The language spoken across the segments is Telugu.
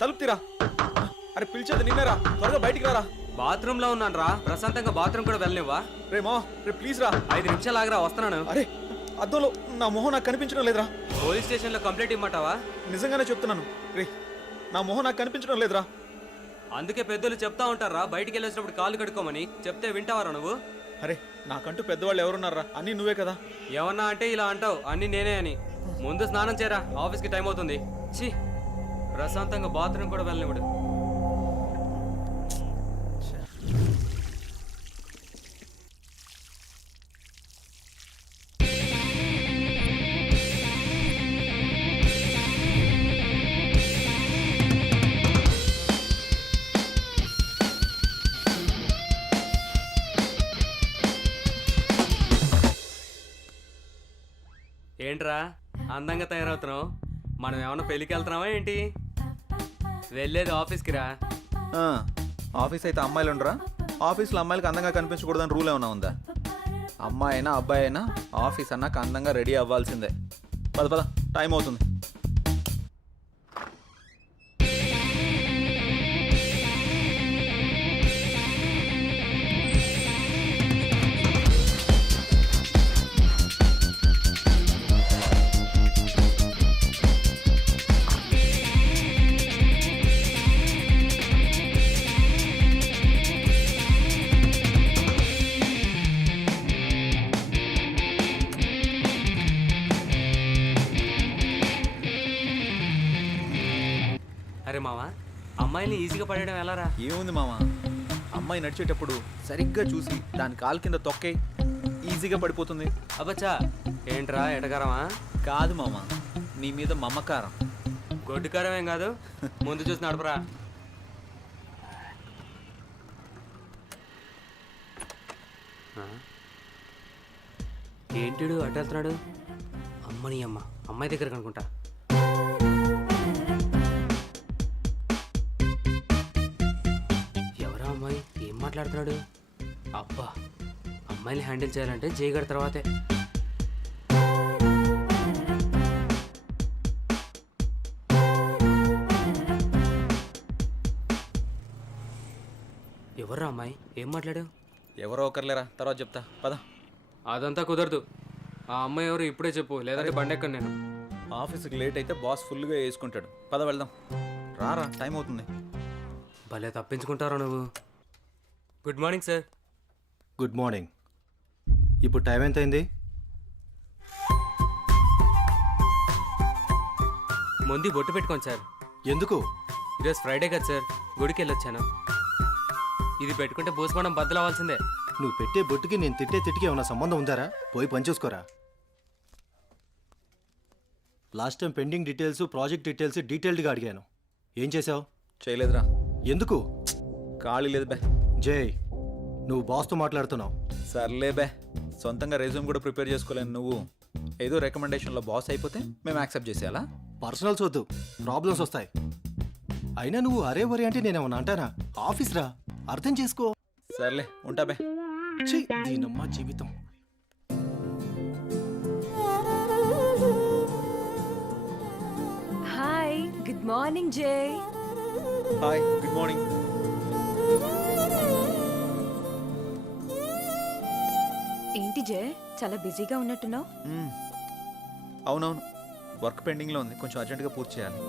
తలుపు తీరా. అరే పిలిచేది నిన్నేరా, త్వరగా బయటికి రారా. బాత్రూమ్ లో ఉన్నాను రా, ప్రశాంతంగా బాత్రూమ్ కూడా వెళ్ళనివ్వా? రేమో రే ప్లీజ్ రా. 5 నిమిషాలు ఆగరా, వస్తున్నాను. అరే అద్దంలో నా మొహం నాకు కనిపించడం లేదురా. పోలీస్ స్టేషన్ లో కంప్లైంట్ ఇమ్మంటావా? నిజంగానే చెప్తున్నాను రే, నా మొహం నాకు కనిపించడం లేదురా. అందుకే పెద్దలు చెప్తా ఉంటారా బయటికి వెళ్ళేసినప్పుడు కాళ్ళు కడుక్కోమని. చెప్తే వింటావారా నువ్వు? అరే నాకంటూ పెద్దవాళ్ళు ఎవరున్నారా? అన్నీ నువ్వే కదా. ఏమన్నా అంటే ఇలా అంటావు, అన్ని నేనే అని. ముందు స్నానం చేయరా, ఆఫీస్కి టైం అవుతుంది. ఛీ, ప్రశాంతంగా బాత్రూమ్ కూడా వెళ్ళనివ్వడు. ఏంట్రా అందంగా తయారవుతున్నావు? మనం ఏమన్నా పెళ్ళికి వెళ్తున్నావా ఏంటి? వెళ్ళేది ఆఫీస్కి రా. ఆఫీస్ అయితే అమ్మాయిలు ఉండరా? ఆఫీస్లో అమ్మాయిలకి అందంగా కనిపించకూడదని రూల్ ఏమైనా ఉందా? అమ్మాయి అయినా అబ్బాయి అయినా ఆఫీస్ అన్నాక అందంగా రెడీ అవ్వాల్సిందే. పద పద, టైం అవుతుంది. అరే మావా, అమ్మాయిని ఈజీగా పడేయడం ఎలారా? ఏముంది మామ, అమ్మాయి నడిచేటప్పుడు సరిగ్గా చూసి దాని కాలు కింద తొక్కే, ఈజీగా పడిపోతుంది. అబ్బచ్చా, ఏంట్రా ఎటకారమా? కాదు మామ, నీ మీద మమకారం. గొడ్డుకారం ఏం కాదు, ముందు చూసి నడపరా. ఏంటిడు అటు వెళ్తున్నాడు? అమ్మని అమ్మ, అమ్మాయి దగ్గర కనుకుంటా. ఎవరా అమ్మాయి, ఏం మాట్లాడుతున్నాడు? అబ్బా, అమ్మాయిని హ్యాండిల్ చేయాలంటే జయగడ తర్వాతే. ఎవర్రా అమ్మాయి, ఏం మాట్లాడావు? ఎవరో ఒకరులేరా, తర్వాత చెప్తా పద. అదంతా కుదరదు. ఆ అమ్మాయి ఎవరు ఇప్పుడే చెప్పు, లేదంటే బండెక్కను నేను. ఆఫీస్కి లేట్ అయితే బాస్ ఫుల్గా వేసుకుంటాడు. పద వెళ్దాం. రారా, టైం అవుతుంది. భలే తప్పించుకుంటారా నువ్వు. Good morning sir. Good morning. ఇప్పుడు టైం ఎంత అయింది? ముందు బొట్టు పెట్టుకోండి సార్. ఎందుకు? ఈరోజు ఫ్రైడే కదా సార్, గుడికి వెళ్ళొచ్చాను. ఇది పెట్టుకుంటే భూస్మానం బద్దలవ్వాల్సిందే. నువ్వు పెట్టే బొట్టుకి నేను తిట్టే తిట్టికి ఏమైనా సంబంధం ఉందారా? పోయి పనిచూసుకోరా. Last time pending details, project details డీటెయిల్డ్గా అడిగాను. ఏం చేసావు? చేయలేదురా. ఎందుకు? ఖాళీ లేదు బే. జై, నువ్వు బాస్తో మాట్లాడుతున్నావు. సర్లే బే, సొంతంగా రెజ్యూమ్ కూడా ప్రిపేర్ చేసుకోలేను. నువ్వు ఏదో రికమెండేషన్లో బాస్ అయిపోతే మేము యాక్సెప్ట్ చేసేయాలా? పర్సనల్స్ వద్దు, ప్రాబ్లమ్స్ వస్తాయి. అయినా నువ్వు అరే వరే అంటే నేనేమన్నా అంటానా? ఆఫీస్ రా, అర్థం చేసుకో. సర్లే, ఉంటా బే. దీనమ్మా జీవితం. హాయ్, గుడ్ మార్నింగ్ జై. Hi, good morning. ఏంటి జై, చాలా బిజీగా ఉన్నట్టున్నావు? అవునవును, వర్క్ పెండింగ్లో ఉంది, కొంచెం అర్జెంటుగా పూర్తి చేయాలి.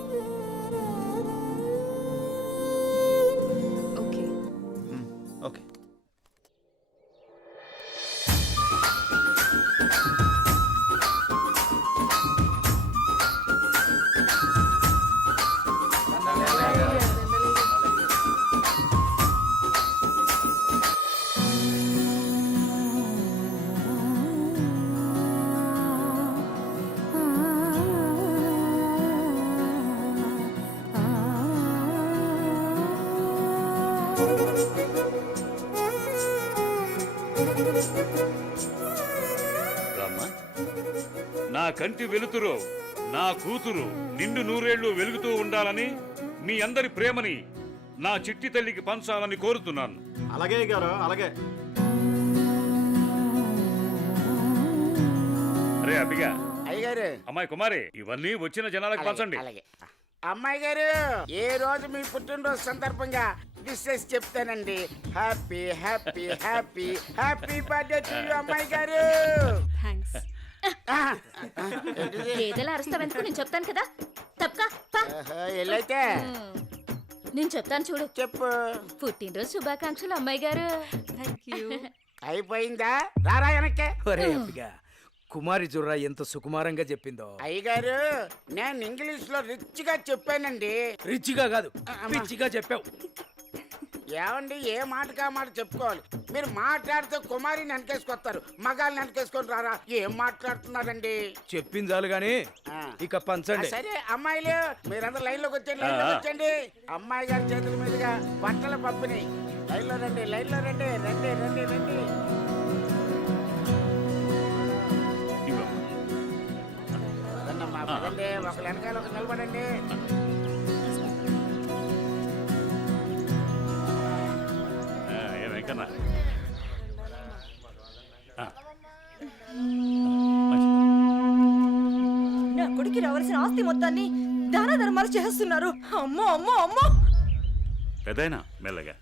Okay okay. రామ్మా, నా కంటి వెలుతురు, నా కూతురు నిండు నూరేళ్లు వెలుగుతూ ఉండాలని, మీ అందరి ప్రేమని నా చిట్టి తల్లికి పంచాలని కోరుతున్నాను. అలాగే గారు, అలాగే. అరే అబ్బిగా, అయ్యగారు, అమ్మాయి కుమారి, ఇవన్నీ వచ్చిన జనాలకు పంచండి. అలాగే. అమ్మాయి గారు ఏ రోజు మీ పుట్టినరోజు సందర్భంగా విషెస్ చెప్తానండి. Happy happy happy happy birthday to you అమ్మాయి గారు. థ్యాంక్స్. ఏదైనా అరుస్తావెందుకు నేను చెప్తాను కదా. తప్పకా ఎల్లైతే నేను చెప్తాను చూడు. చెప్పు. పుట్టినరోజు శుభాకాంక్షలు అమ్మాయి గారు. Thank you. అయిపోయిందా? రారా వెనక్కే. ఒరే అబ్బిగా, కుమారి జుర్రా ఎంత సుకుమారంగా చెప్పిందో. అయ్యగారు నేను ఇంగ్లీష్ లో రిచ్ గా చెప్పానండి. రిచిగా కాదు, పిచ్చిగా చెప్పావు. ఏమండి ఏ మాటకా మాట చెప్పుకోవాలి. మీరు మాట్లాడితే కుమారిని వెనకేసుకొస్తారు, మగాల్ని వెనకేసుకొని రారా. ఏం మాట్లాడుతున్నారండి? చెప్పింది చాలు గాని ఇక పంచండి. సరే అమ్మాయిలు మీరందరూ లైన్ లోకి వచ్చండి, లైన్ లోకి వచ్చండి. అమ్మాయి గారి చేతుల మీదుగా బట్టల పంపిణీ. లైన్ లో రండి, లైన్ లో రండి, రండి రండి రండి. పదండమ్మా, పదండి. ఒకళ్ళు వెనకాల ఒకరు నిలబడండి. వెంకన్న నా కొడుకు రావాల్సిన ఆస్తి మొత్తాన్ని దాన ధర్మాలు చేస్తున్నారు. అమ్మో అమ్మో అమ్మో. పెద్దయినా మెల్లగా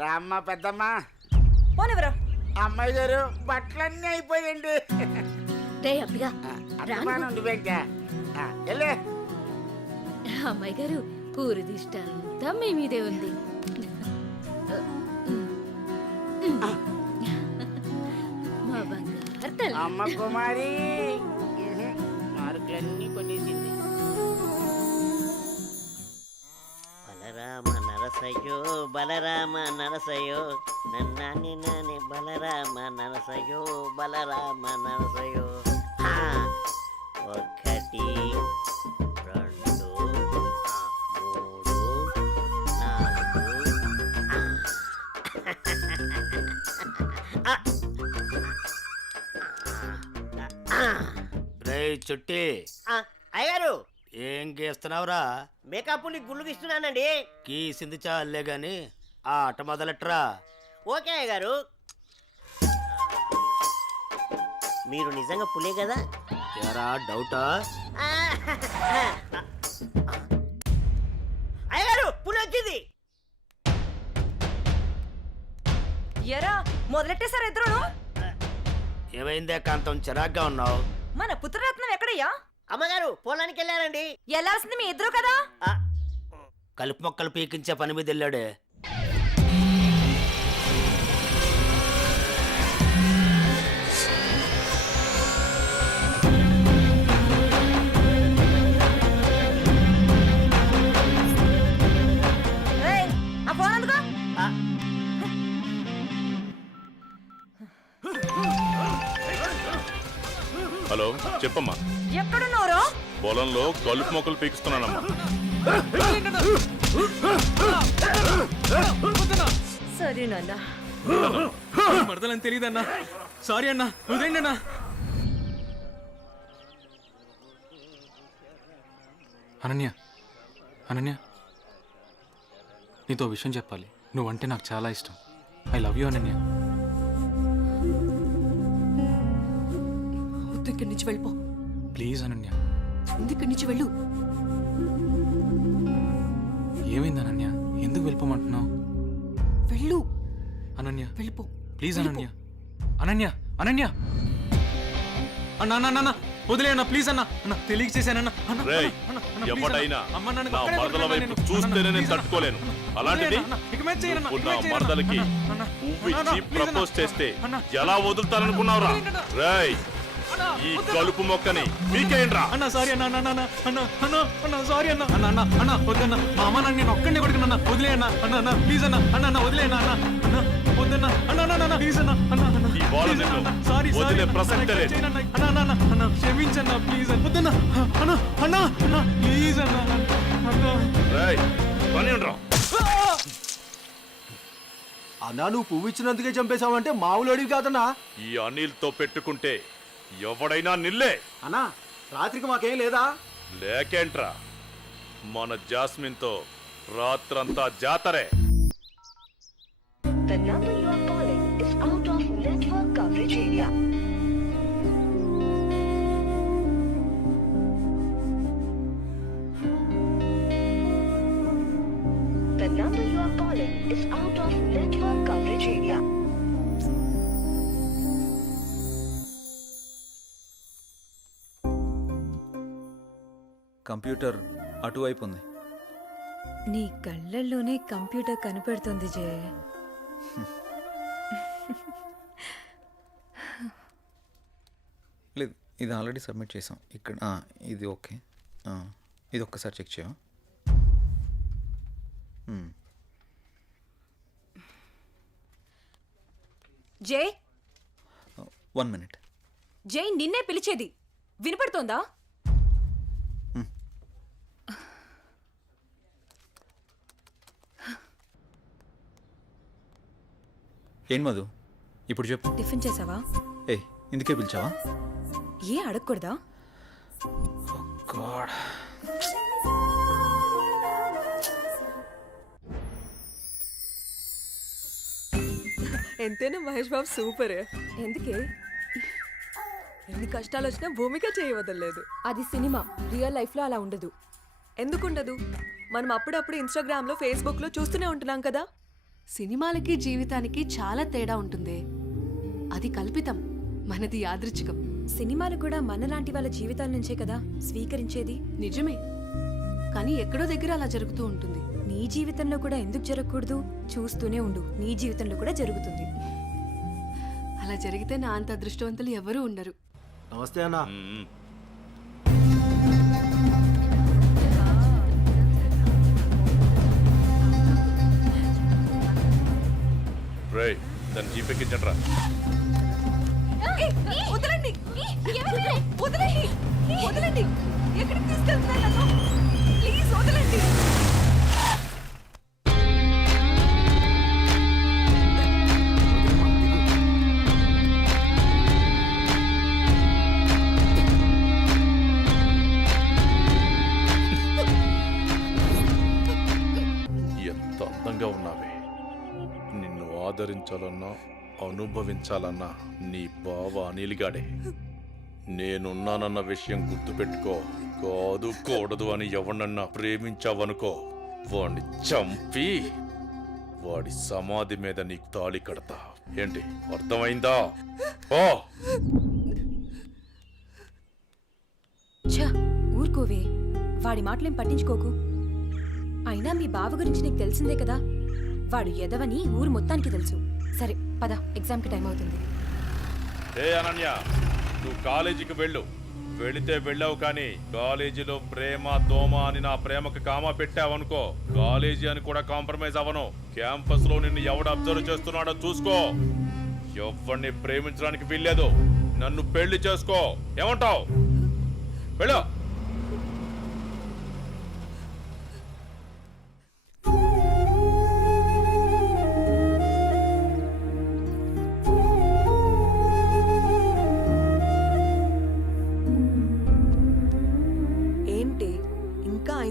రామ్మ పెద్దమ్మ. పోనివరా. అమ్మాయి గారు బట్టలన్నీ అయిపోయండి. రే అబ్బిగా, అభిమానం నువ్వేంటా? వెళ్ళే. అమ్మాయి గారు పూరి దిష్ట అంతా మీ మీదే ఉంది. మా బంగారు తల్లి. అమ్మ కుమారి మార్కులన్నీ కొనేసింది. బలరామ నరసయ్యో బలరామ నరసయ్యో నన్నాని నాని బలరామ నరసయ్యో బలరామ నరసయ్యో. ఒకటి రెండు మూడు నాలుగు. రే చుట్టి, అయ్యారు ఏం గీస్తున్నావురా? మేకప్ ని గుళ్ళు గీస్తున్నానండి. గీసింది చాలే గాని ఆ ఆట మొదలెట్రా. ఓకే అయ్యగారు. మీరు నిజంగా పులే కదా? ఎరా డౌటా? అయ్యగారు పులి వచ్చింది. ఎరా మొదలెట్టేశారు ఇద్దరును. ఏమైందే కాంతం, చిరాగ్గా ఉన్నావు? మన పుత్రరత్నం ఎక్కడయ్యా? అమ్మగారు పొలానికి వెళ్ళారండి. వెళ్ళాల్సింది మీ ఇద్దరు కదా. కలుపు మొక్కలు పీకించే పని మీద వెళ్ళాడే. రేయ్, ఆ ఫోన్ అందుకో. హలో చెప్పమ్మా. ఎక్కడున్నారో? పొలంలో కలుపు మొక్కలు పీకిస్తున్నానమ్మా. సరే నాన్న. మరదలని తెలియదన్నా. సారీ అన్నా, వదిలేండి అన్నా. అనన్య, అనన్య, నీతో విషయం చెప్పాలి. నువ్వంటే నాకు చాలా ఇష్టం. I love you Ananya. వద్దు, ఇక్కడి నుంచి వెళ్ళిపో. ప్లీజ్ అనన్య. ముందు ఇక్కడి నుంచి వెళ్ళు. ఏమైంది అనన్య? ఎందుకు వెళ్ళిపోమంటున్నావు? వెళ్ళు. అనన్య వెళ్ళిపో. ప్లీజ్ అనన్య. అనన్య, అనన్య. అన్న అన్న అన్న వదిలే అన్న, ప్లీజ్ అన్న. అన్న తెలియక చేశానన్న. రేయ్, ఎవడైనా నా మరదల వైపు చూస్తేనే నేను తట్టుకోలేను. అలాంటిది నువ్వు నా మరదలకి పువ్వు ఇచ్చి ప్రపోజ్ చేస్తే ఎలా వదులుతాననుకున్నావురా? రేయ్, ఈ కలుపు మొక్కని మీకేంట్రా? అన్న సారీ అన్న. అన్న అన్న అన్న అన్న అన్న సారీ అన్న. అన్న అన్న అన్న వద్దన్న. మా అమ్మ నన్ను నేను ఒక్కడిని కొడుకున్నా. వదిలే అన్న. అన్న అన్న ప్లీజ్ అన్న. అన్న అన్న వదిలే అన్న. అన్న అన్న వద్దన్న. అన్న అన్న అన్న ప్లీజ్ అన్న. అన్న అన్న ఈ బాల్ సారీ వదిలే ప్రసక్తే లేదు. అన్న అన్న అన్న అన్న క్షమించన్న ప్లీజ్ అన్న. వద్దన్న. అన్న అన్న అన్న ప్లీజ్ అన్న. అన్న రేయ్, పని ఉండరా? అన్నా, నువ్వు పువ్వు ఇచ్చినందుకే చంపేశావంటే మామూలు అడివి కాదన్నా. ఈ అనిల్తో పెట్టుకుంటే ఎవడైనా నిల్లే. అన్నా, రాత్రికి మాకేం లేదా? లేకేంట్రా, మన జాస్మిన్తో రాత్రంతా జాతరే. The number you are calling is out of network coverage area. The number you are calling is out of network coverage area. Computer అటువైపు ఉంది. నీ కళ్ళల్లోనే కంప్యూటర్ కనిపెడుతుంది జే. లేదు, ఇది ఆల్రెడీ సబ్మిట్ చేసాం. ఇక్కడ ఇది ఓకే. ఇది ఒక్కసారి చెక్ చేయవా? జే 1 minute. జై నిన్నే పిలిచేది వినపడుతోందా? ఏం మధు, ఇప్పుడు చెప్పు. టిఫిన్ చేసావా? ఇందుకే పిలిచావా? ఏ అడగకూడదా? గాడ్, ఎంతైనా మహేష్ బాబు సూపర్. ఎందుకే ఎన్ని కష్టాలు వచ్చినా భూమిక చేయవదలేదు. అది సినిమా, రియల్ లైఫ్ లో అలా ఉండదు. ఎందుకుండదు? మనం అప్పుడప్పుడు ఇన్స్టాగ్రామ్ లో, ఫేస్బుక్ లో చూస్తూనే ఉంటున్నాం కదా. సినిమాలకి జీవితానికి చాలా తేడా ఉంటుంది. అది కల్పితం, మనది యాదృచ్ఛికం. సినిమాలు కూడా మనలాంటి వాళ్ళ జీవితాల నుంచే కదా స్వీకరించేది. నిజమే, కానీ ఎక్కడో దగ్గర అలా జరుగుతూ ఉంటుంది. నీ జీవితంలో కూడా ఎందుకు జరగకూడదు? చూస్తూనే ఉండు, నీ జీవితంలో కూడా జరుగుతుంది. అలా జరిగితే నా అంత అదృష్టవంతులు ఎవరూ ఉండరు. నమస్తే అన్నా. రేయ్, దాన్ని జీపెక్కి ఇచ్చండ్రా. వదలండి, వదలండి, వదలండి. ఎక్కడికి తీసుకెళ్తున్నారు నన్ను? ప్లీజ్ వదలండి. ఎంత అందంగా ఉన్నావే. నిన్ను ఆదరించాలన్నా అనుభవించాలన్నా నీ బావ అనిల్గాడే. నేనున్నానన్న విషయం గుర్తుపెట్టుకో. కాదు కూడదు అని ఎవరినన్నా ప్రేమించావనుకో, వాడిని చంపి వాడి సమాధి మీద నీకు తాళి కడతా. ఏంటి, అర్థమైందా? ఓ ఊరుకోవే, వాడి మాటలేం పట్టించుకోకు. అయినా మీ బావ గురించి నీకు తెలిసిందే కదా. వాడు ఎదవని ఊరు మొత్తానికి తెలుసు. సరే పద, ఎగ్జామ్కి టైం అవుతుంది. ఏ అనన్య, నువ్వు కాలేజీకి వెళ్ళు. వెళితే వెళ్ళావు, కానీ కాలేజీలో ప్రేమ దోమ అని నా ప్రేమకు కామా పెట్టావనుకో, కాలేజీ అని కూడా కాంప్రమైజ్ అవ్వను. క్యాంపస్ లో నిన్ను ఎవడు అబ్జర్వ్ చేస్తున్నాడో చూసుకో. ఎవరిని ప్రేమించడానికి వీల్లేదు. నన్ను పెళ్లి చేసుకో. ఏమంటావు? వెళ్ళు.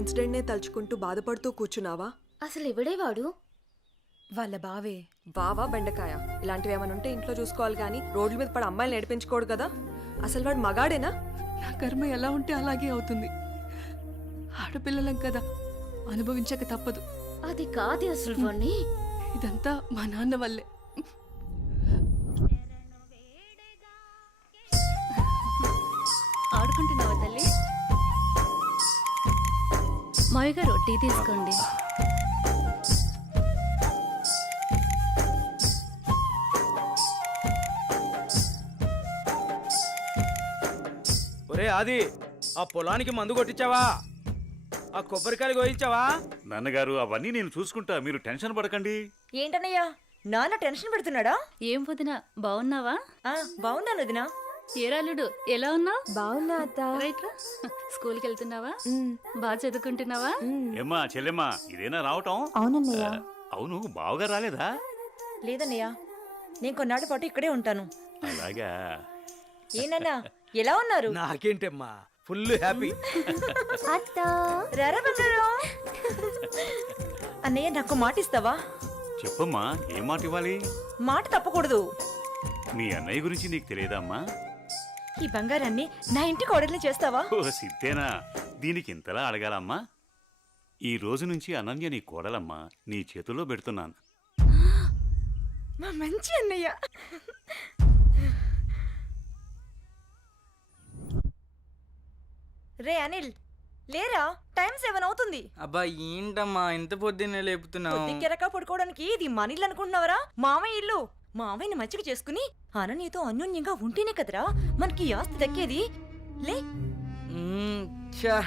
ఇన్సిడెంట్ నే తలుచుకుంటూ బాధపడుతూ కూర్చున్నావా? అసలు ఎవడే వాడు? వాళ్ళ బావే. బావా బెండకాయ ఇలాంటివి ఏమైనా ఉంటే ఇంట్లో చూసుకోవాలి, కానీ రోడ్ల మీద పడి అమ్మాయిలు నడిపించుకోడు కదా. అసలు వాడు మగాడేనా? నా కర్మ ఎలా ఉంటే అలాగే అవుతుంది. ఆడపిల్లలం కదా, అనుభవించక తప్పదు. అది కాదు అసలు వాణ్ణి. ఇదంతా మా నాన్న వల్లే. ఆడుకుంటున్నావా తల్లి? మావి గారు టీ తీసుకోండి. ఒరే ఆది, ఆ పొలానికి మందు కొట్టించావా? ఆ కొబ్బరికాయలు గోయించావా? నాన్నగారు, అవన్నీ నేను చూసుకుంటా, మీరు టెన్షన్ పడకండి. ఏంటన్నయ్యా, నాన్న టెన్షన్ పెడుతున్నాడా? ఏం వదినా, బాగున్నావా? బాగున్నాను వదినా. ఏరాలుడు ఎలా ఉన్నావు? బాగున్నా అత్త. రైట్ రా. స్కూల్కి వెళ్తున్నావా? బాగా చదువుకుంటున్నావా? ఏమ్మా చెల్లెమ్మా, ఇదేనా రావటం? అవునన్నయ్య. అవును, బావగా రాలేదా? లేదన్నయ్య, నేను కొన్నాళ్ళ పాటు ఇక్కడే ఉంటాను. అలాగా. ఏనన్నా, ఎలా ఉన్నారు? నాకేంటమ్మా, ఫుల్ హ్యాపీ. రారా బంగారు. అన్నయ్య, నాకు మాట ఇస్తావా? చెప్పమ్మా, ఏం మాట ఇవ్వాలి? మాట తప్పకూడదు. మీ అన్నయ్య గురించి నీకు తెలియదమ్మా? ఈ బంగారాన్ని నా ఇంటికి ఆర్డర్లు చేస్తావా? ఓ సిద్ధేనా, దీనికి ఇంతలా అడగాలమ్మా? ఈ రోజు నుంచి అనన్య నీ కోడలమ్మా, నీ చేతుల్లో పెడుతున్నాను. మా మంచి అన్నయ్య. రే అనిల్ లేరా, టైం 7 అవుతుంది. అబ్బా ఏంటమ్మా ఇంత పొద్దున్నే లేపుతున్నావు? కెరక పడుకోవడానికి ఇది మన ఇల్లు అనుకుంటున్నావరా? మామయ్య ఇల్లు. మామయ్యని మంచిగా చేసుకుని అననీతో అన్యోన్యంగా ఉంటేనే కదరా మనకి ఈ ఆస్తి దక్కేది. లే. ఛా.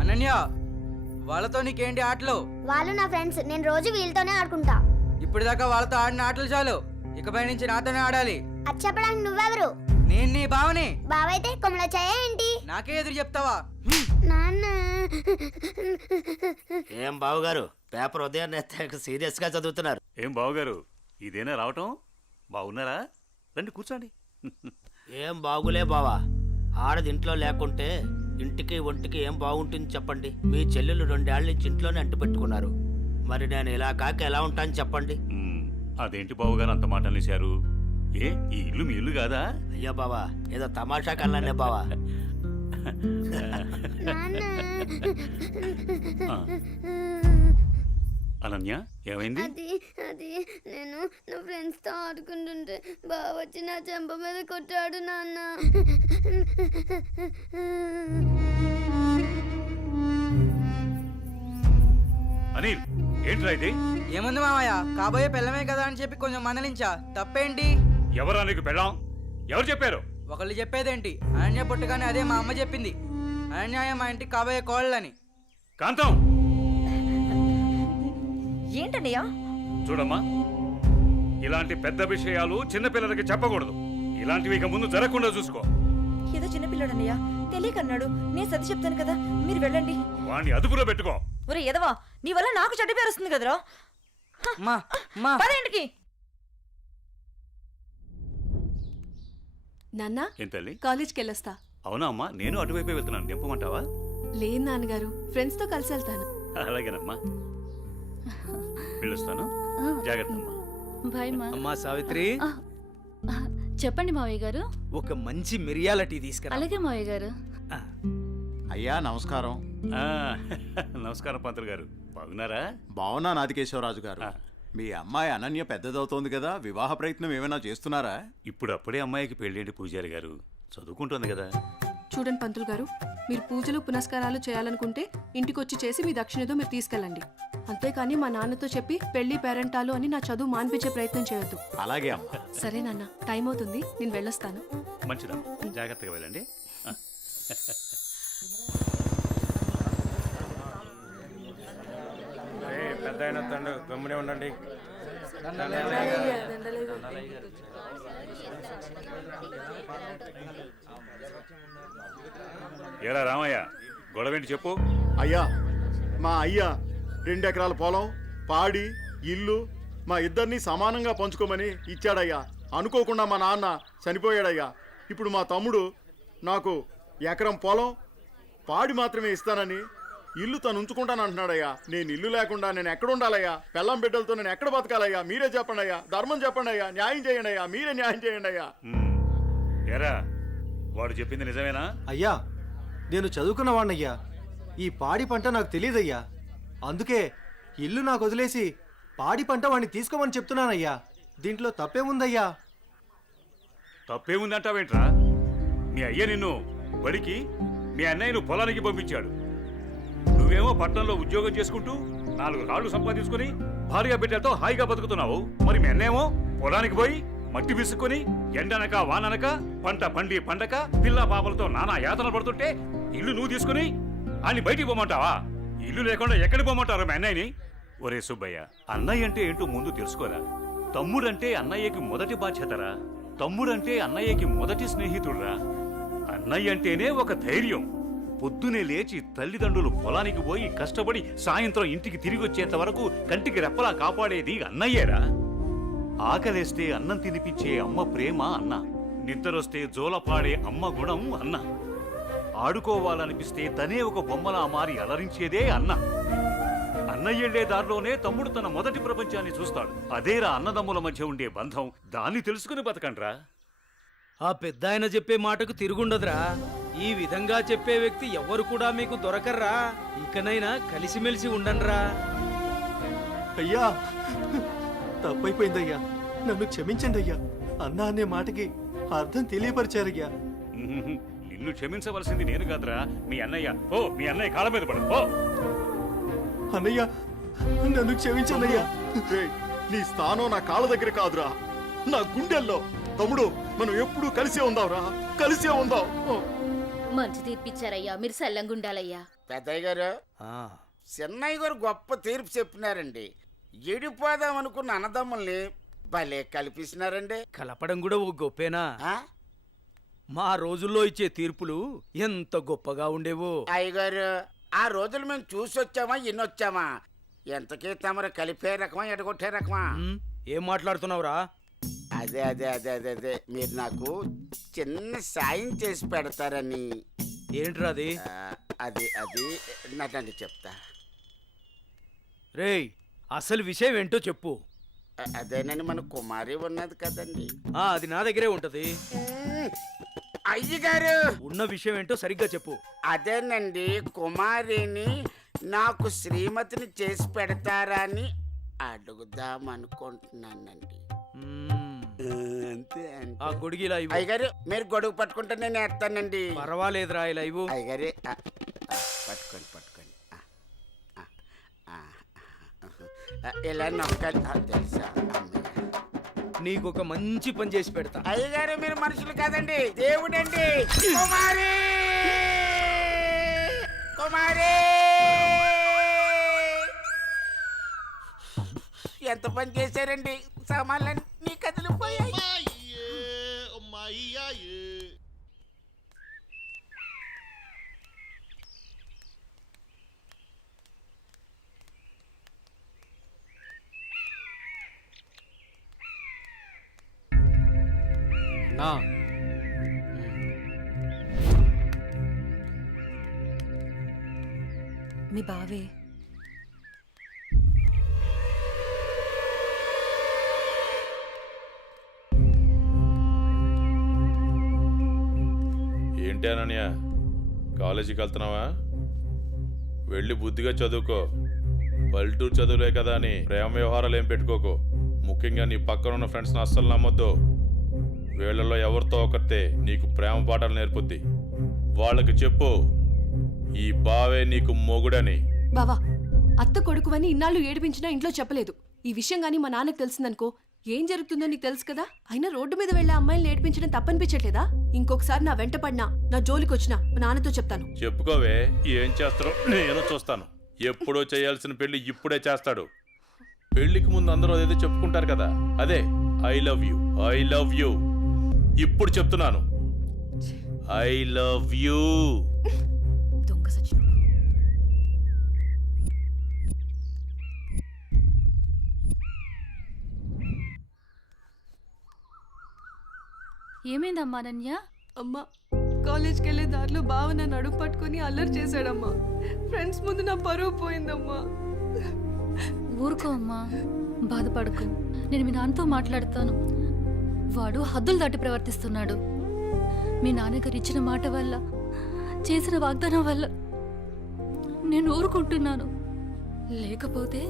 అనన్య, వాళ్ళతో నీకేంటి ఆటలు? వాళ్ళు నా ఫ్రెండ్స్, నేను రోజు వీళ్ళతోనే ఆడుకుంటా. ఇప్పటిదాకా వాళ్ళతో ఆడిన ఆటలు చాలు, ఇకపై నుంచి నాతోనే ఆడాలి. అది చెప్పడానికి నువ్వెవరు? నేను నీ బావని. బావైతే కొమ్మల చాయ ఏంటి? నాకే ఎదురు చెప్తావా? నాన్న. ఏం బావగారు, పేపర్ ఉదయాన్నే సీరియస్ గా చదువుతున్నారు. ఏం బావగారు, ఇదేనా రావటం? బాగున్నారా? రండి కూర్చోండి. ఏం బాగులే బావా, ఆడది ఇంట్లో లేకుంటే ఇంటికి ఒంటికి ఏం బాగుంటుంది చెప్పండి. మీ చెల్లెలు 2 ఏళ్ల నుంచి ఇంట్లోనే అంటు పెట్టుకున్నారు. మరి నేను ఇలా కాక ఎలా ఉంటాను చెప్పండి. అదేంటి బావగారు అంత మాట అనేశారు? ఏ, ఈ ఇల్లు మీ ఇల్లు కాదా? అయ్యో బావా, ఏదో తమాషా కల్లానే బావా. అనన్య, ఏమైంది? అది నేను నా ఫ్రెండ్స్ తో ఆడుకుంటుంటే బావ వచ్చి నా చెంప మీద కొట్టాడు నాన్న. అనిల్, ఏంట్రా ఇది? ఏముంది మామయ్య, కాబోయే పెళ్ళమే కదా అని చెప్పి కొంచెం మందలించా. తప్పేంటి? ఎవరా నీకు పెళ్ళాం? ఎవరు చెప్పారు? ఒకళ్ళు చెప్పేదేంటి, అనన్య పుట్టగానే అదే మా అమ్మ చెప్పింది. అనన్య మా ఇంటికి కాబోయే కోళ్ళని. కాంతం, ఏంటన్నయ్యా? చూడమ్మా, ఇలాంటి పెద్ద విషయాలు చిన్నపిల్లలకి చెప్పకూడదు. ఇలాంటివి ఇక ముందు జరగకుండా చూసుకో. ఏదో చిన్నపిల్లడన్నయ్యా, తెలియకన్నాడు. నేను సర్ది చెప్తాను కదా, మీరు వెళ్ళండి. వాణ్ణి అదుపులో పెట్టుకో. ఒరే ఎదవా, నీ వల్ల నాకు చెడ్డ పేరు వస్తుంది కదరా. పదేంటికి నాన్న ఏం తల్లి? కాలేజ్కి వెళ్ళొస్తా. అవునా అమ్మా, నేను అటువైపే వెళ్తున్నాను. దింపమంటావా? లేదు నాన్నగారు, ఫ్రెండ్స్ తో కలిసి వెళ్తాను. అలాగేనమ్మా, వెళ్ళొస్తాను. జాగ్రత్త అమ్మా. బాయ్ మా. అమ్మా సావిత్రి, చెప్పండి మావయ్య గారు. ఒక మంచి మిరియాల టీ తీసుకురా. అలాగే మావయ్య గారు. అయ్యా నమస్కారం. నమస్కారం పంతులు గారు, బాగున్నారా? బాగున్నా నాదికేశ్వరరాజు గారు. మీ అమ్మాయి అనన్య పెద్దదవుతోంది కదా, వివాహ ప్రయత్నం ఏమైనా చేస్తున్నారా? ఇప్పుడు అప్పుడే అమ్మాయికి పెళ్ళేంటి పూజారి గారు, చదువుకుంటుంది కదా. చూడండి పంతులు గారు, మీరు పూజలు పునస్కారాలు చేయాలనుకుంటే ఇంటికొచ్చి చేసి మీ దక్షిణతో మీరు తీసుకెళ్ళండి. అంతేకాని మా నాన్నతో చెప్పి పెళ్లి పేరెంటాలు అని నా చదువు మాన్పించే ప్రయత్నం చేయొద్దు. అలాగే అమ్మా. సరే నాన్న, టైం అవుతుంది, నేను వెళ్ళొస్తాను. మంచిదమ్మా, జాగ్రత్తగా వెళ్ళండి. పెద్ద అయిన తండ్రి గమ్మునే ఉండండి. ఏరా రామయ్య, గొడవేంటి చెప్పు. అయ్యా, మా అయ్యా 2 ఎకరాల పొలం, పాడి, ఇల్లు మా ఇద్దరిని సమానంగా పంచుకోమని ఇచ్చాడయ్యా. అనుకోకుండా మా నాన్న చనిపోయాడయ్యా. ఇప్పుడు మా తమ్ముడు నాకు ఎకరం పొలం, పాడి మాత్రమే ఇస్తానని, ఇల్లు తను ఉంచుకుంటానంటున్నాడయ్యా. నేను ఇల్లు లేకుండా నేను ఎక్కడ ఉండాలయ్యా? పెళ్ళం బిడ్డలతో నేను ఎక్కడ బతకాలయ్యా? మీరే చెప్పండి అయ్యా, ధర్మం చెప్పండి అయ్యా, న్యాయం చేయండి అయ్యా, మీరే న్యాయం చేయండి అయ్యా. ఏరా, వాడు చెప్పింది నిజమేనా? అయ్యా, నేను చదువుకున్న వాణ్ణయ్యా. ఈ పాడి పంట నాకు తెలియదయ్యా. అందుకే ఇల్లు నాకు వదిలేసి పాడి పంట వాడిని తీసుకోమని చెప్తున్నానయ్యా. దీంట్లో తప్పేముందయ్యా? తప్పేముందంటావేంట్రా? మీ అయ్య నిన్ను బడికి, మీ అన్నయ్యను పొలానికి పంపించాడు. నువ్వేమో పట్టణంలో ఉద్యోగం చేసుకుంటూ 4 రాళ్లు సంపాదించుకుని భార్య బిడ్డలతో హాయిగా బతుకుతున్నావు. మరి మీ అన్నేమో పొలానికి పోయి మట్టి విసుక్కుని ఎండనక వాననక పంట పండి పండక పిల్ల పాపలతో నానా యాతన పడుతుంటే ఇల్లు నువ్వు తీసుకుని అని బయటికి పోమంటావా? ఇల్లు లేకుండా ఎక్కడికి పోమంటారు మీ అన్నయ్యని? ఒరే సుబ్బయ్య, అన్నయ్య అంటే ఏంటో ముందు తెలుసుకోరా. తమ్ముడంటే అన్నయ్యకి మొదటి బాధ్యతరా. తమ్ముడంటే అన్నయ్యకి మొదటి స్నేహితుడురా. అన్నయ్య అంటేనే ఒక ధైర్యం. పొద్దునే లేచి తల్లిదండ్రులు పొలానికి పోయి కష్టపడి సాయంత్రం ఇంటికి తిరిగి వచ్చేంత వరకు కంటికి రెప్పలా కాపాడేది అన్నయ్యేరా. ఆకలేస్తే అన్నం తినిపించే అమ్మ ప్రేమ అన్న. నిద్రొస్తే జోలపాడే అమ్మ గుణం అన్న. ఆడుకోవాలనిపిస్తే తనే ఒక బొమ్మలా మారి అలరించేదే అన్న. అన్న అన్నయ్య వెళ్లే దారిలోనే తమ్ముడు తన మొదటి ప్రపంచాన్ని చూస్తాడు. అదేరా అన్నదమ్ముల మధ్య ఉండే బంధం. దాన్ని తెలుసుకుని బతకండ్రా. ఆ పెద్ద ఆయన చెప్పే మాటకు తిరుగుండదురా. ఈ విధంగా చెప్పే వ్యక్తి ఎవ్వరు కూడా మీకు దొరకర్రా. ఇకనైనా కలిసిమెలిసి ఉండండిరా. అయ్యా తప్పైపోయిందయ్యా, నన్ను క్షమించండి అయ్యా. అన్న అనే మాటకి అర్థం తెలియపరిచారయ్యా. నిన్ను క్షమించవలసింది నేను కాదురా, మీ అన్నయ్య. ఓ మీ అన్నయ్య కాళ్ళ మీద పడు. ఓ అన్నయ్య నన్ను క్షమించండి అయ్యా. రేయ్, నీ స్థానం నా కాళ్ళ దగ్గర కాదురా, నా గుండెల్లో. తమ్ముడు, మనం ఎప్పుడూ కలిసే ఉందాంరా, కలిసే ఉందాం. మంచి తీర్పిచ్చారయ్యా, మీరు సల్లంగుండాలయ్యా. పెద్దయ్య గారు, చిన్నయ్య గారు గొప్ప తీర్పు చెప్పినారండి. ఎడిపోదాం అనుకున్న అన్నదమ్ముల్ని భలే కల్పిస్తున్నారండి. కలపడం కూడా ఓ గొప్పేనా? మా రోజుల్లో ఇచ్చే తీర్పులు ఎంత గొప్పగా ఉండేవో. అయ్యగారు, ఆ రోజులు మేము చూసొచ్చామా ఎన్నొచ్చామా? ఎంతకీ తమరు కలిపే రకమా ఎడగొట్టే రకమా? ఏం మాట్లాడుతున్నావురా? అదే అదే అదే అదే అదే మీరు నాకు చిన్న సాయం చేసి పెడతారని. ఏంట్రా అది? అది అది నటండి చెప్తా. రేయ్, అసలు విషయం ఏంటో చెప్పు. అదేనండి, మన కుమారి ఉన్నది కదండి. అది నా దగ్గరే ఉంటది. అయ్యగారు, ఉన్న విషయం ఏంటో సరిగ్గా చెప్పు. అదేనండి, కుమారిని నాకు శ్రీమతిని చేసి పెడతారా అని అడుగుదాం అనుకుంటున్నానండి. అంతే ఆ గొడుగు ఇలా ఇవ్వు. అయ్యగారు, మీరు గొడుగు పట్టుకుంటే నేను వేస్తానండి. పర్వాలేదురా, ఇలా ఇవ్వు. అయ్యగారే, పట్టుకోండి పట్టుకోండి. ఇలా నొక్కాలి. తెలుసా, నీకు ఒక మంచి పని చేసి పెడతా. అయ్యగారు, మీరు మనుషులు కాదండి, దేవుడండి. కుమారి, కుమారి, ఎంత పని చేశారండి. సామాన్లన్నీ కదిలిపోయాయి. నా మీ బావే ఏంటి అనన్య, కాలేజీకి వెళ్తున్నావా? వెళ్ళి బుద్ధిగా చదువుకో. పల్లెటూరు చదువులే కదా అని ప్రేమ వ్యవహారాలు ఏం పెట్టుకోకు. ముఖ్యంగా నీ పక్కన ఉన్న ఫ్రెండ్స్ని అస్సలు నమ్మొద్దు. వీళ్ళల్లో ఎవరితో ఒకరితే నీకు ప్రేమ పాఠాలు నేర్పుద్ది. వాళ్ళకి చెప్పు, ఈ బావే నీకు మొగుడని. బావా, అత్త కొడుకువని ఇన్నాళ్ళు ఏడిపించినా ఇంట్లో చెప్పలేదు. ఈ విషయం గానీ మా నాన్నకు తెలిసిందనుకో ఏం జరుగుతుందో నీకు తెలుసు కదా. అయినా రోడ్డు మీద వెళ్లే అమ్మాయిని ఏడిపించడం తప్పనిపించట్లేదా? ఇంకొకసారి నా వెంట పడినా, నా జోలికి వచ్చినా మా నాన్నతో చెప్తాను. చెప్పుకోవే, ఏం చేస్తారో నేను చూస్తాను. ఎప్పుడో చేయాల్సిన పెళ్లి ఇప్పుడే చేస్తాడు. పెళ్లికి ముందు అందరూ అదేదో చెప్పుకుంటారు కదా, అదే I love you, I love you. ఇప్పుడు చెప్తున్నాను, ఐ లవ్ యూ. దొంగ సచిన. ఏమైందమ్మా అనన్య? అమ్మా, కాలేజ్కి వెళ్ళే దారిలో బావ నన్ను అడుగు పట్టుకుని అల్లరి చేశాడమ్మా. ఫ్రెండ్స్ ముందు నా పరువు పోయిందమ్మా. ఊరుకో అమ్మా, బాధపడకు. నేను మీ నాన్నతో మాట్లాడతాను. వాడు హద్దులు దాటి ప్రవర్తిస్తున్నాడు. మీ నాన్నగారు ఇచ్చిన మాట వల్ల, చేసిన వాగ్దానం వల్ల నేను ఊరుకుంటున్నాను. లేకపోతే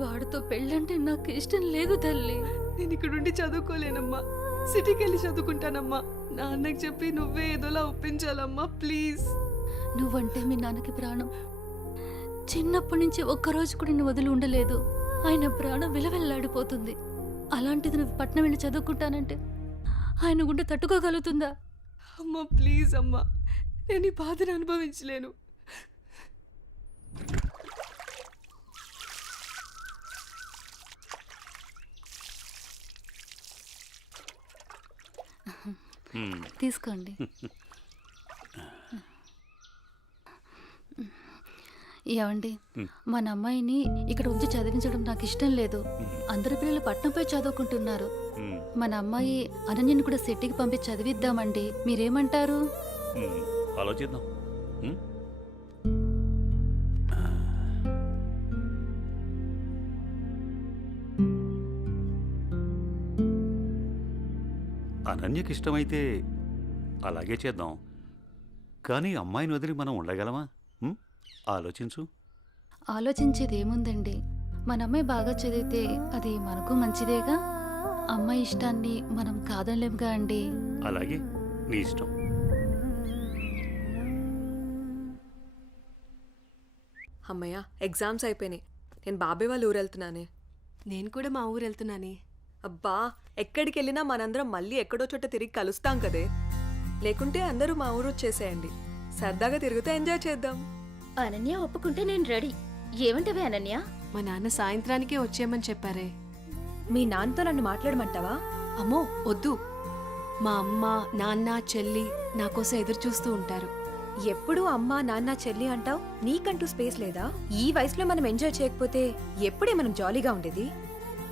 వాడితో పెళ్ళంటే నాకు ఇష్టం లేదు తల్లి. నేను ఇక్కడుండి చదువుకోలేనమ్మా, సిటీకి వెళ్ళి చదువుకుంటానమ్మా. నాన్నకి చెప్పి నువ్వే ఏదోలా ఒప్పించాలమ్మా, ప్లీజ్. నువ్వంటే మీ నాన్నకి ప్రాణం. చిన్నప్పటి నుంచి ఒక్కరోజు కూడా నేను వదిలి ఉండలేదు. ఆయన ప్రాణం విలవెల్లాడిపోతుంది. అలాంటిది నువ్వు పట్నం వెళ్ళి చదువుకుంటానంటే ఆయన గుండె తట్టుకోగలుగుతుందా? అమ్మా ప్లీజ్ అమ్మా, నేను ఈ బాధను అనుభవించలేను. తీసుకోండి. ఏమండి, మన అమ్మాయిని ఇక్కడ ఉంచి చదివించడం నాకు ఇష్టం లేదు. అందరి పిల్లలు పట్నంపై చదువుకుంటున్నారు. మన అమ్మాయి అనన్యని కూడా సిటీకి పంపించి చదివిద్దామండి. మీరేమంటారు? ఆలోచిద్దాం. అనన్యకి ఇష్టమైతే అలాగే చేద్దాం. కానీ అమ్మాయిని వదిలి మనం ఉండగలమా? ఆలోచించు. ఆలోచించేది ఏముందండి, మన అమ్మాయి బాగా చదివితే అది మనకు మంచిదేగా. అమ్మాయి ఇష్టాన్ని మనం కాదనలేముగా అండి. అలాగే, నీ ఇష్టం. అమ్మయ్య, ఎగ్జామ్స్ అయిపోయినాయి. నేను బాబాయ్ వాళ్ళ ఊరు వెళ్తున్నానే. నేను కూడా మా ఊరు వెళ్తున్నానే. అబ్బా, ఎక్కడికి వెళ్ళినా మనందరం మళ్ళీ ఎక్కడో చోట తిరిగి కలుస్తాం కదే. లేకుంటే అందరూ మా ఊరు వచ్చేసేయండి, సరదాగా తిరుగుతూ ఎంజాయ్ చేద్దాం. అనన్య ఒప్పుకుంటే నేను రెడీ. ఏమంటవే అనన్య? మా నాన్న సాయంత్రానికే వచ్చేయమని చెప్పారే. మీ నాన్నతో నన్ను మాట్లాడమంటావా? అమ్మో వద్దు, మా అమ్మ నాన్న చెల్లి నా కోసం ఎదురు చూస్తూ ఉంటారు. ఎప్పుడు అమ్మ నాన్న చెల్లి అంటావు? నీకంటూ స్పేస్ లేదా? ఈ వయసులో మనం ఎంజాయ్ చేయకపోతే ఎప్పుడే మనం జాలీగా ఉండేది?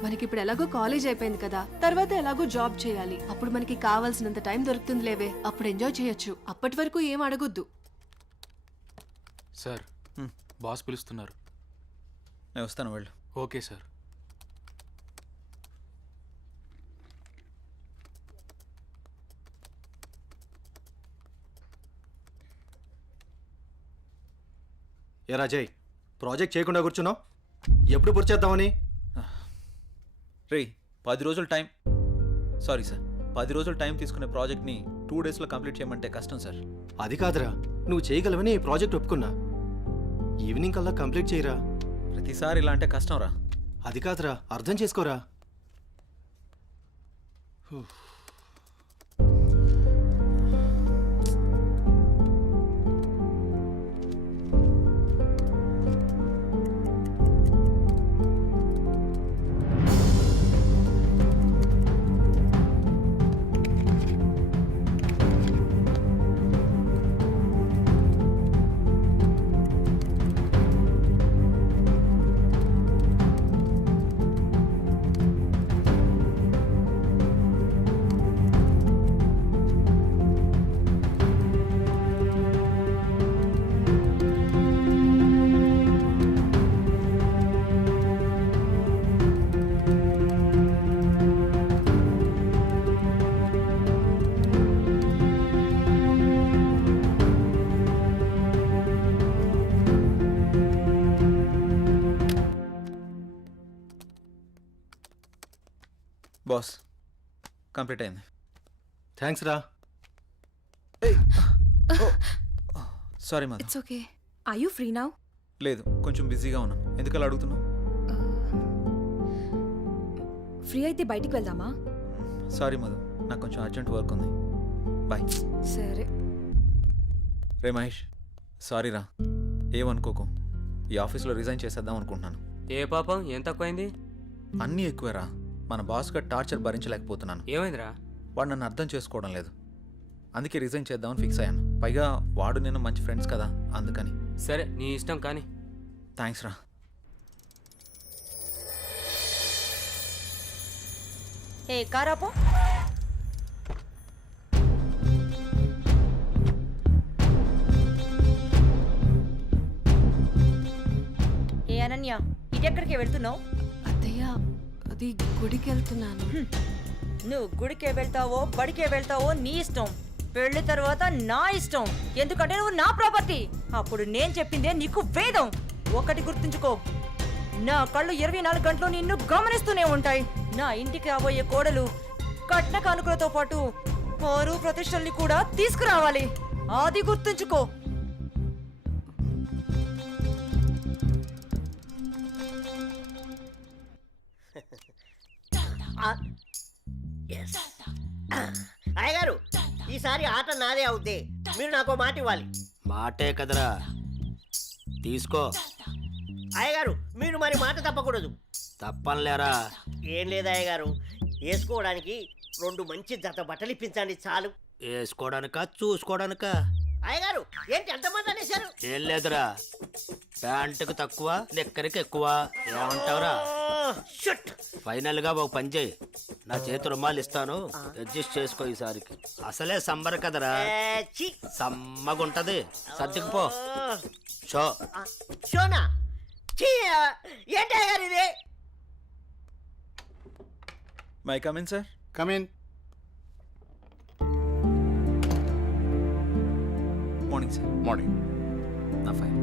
మనకిప్పుడు ఎలాగో కాలేజ్ అయిపోయింది కదా, తర్వాత ఎలాగో జాబ్ చేయాలి. అప్పుడు మనకి కావాల్సినంత టైం దొరుకుతుంది లేవే, అప్పుడు ఎంజాయ్ చేయొచ్చు. అప్పటి వరకు ఏం అడగొద్దు. సార్, బాస్ పిలుస్తున్నారు. నేను వస్తాను, వెళ్ళు. Okay sir. ఏ రాజయ్, ప్రాజెక్ట్ చేయకుండా కూర్చున్నావు? ఎప్పుడు పూర్తి చేద్దామని? రే, 10 రోజులు టైం. సారీ సార్, 10 రోజులు టైం తీసుకునే ప్రాజెక్ట్ని 2 డేస్లో కంప్లీట్ చేయమంటే కష్టం సార్. అది కాదురా, నువ్వు చేయగలవని ఈ ప్రాజెక్ట్ ఒప్పుకున్నా. ఈవినింగ్ కల్లా కంప్లీట్ చేయరా. ప్రతిసారి ఇలా అంటే కష్టం రా. అది కాదురా, అర్థం చేసుకోరా. బాస్, కంప్లీట్ అయింది. థ్యాంక్స్ రా. Sorry Madhu. It's okay. Are you free now? లేదు, కొంచెం బిజీగా ఉన్నాను. ఎందుకలా అడుగుతున్నావు? ఫ్రీ అయితే బయటికి వెళ్దామా? సారీ మధు, నాకు కొంచెం అర్జెంట్ వర్క్ ఉంది. బాయ్. సరే. రే మహేష్, సారీ రా, ఏమనుకోకు. ఈ ఆఫీస్లో రిజైన్ చేసేద్దాం అనుకుంటున్నాను. ఏ పాపం, ఏం తక్కువైంది? అన్నీ ఎక్కువేరా. మన బాస్గా టార్చర్ భరించలేకపోతున్నాను. ఏమైందిరా? వాడు నన్ను అర్థం చేసుకోవడం లేదు. అందుకే రిజైన్ చేద్దామని ఫిక్స్ అయ్యాను. పైగా వాడు నేను మంచి ఫ్రెండ్స్ కదా, అందుకని. సరే, నీ ఇష్టం కానీ. థ్యాంక్స్ రా. ఏ కారాపో. ఏ అనన్య, ఇటెక్కడికి వెళ్తున్నావు? అత్తయ్య, అది గుడికి వెళ్తున్నాను. నువ్వు గుడికే వెళ్తావో బడికే వెళ్తావో నీ ఇష్టం. పెళ్లి తర్వాత నా ఇష్టం. ఎందుకంటే నువ్వు నా ప్రాపర్టీ. అప్పుడు నేను చెప్పిందే నీకు వేదం. ఒకటి గుర్తుంచుకో, నా కళ్ళు 24 గంటలు నిన్ను గమనిస్తూనే ఉంటాయి. నా ఇంటికి రాబోయే కోడలు కట్న కానుకలతో పాటు పరువు ప్రతిష్టల్ని కూడా తీసుకురావాలి. అది గుర్తుంచుకో. అయ్యగారు, ఈసారి ఆట నాదే అవుద్ది. మీరు నాకు మాట ఇవ్వాలి. మాటే కదరా, తీసుకో. అయ్యగారు, మీరు మరి మాట తప్పకూడదు. తప్పనిలేరా? ఏం లేదు అయ్యగారు, వేసుకోవడానికి 2 మంచి జత బట్టలు ఇప్పించండి చాలు. వేసుకోవడానికా చూసుకోవడానికా? అయ్యగారు, ఏంటి ఎంతమంది అనేశారు? ఏం లేదురా, ప్యాంటుకు తక్కువ నిక్కరికి ఎక్కువ. ఏమంటావురా? ఫైనల్ గా ఒక పని చేయి, నా చేతి రుమాలు ఇస్తాను, అడ్జస్ట్ చేసుకో ఈసారికి. అసలే సమ్మర్ కదరా, సమ్మగుంటది. సర్దుకుపో. షో షోనా? ఏంటి అయ్యగారు ఇది? May come in sir. Come in. Morning sir. Morning. నా file.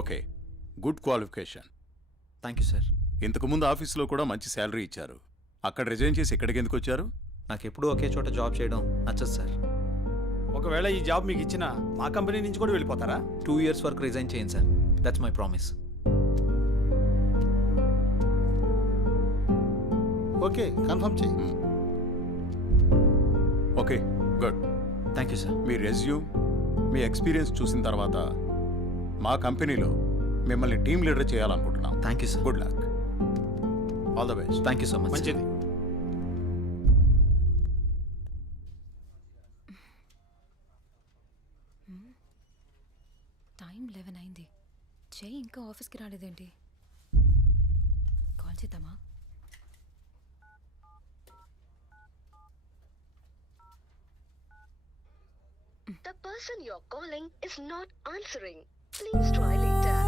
Okay, good qualification. Thank you sir. ఇంతకుముందు ఆఫీస్లో కూడా మంచి శాలరీ ఇచ్చారు. అక్కడ రిజైన్ చేసి ఇక్కడికి ఎందుకు వచ్చారు? నాకు ఎప్పుడూ ఒకే చోట జాబ్ చేయడం నచ్చదు సార్. ఒకవేళ ఈ జాబ్ మీకు ఇచ్చిన మా కంపెనీ నుంచి కూడా వెళ్ళిపోతారా? 2 years వరకు రిజైన్ చేయండి sir. That's my promise. Okay, confirm చేయి. Okay, good. Thank you sir. మీ రెజ్యూమ్, మీ ఎక్స్పీరియన్స్ చూసిన తర్వాత మా కంపెనీలో మిమ్మల్ని టీమ్ లీడర్ చేయాలనుకుంటున్నాం. Thank you sir. Good luck. All the best. Thank you so much. మంచిది. టైం 11 అయింది. జై ఇంకా ఆఫీస్కి రాలేదేంటి? కాల్ చేద్దామా? The person you're calling is not answering. Please try later.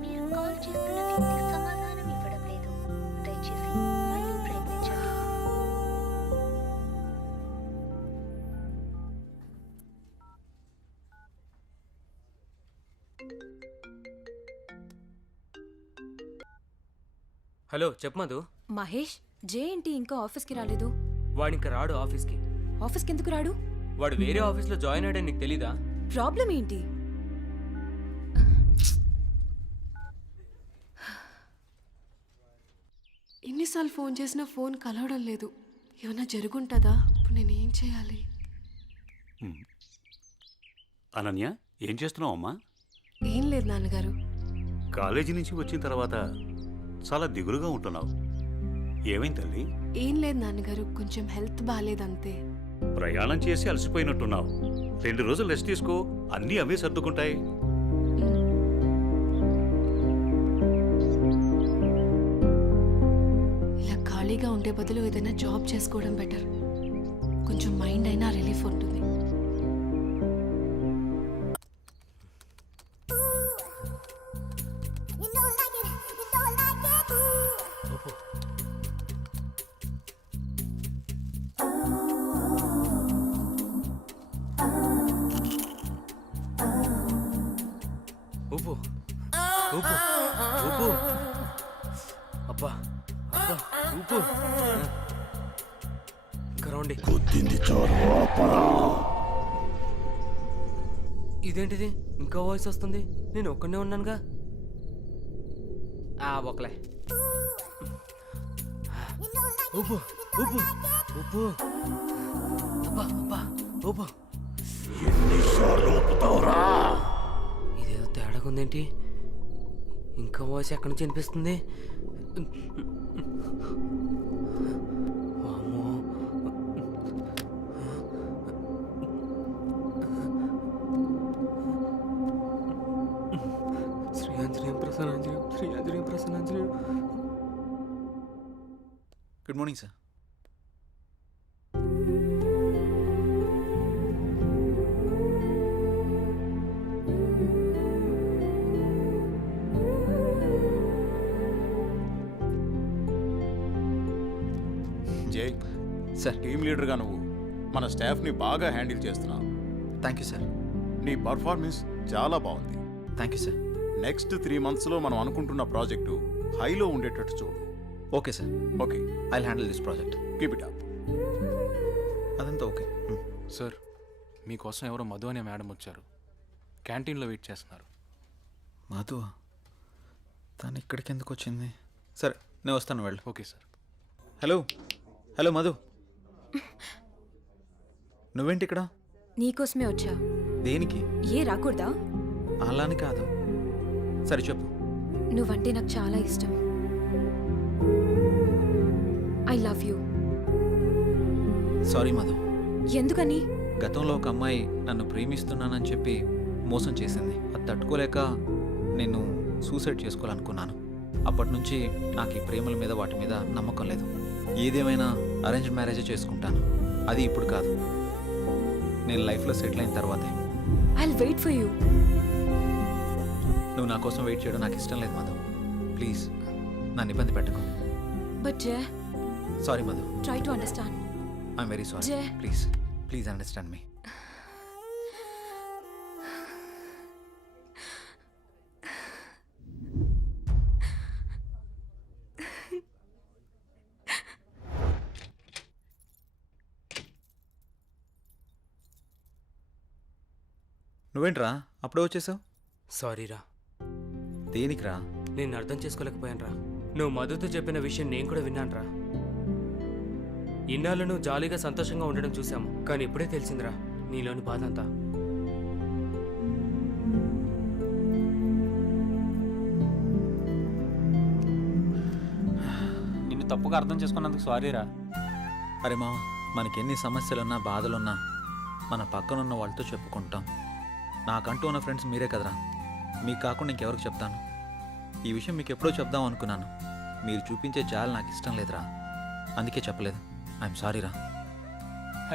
మీరు కాల్ చేస్తున్న వ్యక్తి సమాధానం ఇవ్వడం లేదు. దయచేసి మళ్ళీ ప్రయత్నించండి. హలో, చెప్పు మధు. మహేష్, జే ఏంటి ఇంకా ఆఫీస్కి రాలేదు? వాడు ఇంకా రాడు ఆఫీస్కి. ఆఫీస్కి ఎందుకు రాడు? వాడు వేరే ఆఫీస్లో జాయిన్ అయ్యాడని నీకు తెలీదా? ప్రాబ్లం ఏంటి? ఎన్నిసార్లు ఫోన్ చేసినా ఫోన్ కలవడం లేదు. ఏమన్నా జరుగుంటుందా? ఇప్పుడు నేనేం చేయాలి? అనన్య, ఏం చేస్తున్నావు అమ్మా? ఏం లేదు నాన్నగారు. కాలేజీ నుంచి వచ్చిన తర్వాత చాలా దిగులుగా ఉంటున్నావు. ఏమైంది తల్లి? ఏం లేదు నాన్నగారు, కొంచెం హెల్త్ బాగాలేదంతే. ప్రయాణం చేసి అలసిపోయినట్టున్నావు. 2 రోజులు రెస్ట్ తీసుకో, అన్నీ అవే సర్దుకుంటాయి. ఇలా ఖాళీగా ఉండే బదులు ఏదైనా జాబ్ చేసుకోవడం బెటర్. కొంచెం మైండ్ అయినా రిలీఫ్ ఉంటుంది. ఊపు ఊపు ఊపు. అబ్బా అబ్బా, ఊపు. ఇంకా రండి. ఇదేంటిది? ఇంకా వాయిస్ వస్తుంది. నేను ఒక్కనే ఉన్నానుగా. ఒకలే. ఊపు ఊపు ఊపు. అబ్బా అబ్బా, ఊపు. ఇదేదో తేడాగా ఉందేంటి? ఇంకా వాయిస్ ఎక్కడి నుంచి వినిపిస్తుంది? వామ్మో. శ్రీ ఆంజనేయం ప్రసన్నాంజనేయం, శ్రీ ఆంజనేయం ప్రసన్నాంజనేయం. Good morning sir. Jay sir. Team లీడర్గా నువ్వు మన స్టాఫ్ని బాగా హ్యాండిల్ చేస్తున్నావు. Thank you sir. నీ పర్ఫార్మెన్స్ చాలా బాగుంది. Thank you sir. నెక్స్ట్ 3 monthsలో మనం అనుకుంటున్న ప్రాజెక్టు హైలో ఉండేటట్టు చూడు. Okay sir. Okay, I handle this project. Keep it up. అదంతా ఓకే. సార్, మీకోసం ఎవరో మధు అనే మేడం వచ్చారు. క్యాంటీన్లో వెయిట్ చేస్తున్నారు. మధు? తను ఇక్కడికి ఎందుకు వచ్చింది? సరే, నేను వస్తాను, వెళ్ళు. Okay sir. Hello hello Madhu, నువ్వేంటి ఇక్కడ? నీకోసమే వచ్చా. దేనికి? ఏ రాకూడదా? అలాని కాదు. సరే చెప్పు. నువ్వంటే నాకు చాలా ఇష్టం. I love you. Sorry Madhu. ఎందుకని? గతంలో ఒక అమ్మాయి నన్ను ప్రేమిస్తున్నానని చెప్పి మోసం చేసింది. అది తట్టుకోలేక నేను సూసైడ్ చేసుకోవాలనుకున్నాను. అప్పటి నుంచి నాకు ఈ ప్రేమల మీద వాటి మీద నమ్మకం లేదు. ఏదేమైనా అరేంజ్ మ్యారేజే చేసుకుంటాను. అది ఇప్పుడు కాదు, నేను లైఫ్లో సెటిల్ అయిన తర్వాతే. I'll wait for you. నువ్వు నా కోసం వెయిట్ చేయడం నాకు ఇష్టం లేదు మధు. ప్లీజ్ నన్ను ఇబ్బంది పెట్టకు. But Jay, sorry Madhu, try to understand. I'm very sorry. Jay. Please understand me. నువ్వేంట్రా అప్పుడే వచ్చేసావు? సారీరా, దేనికిరా? నేను అర్థం చేసుకోలేకపోయానురా. నువ్వు మధుతో చెప్పిన విషయం నేను కూడా విన్నానురా. ఇన్నాళ్ళు నువ్వు జాలీగా సంతోషంగా ఉండడం చూసాము, కానీ ఇప్పుడే తెలిసిందిరా నీలోని బాధ అంతా. నిన్ను తప్పుగా అర్థం చేసుకున్నందుకు సారీరా. అరే మామ, మనకెన్ని సమస్యలున్నా బాధలున్నా మన పక్కనున్న వాళ్ళతో చెప్పుకుంటాం. నాకంటూ ఉన్న ఫ్రెండ్స్ మీరే కదరా. మీకు కాకుండా ఇంకెవరికి చెప్తాను? ఈ విషయం మీకు ఎప్పుడో చెప్దాం అనుకున్నాను. మీరు చూపించే జాలి నాకు ఇష్టం లేదురా, అందుకే చెప్పలేదు. ఐఎమ్ సారీ రా.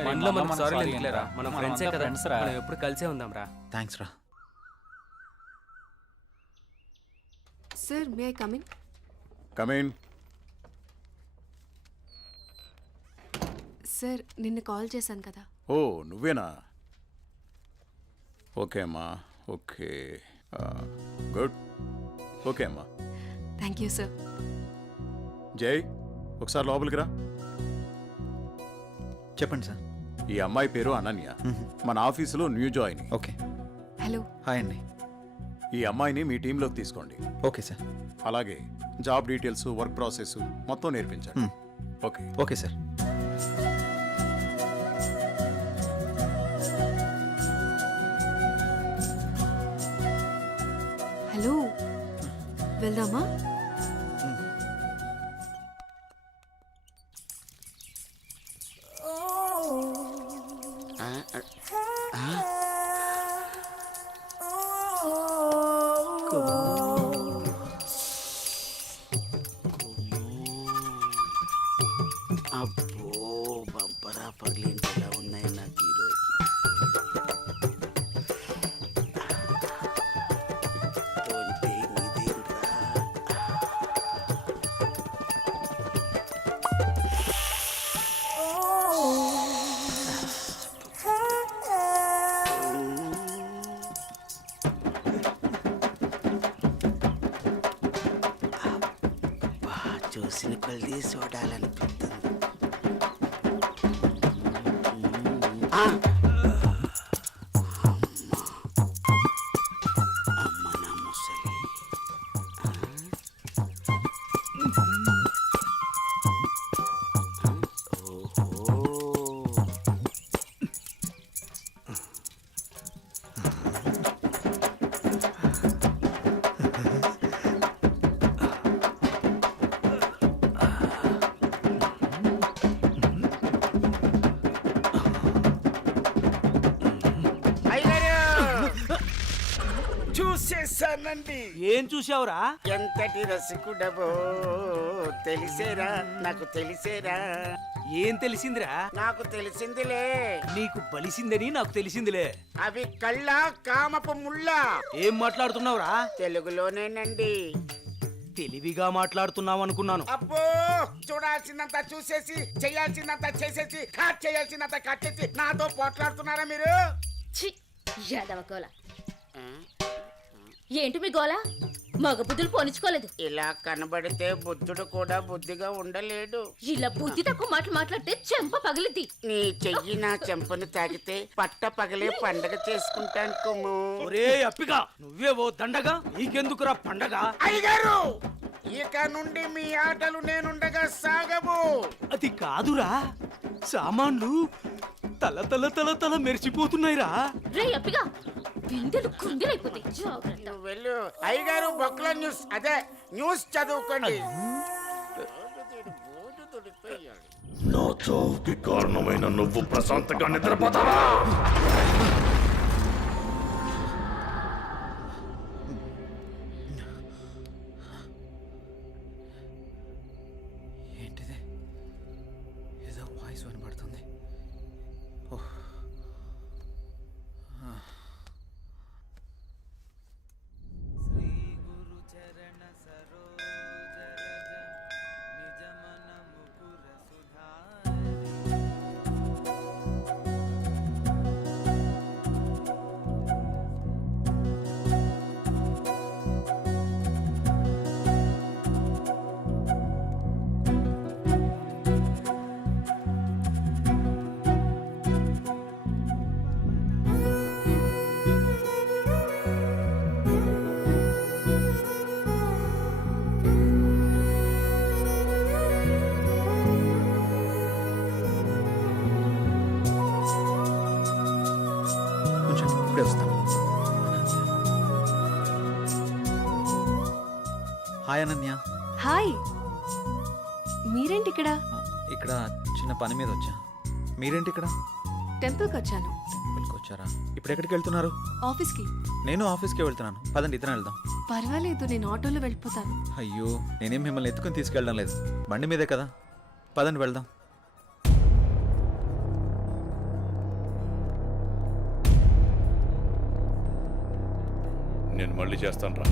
మనలో మనకు సారీ ఎందుకులేరా, మనం ఫ్రెండ్సే కదా, మనం ఎప్పుడు కలిసే ఉందాం రా. థ్యాంక్స్ రా. Sir, may I come in? Come in. Sir, నిన్న కాల్ చేశాను కదా. ఓ నువ్వేనా? ఓకే అమ్మా, ఓకే, గుడ్. ఓకే అమ్మా. Thank you sir. జై, ఒకసారి లోపలికి రా. చెప్పండి సార్. ఈ అమ్మాయి పేరు అనన్య, మన ఆఫీసులో new join. Okay. Hello. Hi అండి. ఈ అమ్మాయిని మీ టీంలోకి తీసుకోండి. Okay sir. అలాగే జాబ్ డీటెయిల్స్, వర్క్ ప్రాసెస్ మొత్తం నేర్పించండి. ఓకే. Okay sir. హలో, వెళ్దామా? అబ్బో, బంపరా పగిలించేలా ఉన్నాయి నాకు ఈరోజు. చూసిన కొద్ది చూడాలనిపిస్తుంది. అమ్మ నా ముసలి. చూసేసానండి. ఏం చూసావురా? ఎంతటి రసికుడవో తెలిసేరా, నాకు తెలిసేరా. ఏం తెలిసిందిరా? నాకు తెలిసిందిలే. నీకు బలిసిందని నాకు తెలిసిందిలే. అవి కళ్ళ కామపు ముళ్ళ. ఏం మాట్లాడుతున్నావురా? తెలుగులోనేనండి. తెలివిగా మాట్లాడుతున్నావు అనుకున్నాను. అబ్బో, చూడాల్సిందంతా చూసేసి, చేయాల్సిందంతా చేసేసి, కట్ చేయాల్సిందంతా కట్ చేసి నాతో పోట్లాడుతున్నారా మీరు? ఏంటి మీ గోల? మగ బుద్ధులు పోనిచ్చుకోలేదు. ఇలా కనబడితే బుద్ధుడు కూడా బుద్ధిగా ఉండలేడు. ఇలా బుద్ధి తక్కువ మాటలు మాట్లాడితే చెంప పగిలిద్ది. నీ చెయ్యి నా చెంపను తాకితే పట్ట పగలే పండగ చేసుకుంటాను కుమ్ము. ఒరే అప్పిగా, నువ్వే ఓ దండగా, నీకెందుకురా పండగ? అయ్యగారు, ఇక నుండి మీ ఆటలు నేనుండగా సాగవు. అది కాదురా, సామాన్లు తల తల తల తల మెరిసిపోతున్నాయిరా. రే అప్పిగా, బిందెలు కుంగిరైపోతాయి. జాగ్రత్త. నువ్వు వెళ్ళు. అయ్యగారు, బొక్కల న్యూస్, అదే న్యూస్ చదువుకోండి. నా చావుకి కారణమైన నువ్వు ప్రశాంతంగా నిద్రపోతావా? ఇప్పుడే వస్తాను. హాయ్ అనన్య. హాయ్, మీరేంటి ఇక్కడ? ఇక్కడ చిన్న పని మీద వచ్చా. మీరేంటి ఇక్కడ? టెంపుల్కి వచ్చాను. టెంపుల్కి వచ్చారా? ఇప్పుడు ఎక్కడికి వెళ్తున్నారు? ఆఫీస్కి. నేను ఆఫీస్కి వెళ్తున్నాను. పదండి, ఇద్దరం వెళ్దాం. పర్వాలేదు, నేను ఆటోలో వెళ్ళిపోతాను. అయ్యో, నేనేం మిమ్మల్ని ఎత్తుకుని తీసుకెళ్ళడం లేదు, బండి మీదే కదా. పదండి వెళ్దాం. నేను మళ్ళీ చేస్తాను రా.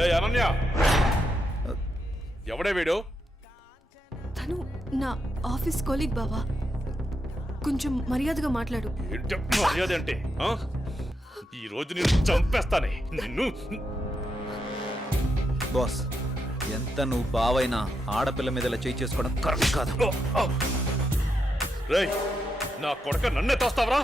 ఏ అనన్య, ఎవడే వీడు? తను నా ఆఫీస్ కొలీగ్ బావా. కొంచెం మర్యాదగా మాట్లాడు. ఏంటి మర్యాద అంటే? ఈ రోజు నేను చంపేస్తానే నిన్ను. బాస్, ఎంత నువ్వు బావైనా ఆడపిల్ల మీద ఇలా చేయి చేసుకోవడం కరెక్ట్ కాదు. రేయ్, నా కొడక నన్నే తోస్తావరా?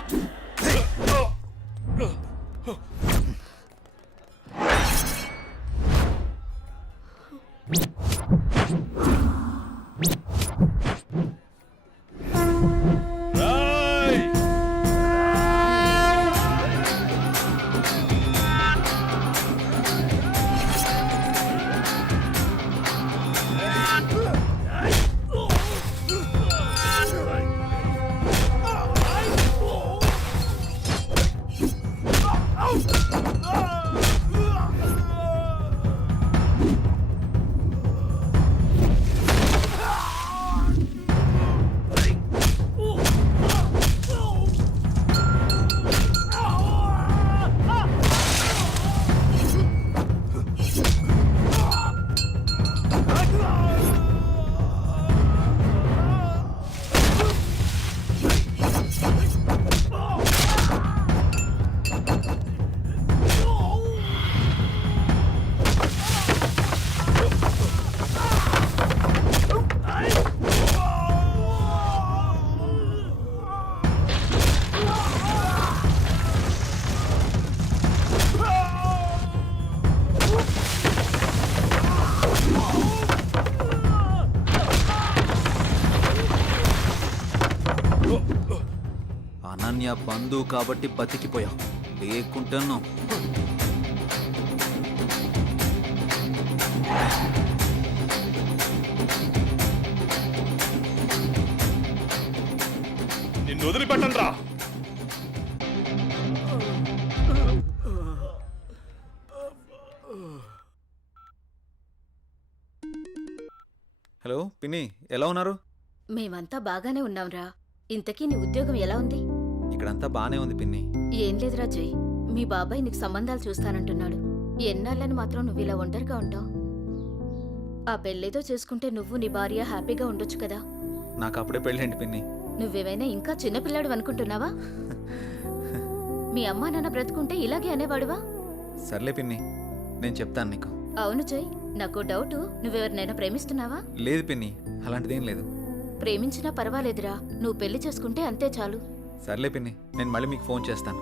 అనన్య బంధువు కాబట్టి బతికిపోయావు, లేకుంటున్నావు. నిన్ను వదిలిపెట్టను రా. హలో పిన్ని, ఎలా ఉన్నారు? మేమంతా బాగానే ఉన్నాంరా. ఇంతకీ నీ ఉద్యోగం ఎలా ఉంది? ఇక్కడంతా బానే ఉంది పిన్ని. ఏం లేదురా జై, మీ బాబాయ్ నీకు సంబంధాలు చూస్తానంటున్నాడు. ఎన్నాళ్ళని మాత్రం నువ్వు ఇలా ఒంటరిగా ఉంటావు? ఆ పెళ్ళేదో చేసుకుంటే నువ్వు నీ భార్య హ్యాపీగా ఉండొచ్చు కదా. నాకు అప్పుడే పెళ్ళేంటి పిన్ని? నువ్వేమైనా ఇంకా చిన్నపిల్లాడు అనుకుంటున్నావా? మీ అమ్మా నాన్న బ్రతుకుంటే ఇలాగే అనేవాడువా? సర్లే పిన్ని, నేను చెప్తాను నీకు. అవును జై, నాకు డౌట్, నువ్వెవరినైనా ప్రేమిస్తున్నావా? లేదు పిన్ని, అలాంటిదేం లేదు. ప్రేమించినా పర్వాలేదురా, నువ్వు పెళ్లి చేసుకుంటే అంతే చాలు. సర్లే పిన్ని, నేను మళ్ళీ మీకు ఫోన్ చేస్తాను.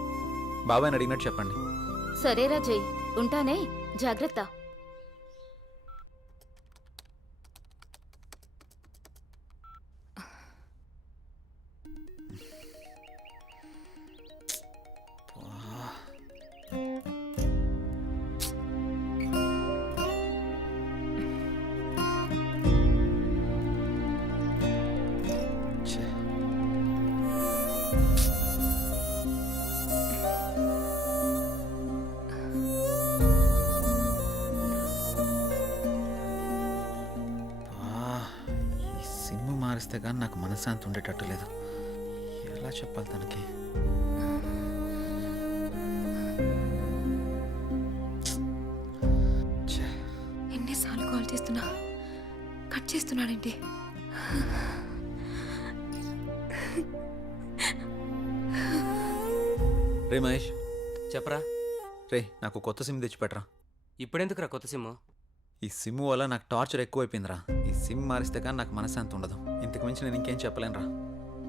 బాబాయ్ని అడిగినట్టు చెప్పండి. సరేరా జై, ఉంటానే, జాగ్రత్త. మారిస్తే కానీ నాకు మనశ్శాంతి ఉండేటట్టు లేదు. ఎలా చెప్పాలి తనకి? ఎన్నిసార్లు కాల్ చేస్తున్నా కట్ చేస్తున్నాడేంటి? రే మహేష్, చెప్పరా. రే నాకు కొత్త సిమ్ తెచ్చిపెట్టరా. ఇప్పుడెందుకురా కొత్త సిమ్? ఈ సిమ్ వల్ల నాకు టార్చర్ ఎక్కువైపోయిందిరా. ఈ సిమ్ మారిస్తే కానీ నాకు మనశ్శాంతి ఉండదు. ఇంతకు మించి నేను ఇంకేం చెప్పలేనురా.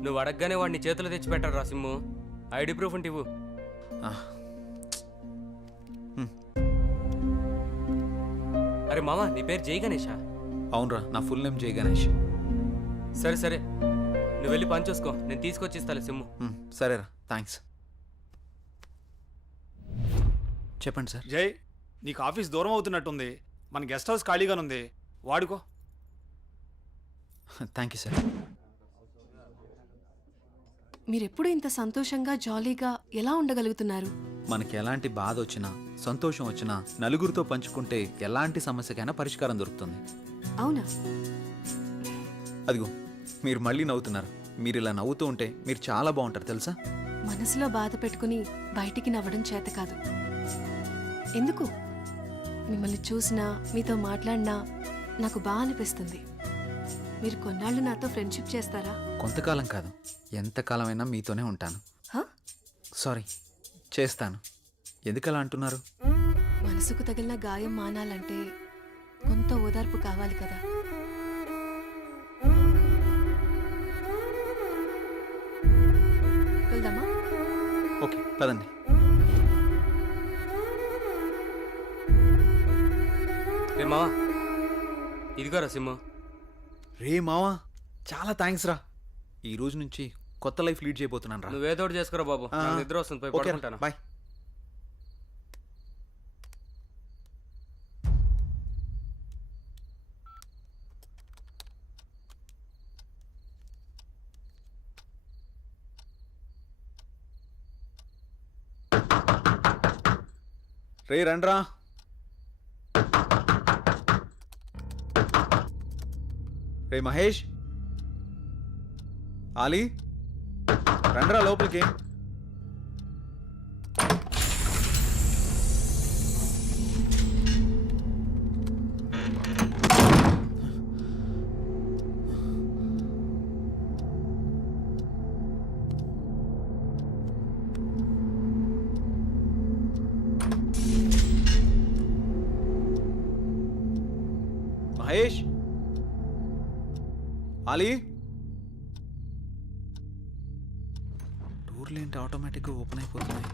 నువ్వు అడగగానే వాడిని చేతులు తెచ్చి పెట్టరా సిమ్ము. ఐడి ప్రూఫ్ ఉంటే ఇవ్వు. అరే మామ నీ పేరు జై గణేషా? అవునరా, నా ఫుల్ నేమ్ జై గణేష్. సరే సరే, నువ్వు వెళ్ళి పని చూసుకో, నేను తీసుకొచ్చి ఇస్తాలే సిమ్ము. సరేరా, థ్యాంక్స్. చెప్పండి సార్. జై, నీకు ఆఫీస్ దూరం అవుతున్నట్టుంది. మన గెస్ట్ హౌస్ ఖాళీగానుంది, వాడుకో. Thank you sir. మీరెప్పుడు ఇంత సంతోషంగా జాలీగా ఎలా ఉండగలుగుతున్నారు? మనకి ఎలాంటి బాధ వచ్చినా సంతోషం వచ్చినా నలుగురితో పంచుకుంటే ఎలాంటి సమస్యకైనా పరిష్కారం దొరుకుతుంది. అవునా? అదిగో మీరు మళ్ళీ నవ్వుతున్నారు. మీరు ఇలా నవ్వుతూ ఉంటే మీరు చాలా బాగుంటారు తెలుసా. మనసులో బాధ పెట్టుకుని బయటికి నవ్వడం చేత కాదు. ఎందుకు? మిమ్మల్ని చూసినా మీతో మాట్లాడినా నాకు బాగా అనిపిస్తుంది. మీరు కొన్నాళ్ళు నాతో ఫ్రెండ్షిప్ చేస్తారా? కొంతకాలం కాదు, ఎంతకాలమైనా మీతోనే ఉంటాను. సారీ, చేస్తాను. ఎందుకలా అంటున్నారు? మనసుకు తగిలిన గాయం మానాలంటే కొంత ఓదార్పు కావాలి కదా. వెళ్దామా? ఓకే, పదండి. రే మావా, ఇదిగోరా సిమ్ము. రే మావా, చాలా థ్యాంక్స్ రా. ఈ రోజు నుంచి కొత్త లైఫ్ లీడ్ చేయబోతున్నాను రా. నువ్వేదో ఒకటి చేసుకురా బాబు, నాకు నిద్ర వస్తుంది, పోయి పడుకుంటాను. బాయ్. రే రండ్రా. రే మహేష్, ఆలీ, రండ్రా లోపలికి. మహేష్, ఆలీ, డోర్లు ఏంటి ఆటోమేటిక్గా ఓపెన్ అయిపోతున్నాయి?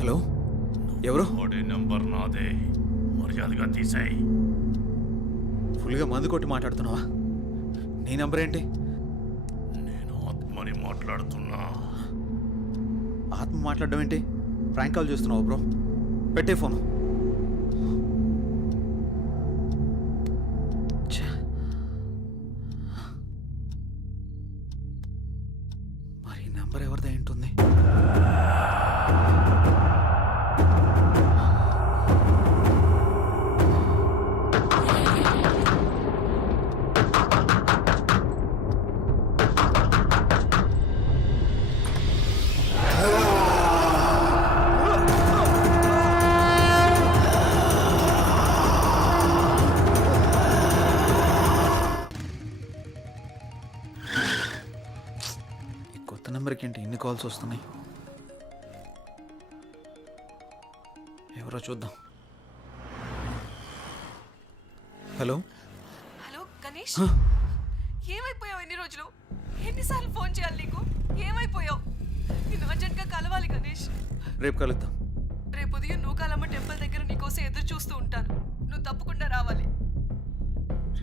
హలో, ఎవరు? నంబర్ నాదే, మర్యాదగా తీసేయ్. ఫుల్గా మందు కొట్టి మాట్లాడుతున్నావా? నీ నంబర్ ఏంటి? నేను ఆత్మని మాట్లాడుతున్నా. ఆత్మ మాట్లాడడం ఏంటి? ప్రాంక్ కాల్ చేస్తున్నావు బ్రో. పెట్టే ఫోన్. మరి నంబర్ ఎవరిదై ఉంటుంది? కొత్త నెంబర్కి ఏంటి ఇన్ని కాల్స్ వస్తున్నాయి? ఎవరో చూద్దాం. హలో హలో గణేష్, ఏమైపోయావు? ఎన్ని రోజులు, ఎన్నిసార్లు ఫోన్ చేయాలి నీకు? ఏమైపోయావు? నేను అర్జెంట్గా కలవాలి గణేష్. రేపు కలుద్దాం. రేపు ఉదయం నూకాలమ్మ టెంపుల్ దగ్గర నీకోసం ఎదురు చూస్తూ ఉంటాను. నువ్వు తప్పకుండా రావాలి.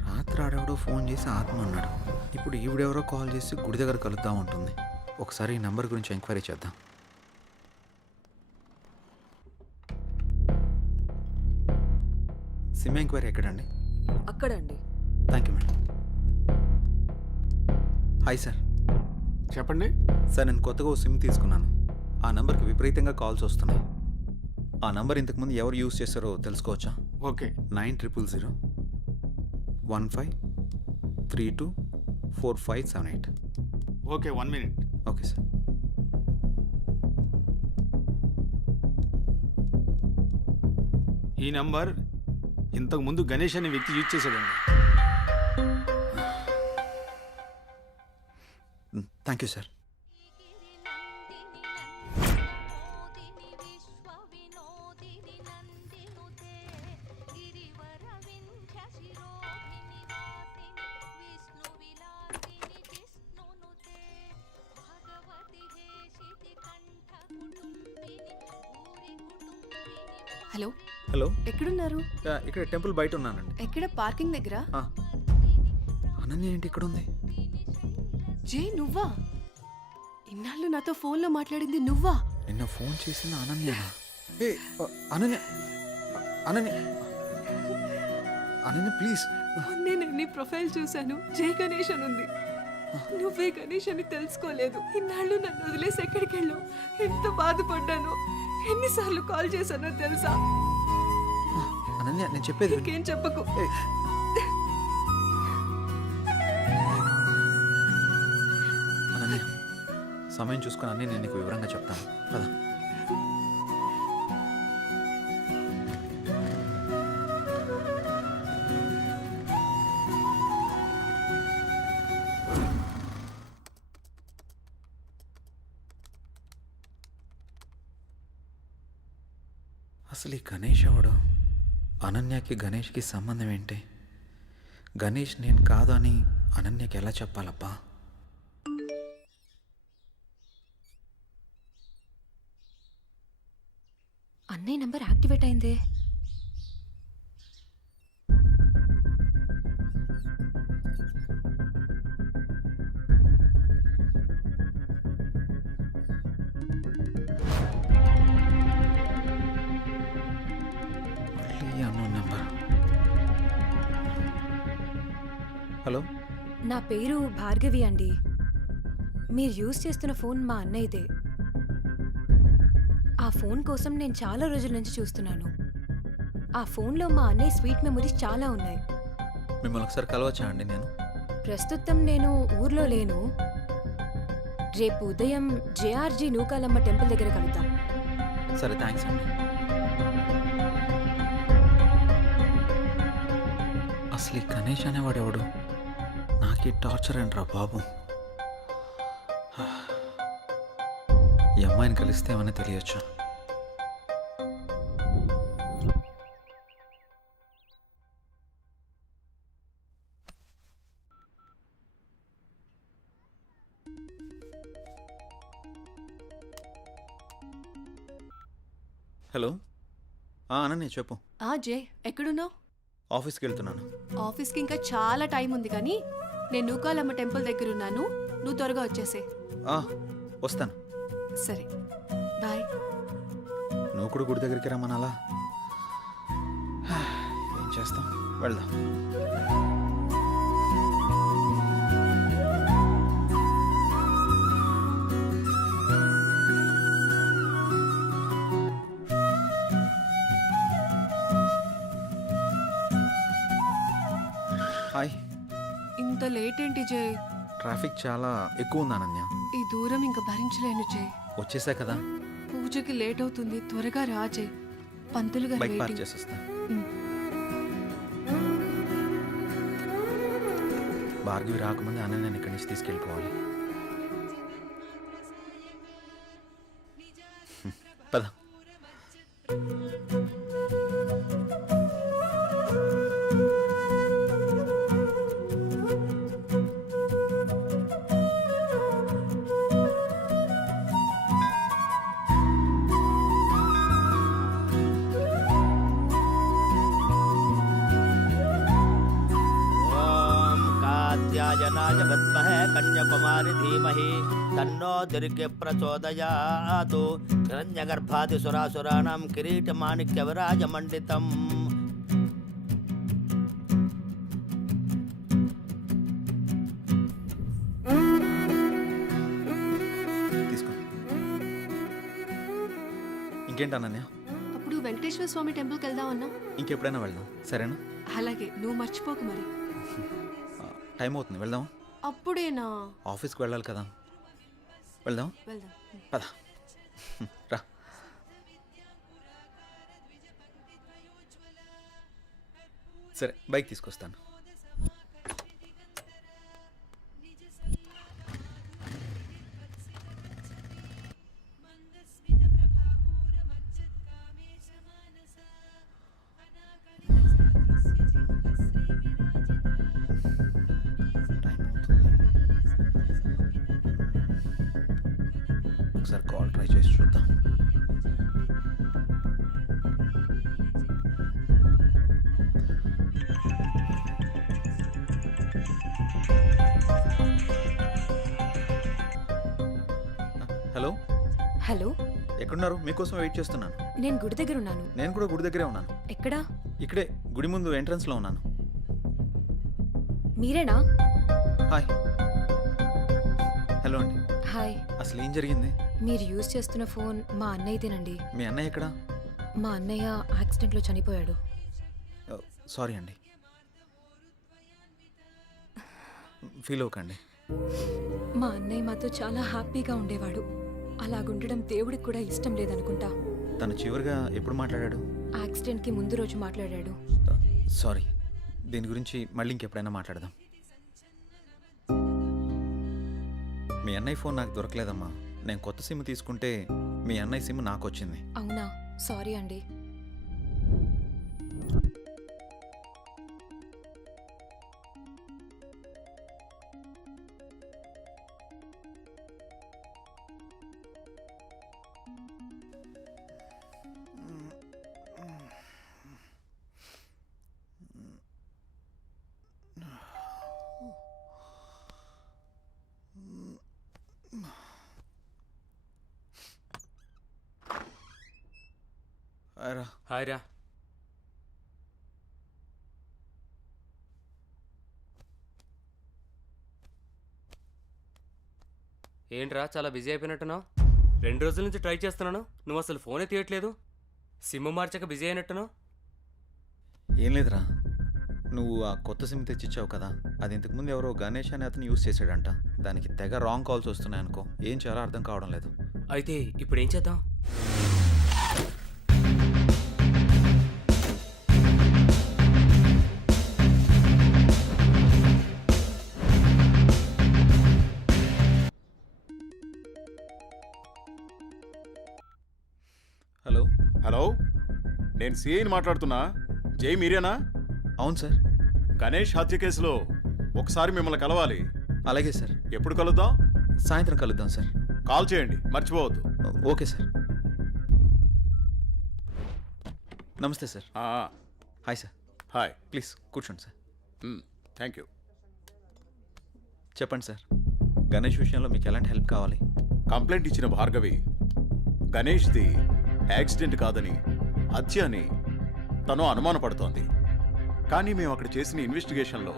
రాత్రి ఆడెవడో ఫోన్ చేసి ఆత్మ అన్నాడు. ఇప్పుడు ఈవిడెవరో కాల్ చేసి గుడి దగ్గర కలుద్దాం ఉంటుంది. ఒకసారి ఈ నంబర్ గురించి ఎంక్వైరీ చేద్దాం. సిమ్ ఎంక్వైరీ ఎక్కడండి? అక్కడండి. Thank you madam. Hi sir. చెప్పండి సార్, నేను కొత్తగా ఓ సిమ్ తీసుకున్నాను. ఆ నంబర్కి విపరీతంగా కాల్స్ వస్తున్నాయి. ఆ నంబర్ ఇంతకుముందు ఎవరు యూజ్ చేస్తారో తెలుసుకోవచ్చా? Okay. 900015324578. Okay, 1 minute. Okay sir. ఈ నంబర్ ఇంతకు ముందు గణేష్ అనే వ్యక్తి యూజ్ చేశాడండి. Thank you sir. Hello hello, ఎక్కడున్నారు? ఇక్కడ టెంపుల్ బయట ఉన్నానండి. ఎక్కడ? పార్కింగ్ దగ్గర. అనన్య ఏంటి ఇక్కడ ఉంది? జే, నువ్వా? ఇన్నాళ్ళు నాతో ఫోన్లో మాట్లాడింది నువ్వా? నిన్న ఫోన్ చేసిన అనన్య. అనన్య అనన్య అనన్య ప్లీజ్. నేను నీ ప్రొఫైల్ చూశాను, జై గణేష్ అని ఉంది. నువ్వే గణేష్ అని తెలుసుకోలేదు. ఇన్నాళ్ళు నన్ను వదిలేసి ఎక్కడికి వెళ్ళావు? ఎంత బాధపడ్డానో, ఎన్నిసార్లు కాల్ చేశానో తెలుసా? అనన్య, నేను చెప్పేది విను. ఇంకేం చెప్పకు. అనన్య, సమయం చూసుకొని అన్నీ నేను నీకు వివరంగా చెప్తాను కదా. అసలు ఈ గణేష్ ఎవడు? అనన్యకి గణేష్కి సంబంధం ఏంటి? గణేష్ నేను కాదు అని అనన్యకి ఎలా చెప్పాలబ్బా? అన్నయ్య నంబర్ యాక్టివేట్ అయిందే. Unknown number. హలో, నా పేరు భార్గవి అండి. మీరు యూజ్ చేస్తున్న ఫోన్ మా అన్నయ్యదే. ఆ ఫోన్ కోసం నేను చాలా రోజుల నుంచి చూస్తున్నాను. ఆ ఫోన్లో మా అన్నయ్య స్వీట్ మెమరీస్ చాలా ఉన్నాయి. మిమ్మల్ని ఒకసారి కలవచ్చా అండి? నేను ప్రస్తుతం నేను ఊర్లో లేను. రేపు ఉదయం జేఆర్జీ నూకాలమ్మ టెంపుల్ దగ్గర కలుద్దాం. సరే, థ్యాంక్స్ అండి. అసలు ఈ గణేష్ అనేవాడు ఎవడు? నాకు టార్చర్ అంటరా బాబు. ఈ అమ్మాయిని కలిస్తే ఏమని తెలియచ్చు. హలో, అనన్య చెప్పు. జే, ఎక్కడున్నావు? ఆఫీస్కి వెళ్తున్నాను. ఆఫీస్కి ఇంకా చాలా టైం ఉంది, కానీ నేను నూకాలమ్మ టెంపుల్ దగ్గర ఉన్నాను, నువ్వు త్వరగా వచ్చేసే. వస్తాను. సరే బాయ్. నువ్వు కూడా గుడి దగ్గరికి రమ్మనాలా? ఏం చేస్తాం, వెళ్దాం. హాయ్. ఇంత లేట్ ఏంటి జయ్? ట్రాఫిక్ చాలా ఎక్కువ ఉంది అనన్య. ఈ దూరం ఇంకా భరించలేను జయ్. వచ్చేసా కదా. పూజకి లేట్ అవుతుంది, త్వరగా రా జయ్. పంతులు గారు బైక్ పార్క్ waiting. చేసేస్తా. భార్గవి రాకముందే అనన్యని ఇక్కడి నుంచి తీసుకెళ్ళిపోవాలి. పద. ఓం కాత్యాయనాయ విద్మహే కన్యాకుమారి ధీమహి తన్నో దుర్గే ప్రచోదయాతు. హిరణ్యగర్భాది సురాసురాణం కిరీటమాణిక్య విరాజమండితం. తీసుకో. ఇంకేంటి అనన్య? అప్పుడు వెంకటేశ్వర స్వామి టెంపుల్కి వెళ్దాం అన్నా. ఇంకెప్పుడైనా వెళ్దాం, సరేనా? అలాగే, నువ్వు మర్చిపోకు మరి. టైం అవుతుంది, వెళ్దాం. అప్పుడేనా? ఆఫీస్కి వెళ్ళాలి కదా. వెళ్దాం. వెళ్దాం. పద. రా. సరే, బైక్ తీసుకొస్తాను. ఒకసారి కాల్ ట్రై చేసి చూద్దాం. హలో. హలో, ఎక్కడున్నారు? మీకోసం వెయిట్ చేస్తున్నాను. నేను గుడి దగ్గర ఉన్నాను. నేను కూడా గుడి దగ్గరే ఉన్నాను. ఎక్కడా? ఇక్కడే గుడి ముందు ఎంట్రన్స్లో ఉన్నాను. మీరేనా? హాయ్. హలో అండి. హాయ్. అసలు ఏం జరిగింది? మీరు యూజ్ చేస్తున్న ఫోన్ మా అన్నయ్యదేనండి. మీ అన్నయ్య ఎక్కడా? మా అన్నయ్య యాక్సిడెంట్లో చనిపోయాడు. సారీ అండి. ఫీల్ అవ్వకండి. మా అన్నయ్య మాతో చాలా హ్యాపీగా ఉండేవాడు. అలాగుండడం దేవుడికి కూడా ఇష్టం లేదనుకుంటా. తను చివరిగా ఎప్పుడు మాట్లాడాడు? యాక్సిడెంట్కి ముందు రోజు మాట్లాడాడు. సారీ. దీని గురించి మళ్ళీ ఇంకెప్పుడైనా మాట్లాడదాం. మీ అన్నయ్య ఫోన్ నాకు దొరకలేదమ్మా. నేను కొత్త సిమ్ తీసుకుంటే మీ అన్నయ్య సిమ్ నాకు వచ్చింది. అవునా? సారీ అండి. హాయ్ రా. ఏంట్రా చాలా బిజీ అయిపోయినట్టున్నావు? 2 రోజుల నుంచి ట్రై చేస్తున్నాను, నువ్వు అసలు ఫోనే తీయట్లేదు. సిమ్ మార్చక బిజీ అయినట్టున్నావు. ఏం లేదురా, నువ్వు ఆ కొత్త సిమ్ తెచ్చిచ్చావు కదా, అది ఇంతకుముందు ఎవరో గణేష్ అనే అతను యూస్ చేశాడంట. దానికి తెగ రాంగ్ కాల్స్ వస్తున్నాయి అనుకో. ఏం చేయాలో అర్థం కావడం లేదు. అయితే ఇప్పుడు ఏం చేద్దాం? హలో. హలో, నేను సిఐని మాట్లాడుతున్నా. జై మీరేనా? అవును సార్. గణేష్ హత్య కేసులో ఒకసారి మిమ్మల్ని కలవాలి. అలాగే సార్. ఎప్పుడు కలుద్దాం? సాయంత్రం కలుద్దాం సార్. కాల్ చేయండి, మర్చిపోవద్దు. Okay sir. నమస్తే sir. Hi sir. Hi. Please కూర్చోండి సార్. Thank you. చెప్పండి సార్, గణేష్ విషయంలో మీకు ఎలాంటి హెల్ప్ కావాలి? కంప్లైంట్ ఇచ్చిన భార్గవి గణేష్ది యాక్సిడెంట్ కాదని హత్య అని తను అనుమానపడుతోంది. కానీ మేము అక్కడ చేసిన ఇన్వెస్టిగేషన్లో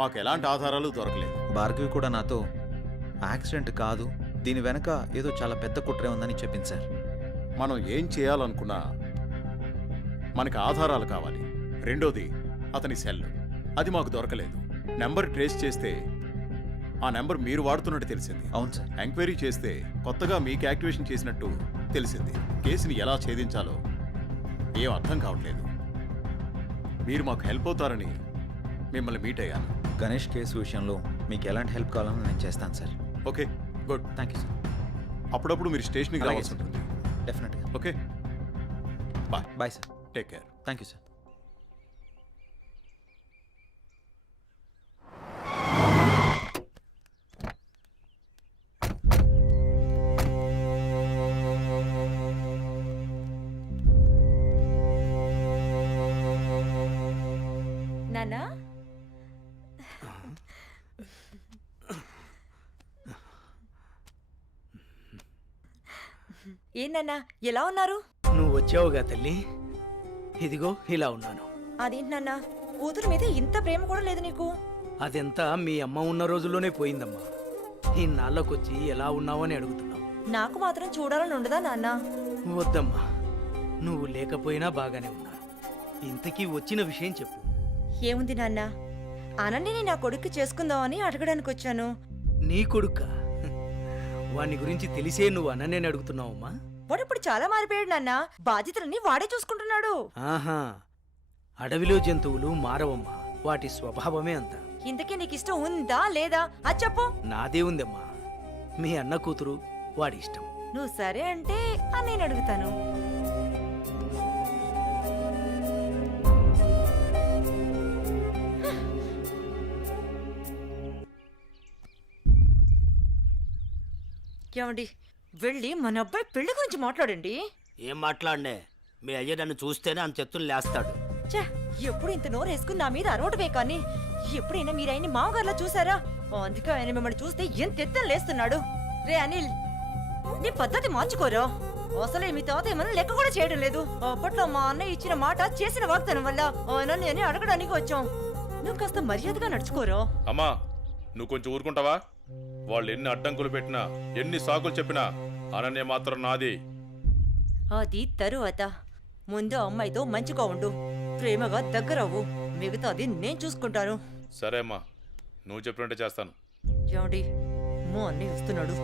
మాకు ఎలాంటి ఆధారాలు దొరకలేదు. భార్గవి కూడా నాతో యాక్సిడెంట్ కాదు, దీని వెనక ఏదో చాలా పెద్ద కుట్రే ఉందని చెప్పింది సార్. మనం ఏం చేయాలనుకున్నా మనకి ఆధారాలు కావాలి. రెండోది అతని సెల్, అది మాకు దొరకలేదు. నెంబర్ ట్రేస్ చేస్తే ఆ నెంబర్ మీరు వాడుతున్నట్టు తెలిసింది. అవును సార్. ఎంక్వైరీ చేస్తే కొత్తగా మీకు యాక్టివేషన్ చేసినట్టు తెలిసింది. కేసుని ఎలా ఛేదించాలో ఏం అర్థం కావట్లేదు. మీరు మాకు హెల్ప్ అవుతారని మిమ్మల్ని మీట్ అయ్యాను. గణేష్ కేసు విషయంలో మీకు ఎలాంటి హెల్ప్ కావాలని నేను చేస్తాను సార్. Okay, good. Thank you sir. అప్పుడప్పుడు మీరు స్టేషన్కి అలాగే రావాల్సి సార్. ఉంటుంది. డెఫినెట్గా. Okay, bye. Bye sir. Take care. Thank you sir. నానా ఏంటన్నా ఎలా ఉన్నారు? నువ్వు వచ్చావుగా తల్లి, ఇదిగో ఇలా ఉన్నాను. అదేంటి నాన్న, కూతురు మీద ఇంత ప్రేమ కూడా లేదు నీకు? అదెంతా మీ అమ్మ ఉన్న రోజుల్లోనే పోయిందమ్మా. ఇన్నాళ్ళకొచ్చి ఎలా ఉన్నావని అడుగుతున్నావు. నాకు మాత్రం చూడాలని ఉండదా నాన్న? వద్దమ్మా, నువ్వు లేకపోయినా బాగానే ఉన్నాను. ఇంతకీ వచ్చిన విషయం చెప్పు. ఏముంది నాన్న, అనన్యని నా కొడుక్కి చేసుకుందామని అడగడానికి వచ్చాను. నీ కొడుక్క? వాని గురించి తెలిసే నువ్వు అనన్యని అడుగుతున్నావమ్మా? వాడు ఇప్పుడు చాలా మారిపోయాడు నాన్న, బాధ్యతలన్నీ వాడే చూసుకుంటున్నాడు. ఆహా, అడవిలో జంతువులు మారవమ్మా, వాటి స్వభావమే అంత. ఇంతకీ నీకు ఇష్టం ఉందా లేదా అది చెప్పు. నాదే ఉందమ్మా, మీ అన్న కూతురు వాడి ఇష్టం. నువ్వు సరే అంటే నేను అడుగుతాను. ఏమండి, వెళ్ళి మన అబ్బాయి పెళ్లి గురించి మాట్లాడండి. ఏం మాట్లాడనే, మీ అయ్య నన్ను చూస్తేనే అంత చెత్తులు లేస్తాడు. ఛే, ఎప్పుడు ఇంత నోరు వేసుకుని నా మీద అరవటమే కానీ ఎప్పుడైనా మీరు ఆయన్ని మామగారులా చూసారా? అందుకే ఆయన మిమ్మల్ని చూస్తే ఎంత ఎత్తని లేస్తున్నాడు. రే అనిల్, నీ పద్ధతి మార్చుకోరా. అసలే మీ తాత ఏమన్నా లెక్క కూడా చేయడం లేదు. అప్పట్లో మా అన్నయ్య ఇచ్చిన మాట చేసిన వాగ్దానం వల్ల ఆయన నేను అడగడానికి వచ్చాం. నువ్వు కాస్త మర్యాదగా నడుచుకోరా. అమ్మా, నువ్వు కొంచెం ఊరుకుంటావా? వాళ్ళు ఎన్ని అడ్డంకులు పెట్టినా, ఎన్ని సాకులు చెప్పినా అనన్య మాత్రం నాది. అది తరువాత. ముందు అమ్మాయితో మంచిగా ఉండు, ప్రేమగా దగ్గరవ్వు, మిగతాది నేను చూసుకుంటాను. సరే అమ్మా, నువ్వు చెప్పినట్టే చేస్తాను. ఏమండి, మా అన్నయ్య వస్తున్నాడు.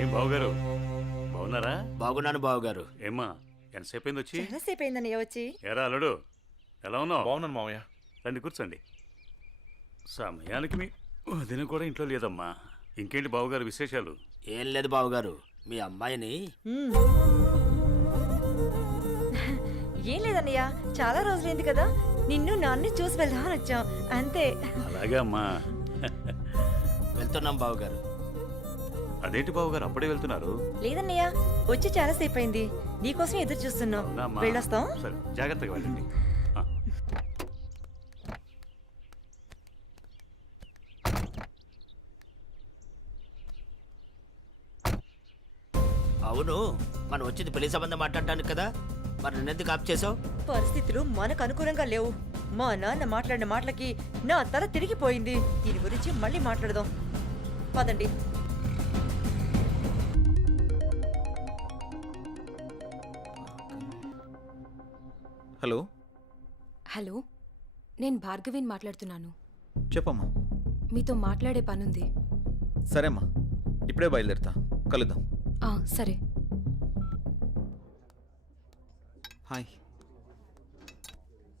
ఏం బావగారు, బాగున్నారా? బాగున్నాను బావగారు. ఏమ్మా, ఎంతసేపు అయింది వచ్చి? చాలాసేపు అయిందన్నయ్య వచ్చి. ఎరా అల్లుడు, ఎలా ఉన్నావు? బాగున్నాను మామయ్య. రండి కూర్చోండి. సమయానికి మీ వదిన కూడా ఇంట్లో లేదమ్మా. ఇంకేంటి బావగారు విశేషాలు? ఏం లేదు బావగారు, మీ అమ్మాయిని ఏం లేదన్నయ్య, చాలా రోజులైంది కదా, నిన్ను నాన్ని చూసి వెళ్దామని వచ్చాం అంతే. అలాగే అమ్మా. వెళ్తున్నాం బావగారు. అదేంటి బావగారు అప్పుడే వెళ్తున్నారు? లేదన్నయ్య, వచ్చి చాలా సేపు అయింది, నీకోసం ఎదురు చూస్తున్నాం. అవునమ్మా. వెళ్ళొస్తాం. సరే, జాగ్రత్తగా వెళ్ళండి. ఆ. అవును, మనం వచ్చింది పెళ్లి సంబంధం మాట్లాడటానికి కదా, మరి నన్నెందుకు ఆప్ చేసావు? పరిస్థితులు మనకు అనుకూలంగా లేవు. మా నాన్న మాట్లాడిన మాటలకి నా తల తిరిగిపోయింది. దీని గురించి మళ్ళీ మాట్లాడదాం, పదండి. హలో. హలో, నేను భార్గవిని మాట్లాడుతున్నాను. చెప్పమ్మా. మీతో మాట్లాడే పనుంది. సరే అమ్మా, ఇప్పుడే బయలుదేరుతా, కలుద్దాం. సరే. హాయ్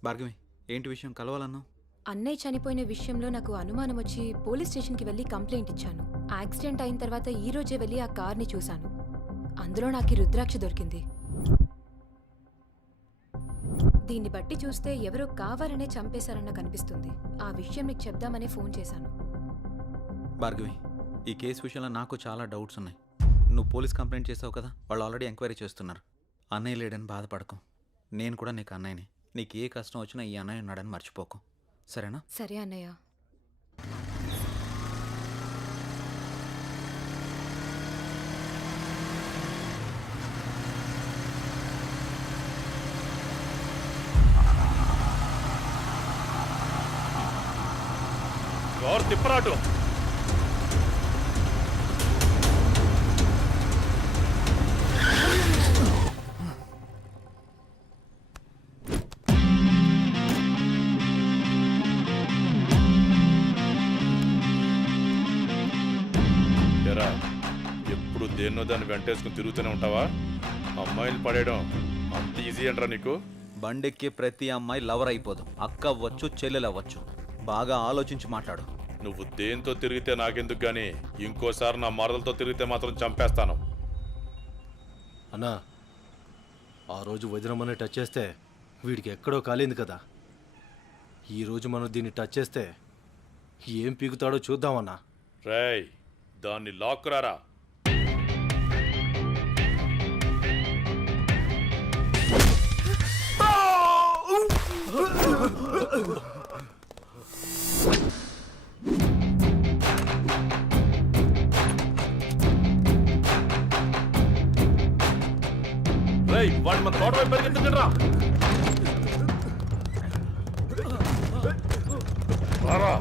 భార్గవి, ఏంటి విషయం, కలవాలన్నావు? అన్నయ్య చనిపోయిన విషయంలో నాకు అనుమానం వచ్చి పోలీస్ స్టేషన్కి వెళ్ళి కంప్లైంట్ ఇచ్చాను. యాక్సిడెంట్ అయిన తర్వాత ఈ రోజే వెళ్ళి ఆ కార్ని చూశాను. అందులో నాకు రుద్రాక్ష దొరికింది. దీన్ని బట్టి చూస్తే ఎవరో కావాలనే చంపేశారన్న కనిపిస్తుంది. ఆ విషయం నీకు చెప్దామని ఫోన్ చేశాను. భార్గవి, ఈ కేసు విషయంలో నాకు చాలా డౌట్స్ ఉన్నాయి. నువ్వు పోలీస్ కంప్లైంట్ చేసావు కదా, వాళ్ళు ఆల్రెడీ ఎంక్వైరీ చేస్తున్నారు. అన్నయ్య లేడని బాధపడకు, నేను కూడా నీకు అన్నయ్యని. నీకు ఏ కష్టం వచ్చినా ఈ అన్నయ్య ఉన్నాడని మర్చిపోకు, సరేనా? సరే అన్నయ్య. ఎవరు తిప్పరాటు? ఎరా, ఎప్పుడు దేన్నో దాన్ని వెంటేసుకుని తిరుగుతూనే ఉంటావా? అమ్మాయిలు పడేయడం అంత ఈజీ అంటారా నీకు? బండెక్కి ప్రతి అమ్మాయి లవర్ అయిపోదు. అక్క అవ్వచ్చు, చెల్లెలు అవ్వచ్చు. బాగా ఆలోచించి మాట్లాడు. నువ్వు దేంతో తిరిగితే నాకెందుకు గానీ ఇంకోసారి నా మరదలతో తిరిగితే మాత్రం చంపేస్తాను. అన్నా, ఆ రోజు వదినమ్మని టచ్ చేస్తే వీడికి ఎక్కడో కాలింది కదా. ఈరోజు మనం దీన్ని టచ్ చేస్తే ఏం పీకుతాడో చూద్దామన్నా. రేయ్, దాన్ని లాక్కురారా. రేయ్, వాడిని మన తోట వైపు పరిగెత్తుకురా. రారా.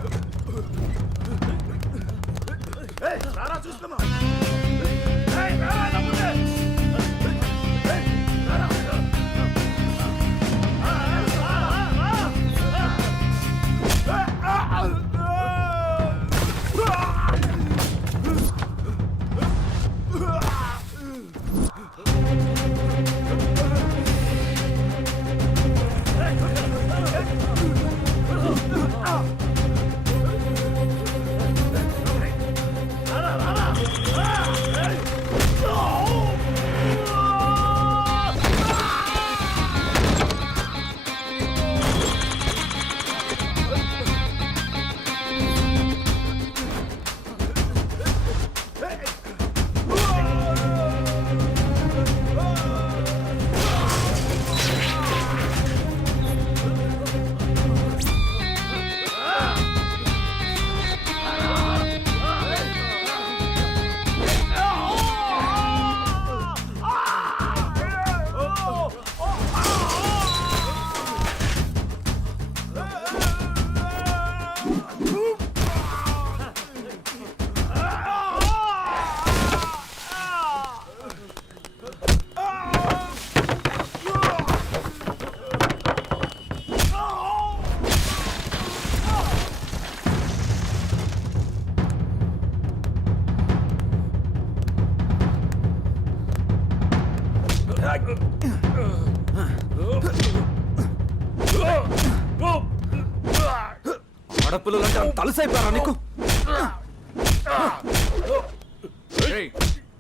ఆడపిల్లలంటే అంత అలసైపోయారా నీకు?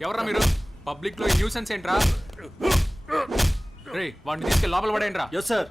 ఎవర్రా మీరు? పబ్లిక్ లో న్యూసెన్స్ ఏంట్రా? రే, వాడిని తీసుకెళ్ళి లోపల పడేయండిరా. Yes sir.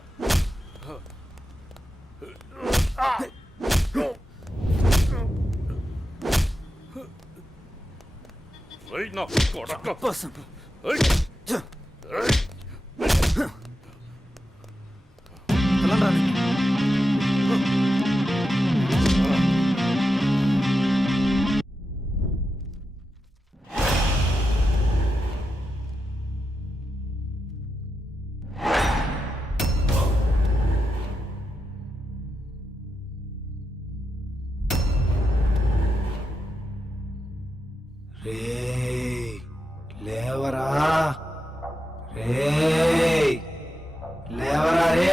లేవరా లేవరా రే.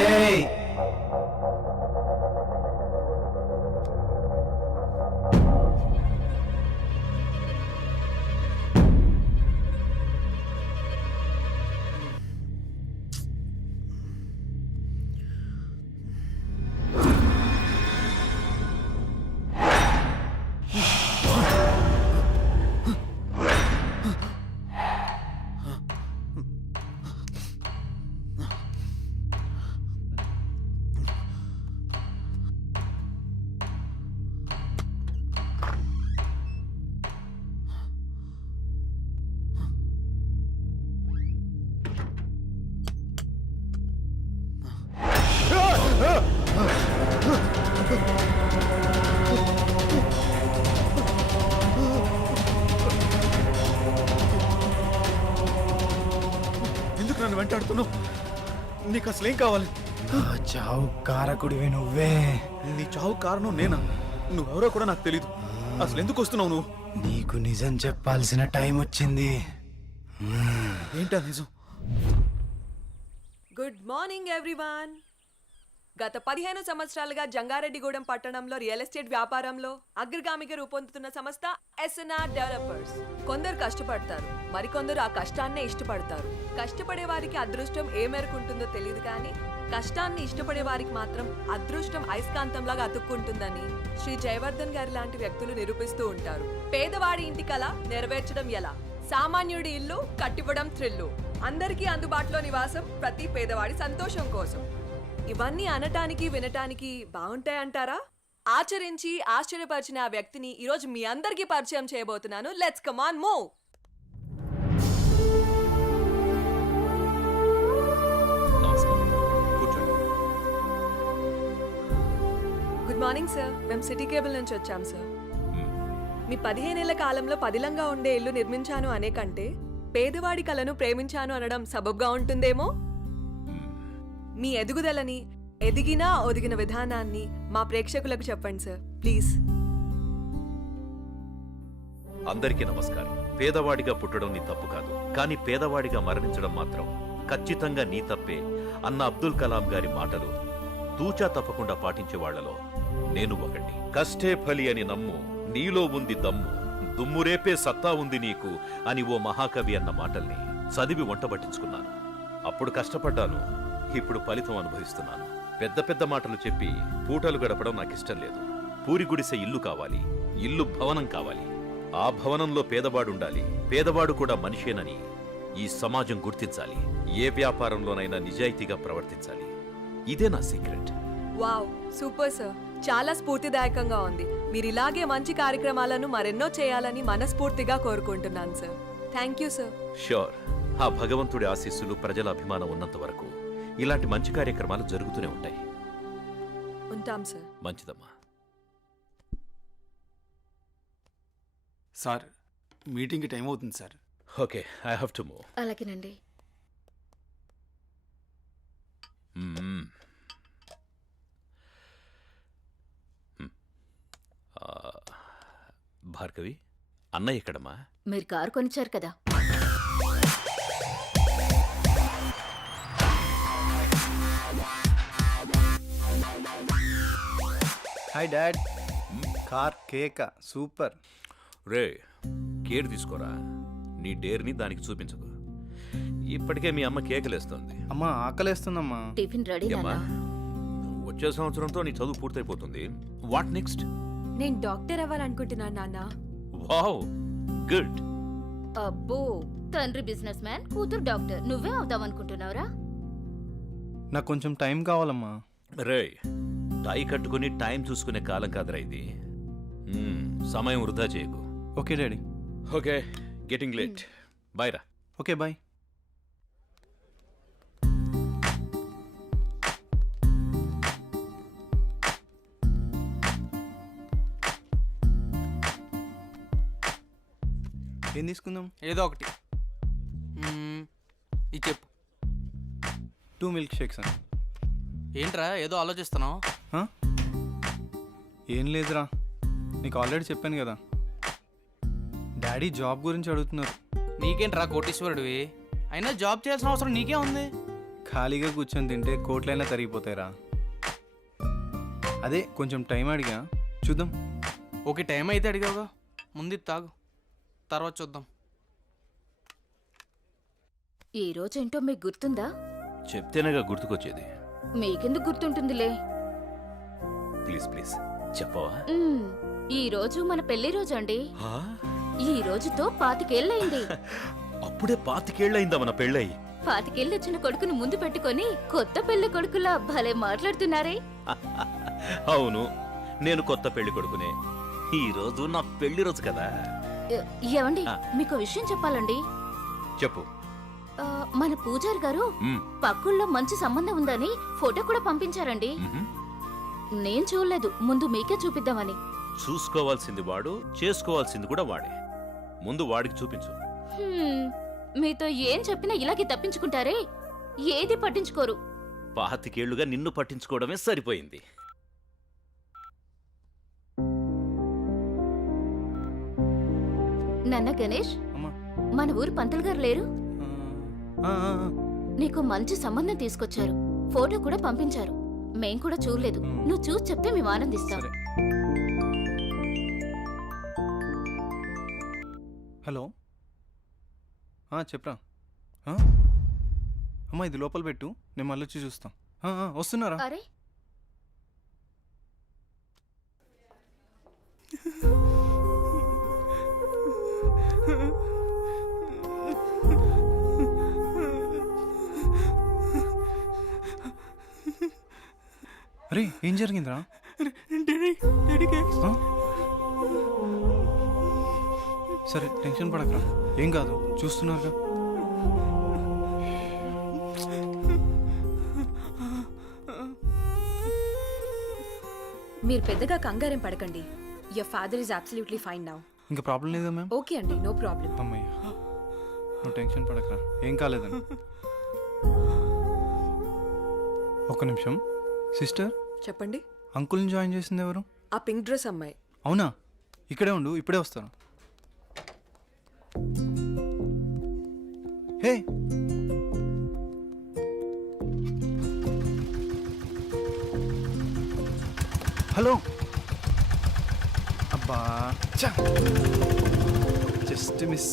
నన్ను వెంటాడుతున్నావు? నీకు అసలేం కావాలి? చావు కారకుడివి నువ్వే. నీ చావు కారణం నేనా? నువ్వెవరో కూడా నాకు తెలీదు. అసలు ఎందుకు వస్తున్నావు నువ్వు? నీకు నిజం చెప్పాల్సిన టైం వచ్చింది. ఏంటా నిజం? Good morning everyone. గత 15 సంవత్సరాలుగా జంగారెడ్డిగూడెం పట్టణంలో రియల్ ఎస్టేట్ వ్యాపారంలో అగ్రగామిగా రూపొందుతున్న సంస్థ ఎస్ఎన్ఆర్ డెవలపర్స్. కొందరు కష్టపడతారు, మరికొందరు ఆ కష్టాన్నే ఇష్టపడతారు. కష్టపడే వారికి అదృష్టం ఏ మేరకు ఉంటుందో తెలియదు, కానీ కష్టాన్ని ఇష్టపడే వారికి మాత్రం అదృష్టం అయస్కాంతంలాగా అతుక్కుంటుందని శ్రీ జయవర్ధన్ గారి లాంటి వ్యక్తులు నిరూపిస్తూ ఉంటారు. పేదవాడి ఇంటి కల నెరవేర్చడం ఎలా, సామాన్యుడి ఇల్లు కట్టివ్వడం థ్రిల్లు, అందరికీ అందుబాటులో నివాసం ప్రతి పేదవాడి సంతోషం కోసం. ఇవన్నీ అనటానికి వినటానికి బాగుంటాయంటారా? ఆచరించి ఆశ్చర్యపరిచిన ఆ వ్యక్తిని ఈరోజు మీ అందరికీ పరిచయం చేయబోతున్నాను. Let's come on move. Good morning sir. మేము సిటీ కేబుల్ నుంచి వచ్చాం సార్. మీ 15 ఏళ్ల కాలంలో పదిలంగా ఉండే ఇల్లు నిర్మించాను అనే కంటే పేదవాడి కలను ప్రేమించాను అనడం సబబ్గా ఉంటుందేమో. మీ ఎదుగుదలని, ఎదిగినా ఒదిగిన విధానాన్ని మా ప్రేక్షకులకు చెప్పండి సార్ ప్లీజ్. అందరికీ నమస్కారం. పేదవాడిగా పుట్టడం నీ తప్పు కాదు, కానీ పేదవాడిగా మరణించడం మాత్రం ఖచ్చితంగా నీ తప్పే అన్న అబ్దుల్ కలాం గారి మాటలు తూచా తప్పకుండా పాటించే వాళ్లలో నేను ఒకటి. కష్టే ఫలి అని నమ్ము, నీలో ఉంది దమ్ము, దుమ్మురేపే సత్తా ఉంది నీకు అని ఓ మహాకవి అన్న మాటల్ని చదివి వంటబట్టించుకున్నాను. అప్పుడు కష్టపడ్డాను, ఇప్పుడు ఫలితం అనుభవిస్తున్నాను. పెద్ద పెద్ద మాటలు చెప్పి పూటలు గడపడం నాకిష్టం లేదు. పూరి గుడిసె ఇల్లు కావాలి, ఇల్లు భవనం కావాలి. ఆ భవనంలో పేదవాడుండాలి, పేదవాడు కూడా మనిషేనని ఈ సమాజం గుర్తించాలి. ఏ వ్యాపారంలోనైనా నిజాయితీగా ప్రవర్తించాలి. ఇదే నా సీక్రెట్. Wow, super sir. చాలా స్ఫూర్తిదాయకంగా ఉంది. మీరు ఇలాగే మంచి కార్యక్రమాలను మరెన్నో చేయాలని మనస్ఫూర్తిగా కోరుకుంటున్నాను sir. Thank you sir. Sure. ఆ భగవంతుడి ఆశీస్సులు, ప్రజల అభిమానం ఉన్నంత వరకు ఇలాంటి మంచి కార్యక్రమాలు జరుగుతూనే ఉంటాయి. ఉంటాం సార్. మంచిదమ్మా. సార్, మీటింగ్కి టైం అవుతుంది sir. Okay, I have to move. అలాగేనండి. భార్గవి, అన్నయ్య ఎక్కడమ్మా? మీరు కారు కొనిచ్చారు కదా. Hi dad. కార్ కేక సూపర్. రే, కేర్ తీసుకోరా. నీ డేర్ని దానికి చూపించకు. ఇప్పటికే మీ అమ్మ కేకలేస్తుంది. అమ్మా, ఆకలేస్తుందమ్మా. Tiffin ready. వచ్చే సంవత్సరంతో నీ చదువు పూర్తయిపోతుంది. What next? నేను డాక్టర్ అవ్వాలనుకుంటున్నాను నాన్న. Wow, good. అబ్బో, తండ్రి బిజినెస్ మ్యాన్, కూతురు డాక్టర్. నువ్వే అవుతావనుకుంటున్నావురా? నాకు కొంచెం టైం కావాలమ్మా. రే, టై కట్టుకుని టైం చూసుకునే కాలం కాదురా ఇది. సమయం వృధా చేయకు. Okay daddy. Okay, getting late. Bye రా. Okay, bye. ఏం తీసుకుందాం? ఏదో ఒకటి. ఇది చెప్పు. 2 మిల్క్ షేక్స్ అని. ఏంట్రా ఏదో ఆలోచిస్తున్నావు? ఏం లేదురా, నీకు ఆల్రెడీ చెప్పాను కదా. డాడీ జాబ్ గురించి అడుగుతున్నారు. నీకేంట్రా కోటీశ్వరుడివి? అయినా జాబ్ చేయాల్సిన అవసరం నీకే ఉంది. ఖాళీగా కూర్చొని తింటే కోట్లైనా తరిగిపోతాయిరా. అదే కొంచెం టైం అడిగా, చూద్దాం. ఓకే, టైం అయితే అడిగావుగా, ముందు తాగు, తర్వాత చూద్దాం. ఈ రోజేంటో మీకు గుర్తుందా? చెప్తేనేగా గుర్తుకొచ్చేది. మీకెందుకు గుర్తుంటుందిలే. ప్లీజ్ ప్లీజ్ చెప్పవా? ఈ రోజు మన పెళ్లి రోజు అండి. ఈ రోజుతో 25 ఏళ్ళైంది. అప్పుడే 25 ఏళ్ళయిందా మన పెళ్ళయి? 25 ఏళ్ళు వచ్చిన కొడుకుని ముందు పెట్టుకొని కొత్త పెళ్లి కొడుకులా భలే మాట్లాడుతున్నారే. అవును, నేను కొత్త పెళ్లి కొడుకునే. ఈ రోజు నా పెళ్లి రోజు కదా. ఏమండి, మీకు విషయం చెప్పాలండి. చెప్పు. మన పూజారి గారు పక్కుల్లో మంచి సంబంధం ఉందని ఫోటో కూడా పంపించారండి. నేను చూడలేదు, ముందు మీకే చూపిద్దామని. చూసుకోవాల్సింది వాడు, చేసుకోవాల్సింది కూడా వాడే. ముందు వాడికి చూపించు. మీతో ఏం చెప్పినా ఇలాగే తప్పించుకుంటారే. ఏది పట్టించుకోరు. 25 ఏళ్లుగా నిన్ను పట్టించుకోవడమే సరిపోయింది. నాన్న గణేష్, అమ్మా. మన ఊరు పంతులు గారు లేరు? ఆ, ఆ, ఆ. నీకు మంచి సంబంధం తీసుకొచ్చారు. ఫోటో కూడా పంపించారు. మేం కూడా చూడలేదు. నువ్వు చూసి చెప్తే మేము ఆనందిస్తాం. సరే. హలో చెప్పరా. అమ్మా ఇది లోపల పెట్టు, నేను మళ్ళీ వచ్చి చూస్తాం. వస్తున్నారా? అరే అరే ఏం జరిగిందిరా? సరే టెన్షన్ పడకరా, ఏం కాదు, చూస్తున్నారుగా. మీరు పెద్దగా కంగారేం పడకండి. Your father is absolutely fine now. ఇంకా ప్రాబ్లం లేదా మ్యామ్? ఓకే అండి, నో ప్రాబ్లం. అమ్మయ్య, నువ్వు టెన్షన్ పడకరా, ఏం కాలేదని. ఒక్క నిమిషం సిస్టర్, చెప్పండి. అంకుల్ని జాయిన్ చేసింది ఎవరు? ఆ పింక్ డ్రెస్ అమ్మాయి. అవునా? ఇక్కడే ఉండు, ఇప్పుడే వస్తాను. Hey hello. అబ్బా జస్ట్ మిస్.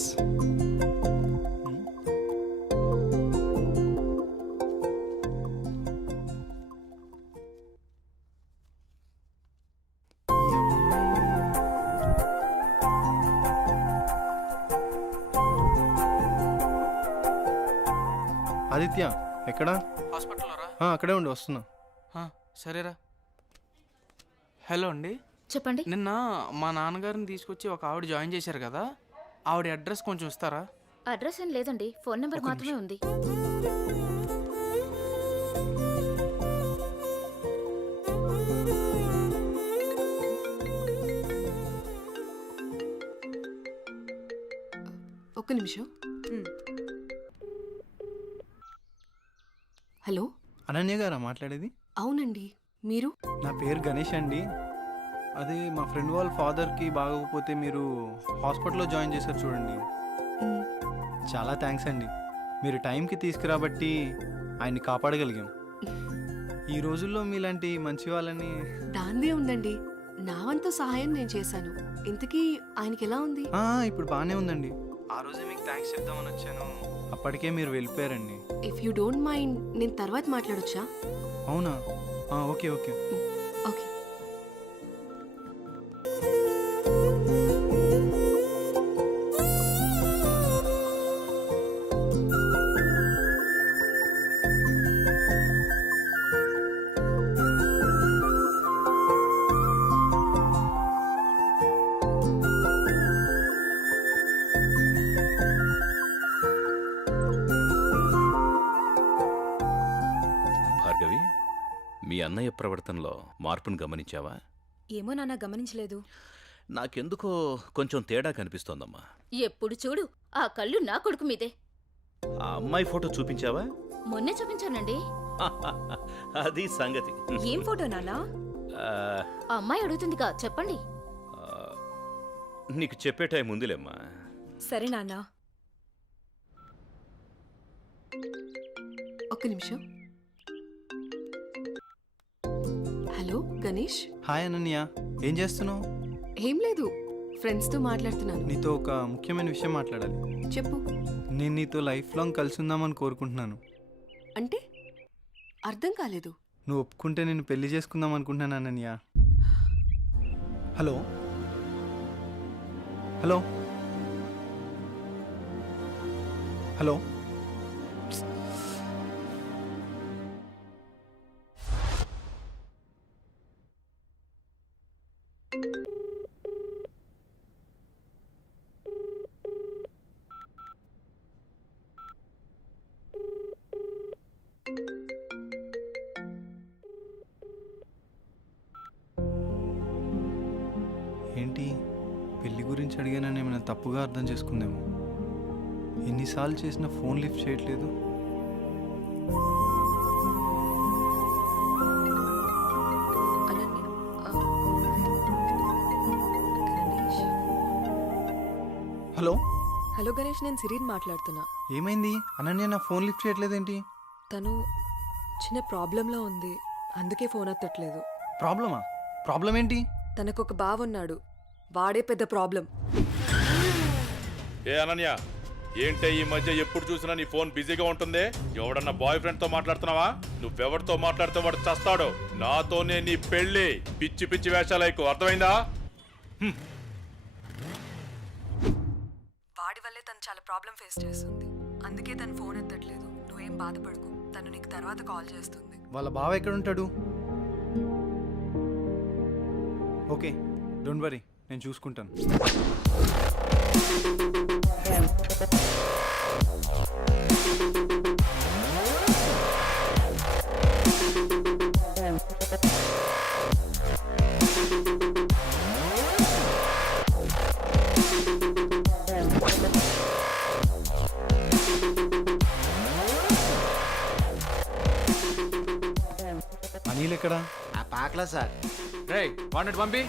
ఆదిత్య ఎక్కడా? హాస్పిటల్లో రా. అక్కడే ఉండి వస్తున్నా. సరేరా. హలో అండి, చెప్పండి. నిన్న మా నాన్నగారిని తీసుకొచ్చి ఒక ఆవిడ జాయిన్ చేశారు కదా, ఆవిడ అడ్రస్ కొంచెం ఇస్తారా? అడ్రస్ ఏం లేదండి, ఫోన్ నెంబర్ మాత్రమే ఉంది. ఒక్క నిమిషం. హలో అనన్య గారా మాట్లాడేది? అవునండి, మీరు? నా పేరు గణేష్ అండి. అదే మా ఫ్రెండ్ వాళ్ళ ఫాదర్కి బాగోకపోతే మీరు హాస్పిటల్లో జాయిన్ చేశారు చూడండి. చాలా థ్యాంక్స్ అండి, మీరు టైంకి తీసుకురాబట్టి ఆయన్ని కాపాడగలిగాం. ఈ రోజుల్లో మీలాంటి మంచి వాళ్ళని. దాందే ఉందండి, నా వంతు సహాయం నేను చేశాను. ఇంతకీ ఆయనకి ఎలా ఉంది? ఇప్పుడు బాగానే ఉందండి. ఆ రోజే మీకు థ్యాంక్స్ చెప్దామని వచ్చాను, అప్పటికే మీరు వెళ్ళిపోయారండి. ఇఫ్ యూ డోంట్ మైండ్ నేను తర్వాత మాట్లాడొచ్చా? అవునా? Okay okay okay. భార్గవి, మీ అన్నయ్య ప్రవర్తనలో మార్పును గమనించావా? ఏమో నాన్న, గమనించలేదు. నాకెందుకో కొంచెం తేడా కనిపిస్తోందమ్మా. ఎప్పుడు చూడు ఆ కళ్ళు నా కొడుకు మీదే. ఆ అమ్మాయి ఫోటో చూపించావా? మొన్నే చూపించానండి. అది సంగతి. ఏం ఫోటో నాన్నా? ఆ, ఆ అమ్మాయి అడుగుతుందిగా, చెప్పండి. నీకు చెప్పే టైం ఉందిలేమ్మా. సరే నాన్నా. ఒక్క నిమిషం. హలో గణేష్. హాయ్ అనన్య, ఏం చేస్తున్నావు? ఏం లేదు, ఫ్రెండ్స్తో మాట్లాడుతున్నాను. నీతో ఒక ముఖ్యమైన విషయం మాట్లాడాలి. చెప్పు. నేను నీతో లైఫ్ లాంగ్ కలిసి ఉందామని కోరుకుంటున్నాను. అంటే అర్థం కాలేదు. నువ్వు ఒప్పుకుంటే నేను పెళ్లి చేసుకుందాం అనుకుంటున్నాను అనన్య. Hello hello hello. ఏంటి, పెళ్లి గురించి అడిగానని ఏమైనా తప్పుగా అర్థం చేసుకుందేమో. ఎన్నిసార్లు చేసినా ఫోన్ లిఫ్ట్ చేయట్లేదు. హలో హలో గణేష్, నేను సిరీన్ మాట్లాడుతున్నా. ఏమైంది? అనన్య నా ఫోన్ లిఫ్ట్ చేయట్లేదేంటి? తను చిన్న ప్రాబ్లంలో ఉంది, అందుకే ఫోన్ ఎత్తట్లేదు. ప్రాబ్లమా? ప్రాబ్లం ఏంటి? తనకొక బావ ఉన్నాడు, వాడే పెద్ద ప్రాబ్లం. ఏ అనన్య, ఏంటే ఈ మధ్య ఎప్పుడు చూసినా నీ ఫోన్ బిజీగా ఉంటుంది? ఎవడన్నా బాయ్ ఫ్రెండ్ తో మాట్లాడుతున్నావా? నువ్వెవరితో మాట్లాడితే వాడు చస్తాడు. నాతోనే నీ పెళ్లి. పిచ్చి పిచ్చి వేషాలైకు, అర్థమైందా? వాడి వల్లే తను చాలా ప్రాబ్లం ఫేస్ చేస్తుంది, అందుకే తను ఫోన్ ఎత్తట్లేదు. నువ్వేం బాధపడకు, తను నీకు తర్వాత కాల్ చేస్తుంది. వాళ్ళ బావ ఎక్కడ ఉంటాడు? ఓకే, డోంట్ వరీ, నేను చూసుకుంటాను. అనిల్ ఎక్కడా? ఆ పాకలా సార్. రే వాడిని పంపి.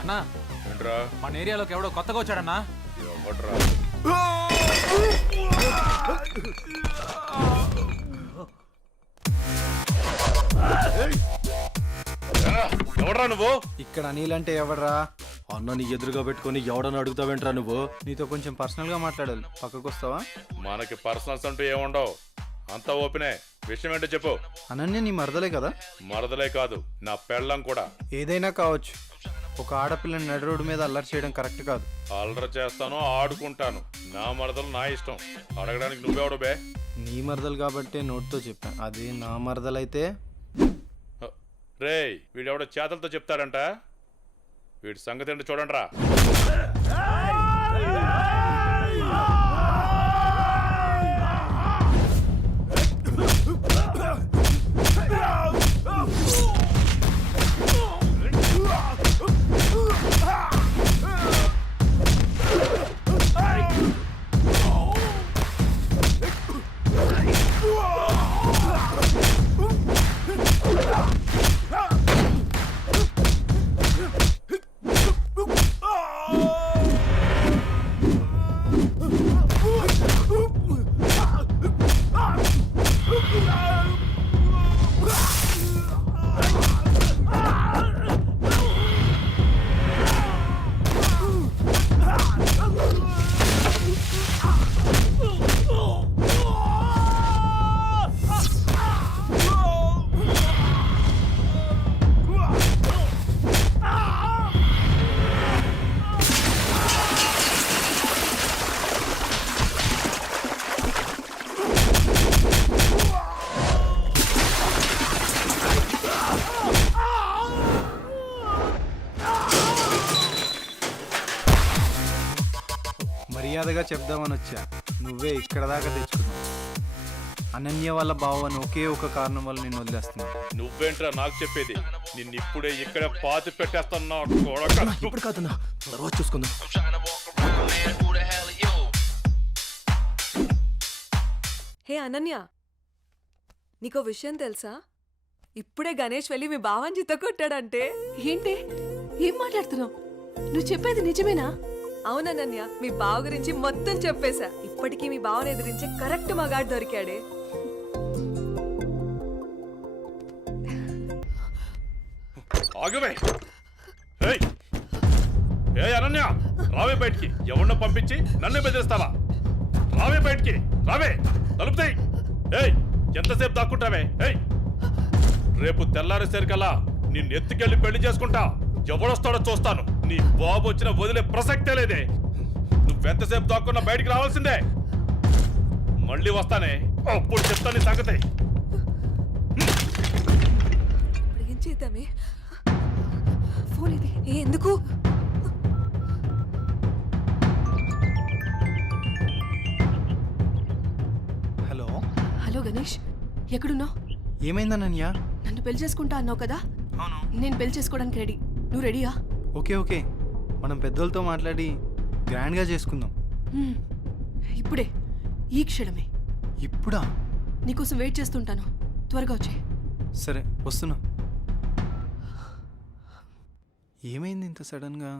అన్నా ఏంట్రా? మన ఏరియాలోకి ఎవడో కొత్తగా వచ్చాడన్నా. ఎవడ్రా? ఎవడ్రా నువ్వు? ఇక్కడ అనిల్ అంటే ఎవడరా? అన్నని ఎదురుగా పెట్టుకొని ఎవడని అడుగుతావేంట్రా నువ్వు? నీతో కొంచెం పర్సనల్గా మాట్లాడాలి, పక్కకు వస్తావా? మనకి పర్సనల్స్ అంటూ ఏముండవు, అంతా ఓపెనే. విషయం ఏంటో చెప్పు. అనన్య నీ మరదలే కదా? మరదలే కాదు, నా పెళ్ళం కూడా. ఏదైనా కావచ్చు, ఒక ఆడపిల్లని నడి రోడ్డు మీద అల్లరి చేయడం కరెక్ట్ కాదు. అల్లరి చేస్తాను, ఆడుకుంటాను. నా మరదలు నా ఇష్టం, అడగడానికి నువ్వెవడు బే? నీ మరదలు కాబట్టే నోటితో చెప్పాను, అదే నా మరదలైతే. రేయ్, వీడెవడో చేతలతో చెప్తాడంట. వీడి సంగతి ఏంటో చూడండి రా. మర్యాదగా చెప్దామని వచ్చా, నువ్వే ఇక్కడ దాకా తెచ్చుకున్నావు. అనన్య వాళ్ళ బావ అని ఒకే ఒక కారణం వల్ల నేను వదిలేస్తున్నా. నువ్వేంట్రా నాకు చెప్పేది? నిన్నిప్పుడే ఇక్కడే పాతి పెట్టేస్తున్నా. ఇప్పుడు కాదన్నా, తర్వాత చూసుకుందాం. హే అనన్య, నీకో విషయం తెలుసా? ఇప్పుడే గణేష్ వెళ్ళి మీ బావని చిత్త కొట్టాడంటే. ఏంటి? ఏం మాట్లాడుతున్నావు? నువ్వు చెప్పేది నిజమేనా? అవునన్నయ్య, మీ బావ గురించి మొత్తం చెప్పేశా. ఇప్పటికీ మీ బావని ఎదిరించే కరెక్ట్ మగాడు దొరికాడే. ఆగవే. ఏ అనన్య, రావే బయటికి. ఎవరినో పంపించి నన్ను బెదిరిస్తావా? రావే బయటికి, రావే. తలుపుతాయి. ఏయ్, ఎంతసేపు దాక్కుంటావే? ఏయ్, రేపు తెల్లారేసరికల్లా నిన్ను ఎత్తుకెళ్ళి పెళ్లి చేసుకుంటా. ఎవడొస్తాడో చూస్తాను. నీ బాబు వచ్చిన వదిలే ప్రసక్తే లేదే. నువ్వెంతసేపు దాక్కున్నా బయటికి రావాల్సిందే. మళ్ళీ వస్తానే, అప్పుడు చెప్తాను నీ సంగతి. ఏం చేద్దామే? ఫోన్ ఇది ఎందుకు? హలో హలో గణేష్, ఎక్కడున్నావు? ఏమైందనన్య? నన్ను పెళ్లి చేసుకుంటా అన్నావు కదా? అవును. నేను పెళ్లి చేసుకోవడానికి రెడీ. నువ్వు రెడీయా? ఓకే ఓకే, మనం పెద్దలతో మాట్లాడి గ్రాండ్గా చేసుకుందాం. ఇప్పుడే, ఈ క్షణమే. ఇప్పుడా? నీకోసం వెయిట్ చేస్తుంటాను, త్వరగా వచ్చే. సరే వస్తున్నా. ఏమైంది ఇంత సడన్గా?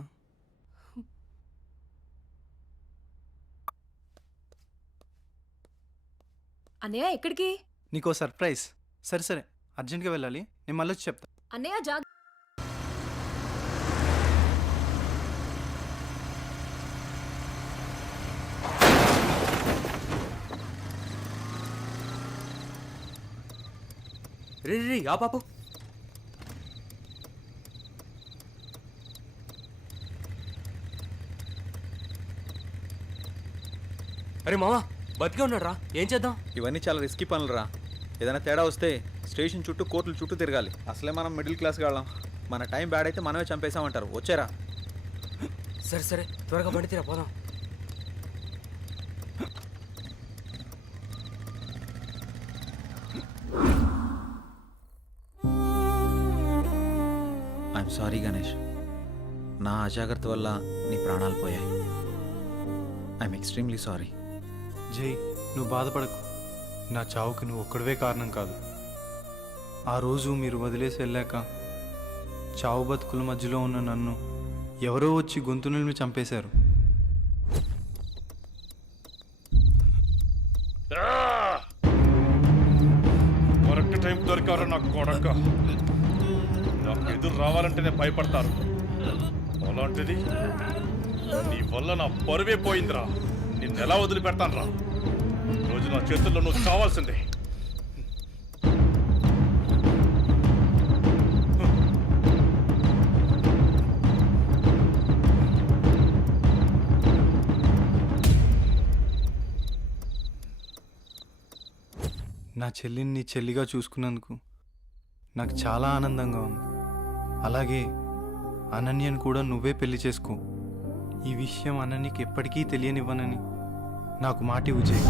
అన్నయ్య ఎక్కడికి? నీకో సర్ప్రైజ్. సరే సరే, అర్జెంట్గా వెళ్ళాలి, నేను మళ్ళీ వచ్చి చెప్తా. అన్నయ్య జాగ్. రే రే ఆ పాపు అరే మావా బతికే ఉన్నాడు రా, ఏం చేద్దాం? ఇవన్నీ చాలా రిస్కీ పనులు రా. ఏదైనా తేడా వస్తే స్టేషన్ చుట్టూ కోర్టుల చుట్టూ తిరగాలి. అసలే మనం మిడిల్ క్లాస్ వాళ్ళం. మన టైం బ్యాడ్ అయితే మనమే చంపేశామంటారు. వచ్చారా? సరే సరే త్వరగా పడితేరా పోదాం. ఐఎమ్ సారీ గణేష్, నా అజాగ్రత్త వల్ల నీ ప్రాణాలు పోయాయి. I'm extremely sorry. జై, నువ్వు బాధపడకు. నా చావుకి నువ్వు ఒక్కడవే కారణం కాదు. ఆ రోజు మీరు వదిలేసి వెళ్ళాక చావు బతుకుల మధ్యలో ఉన్న నన్ను ఎవరో వచ్చి గొంతు నిలిమి చంపేశారు. కరెక్ట్ టైం దొరికారు నాకు కొడక. నాకు ఎదురు రావాలంటేనే భయపడతారు. అలాంటిది నీ వల్ల నా పరువే పోయిందిరా. నిన్నెలా వదిలిపెడతాను రా? రోజు నా చేతుల్లో నువ్వు చావాల్సిందే. నా చెల్లిని నీ చెల్లిగా చూసుకున్నందుకు నాకు చాలా ఆనందంగా ఉంది. అలాగే అనన్యను కూడా నువ్వే పెళ్లి చేసుకో. ఈ విషయం అనన్యకి ఎప్పటికీ తెలియనివ్వనని నాకు మాట ఇవ్వు జై.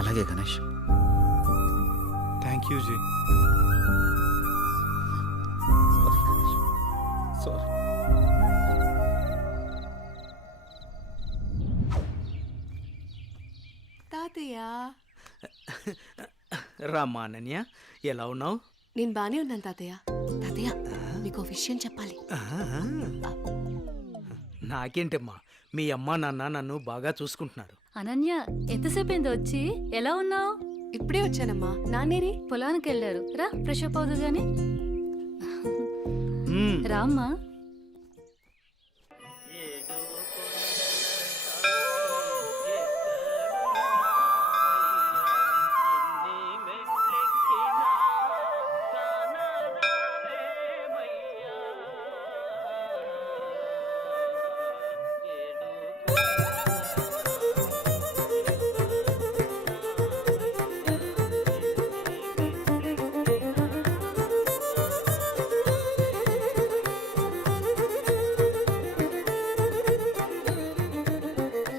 అలాగే గణేష్. థ్యాంక్ యూ జై. సారీ. తాతయ్య, రామ్మా అనన్య, ఎలా ఉన్నావు? నేను బానే ఉన్నాను తాతయ్య. తాతయ్య, మీకు విషయం చెప్పాలి. నాకేంటమ్మా, మీ అమ్మా నాన్న నన్ను బాగా చూసుకుంటున్నారు. అనన్య ఎంతసేపు అయింది వచ్చి? ఎలా ఉన్నావు? ఇప్పుడే వచ్చానమ్మా. నాన్నేరి? పొలానికి వెళ్ళారు. రా ఫ్రెష్ అప్ అవుదు గాని. రామ్మా.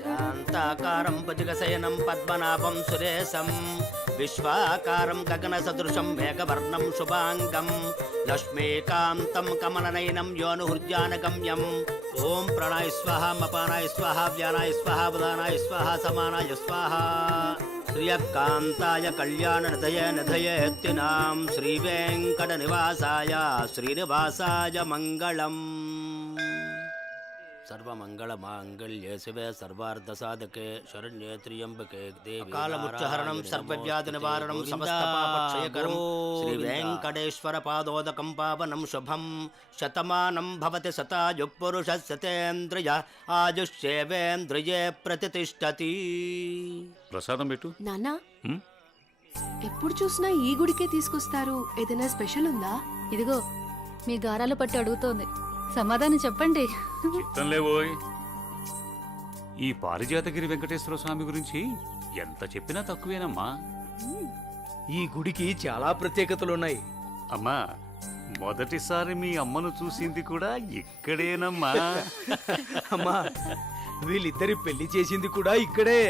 శాంతాకారం భుజగశయనం పద్మనాభం సురేశం విశ్వాకారం గగనసదృశం మేఘవర్ణం శుభాంగం లక్ష్మీకాంతం కమలనయనం యోనుహృద్యానగమ్యం. ఓం ప్రాణాయ స్వాహ, మపానాయ స్వాహ, వ్యానాయ స్వాహ, బుధానాయ స్వాహ, సమానాయ స్వాహ. శ్రియకాంతాయ కళ్యాణ నిధయేత్తినాం శ్రీవేంకట నివాసాయ శ్రీనివాసాయ మంగళం. సర్వమంగళ మాంగళ్యే శివే సర్వార్థ సాధకే శరణ్యే త్ర్యంబకే దేవి కాలముచ్చహరణం సర్వవ్యాధి నివారణం సమస్త పాపక్షయకరం శ్రీ వెంకటేశ్వర పాదోదకం పావనం శుభం. శతమానం భవతి శతాయు పురుష శతేంద్రియ ఆయుష్యేవేంద్రియే ప్రతిష్టతి. ప్రసాదం పెట్టు. నాన్నా, ఎప్పుడు చూసినా ఈ గుడికే తీసుకొస్తారు. ఏదైనా స్పెషల్ ఉందా? ఇదిగో మీ గారాలు పట్టి అడుగుతోంది, సమాధానం చెప్పండి. చిత్తం లేవోయ్. ఈ పారిజాతగిరి వెంకటేశ్వర స్వామి గురించి ఎంత చెప్పినా తక్కువేనమ్మా. ఈ గుడికి చాలా ప్రత్యేకతలున్నాయి. అమ్మా, మొదటిసారి మీ అమ్మను చూసింది కూడా ఇక్కడేనమ్మా. అమ్మా, వీళ్ళిద్దరి పెళ్లి చేసింది కూడా ఇక్కడే.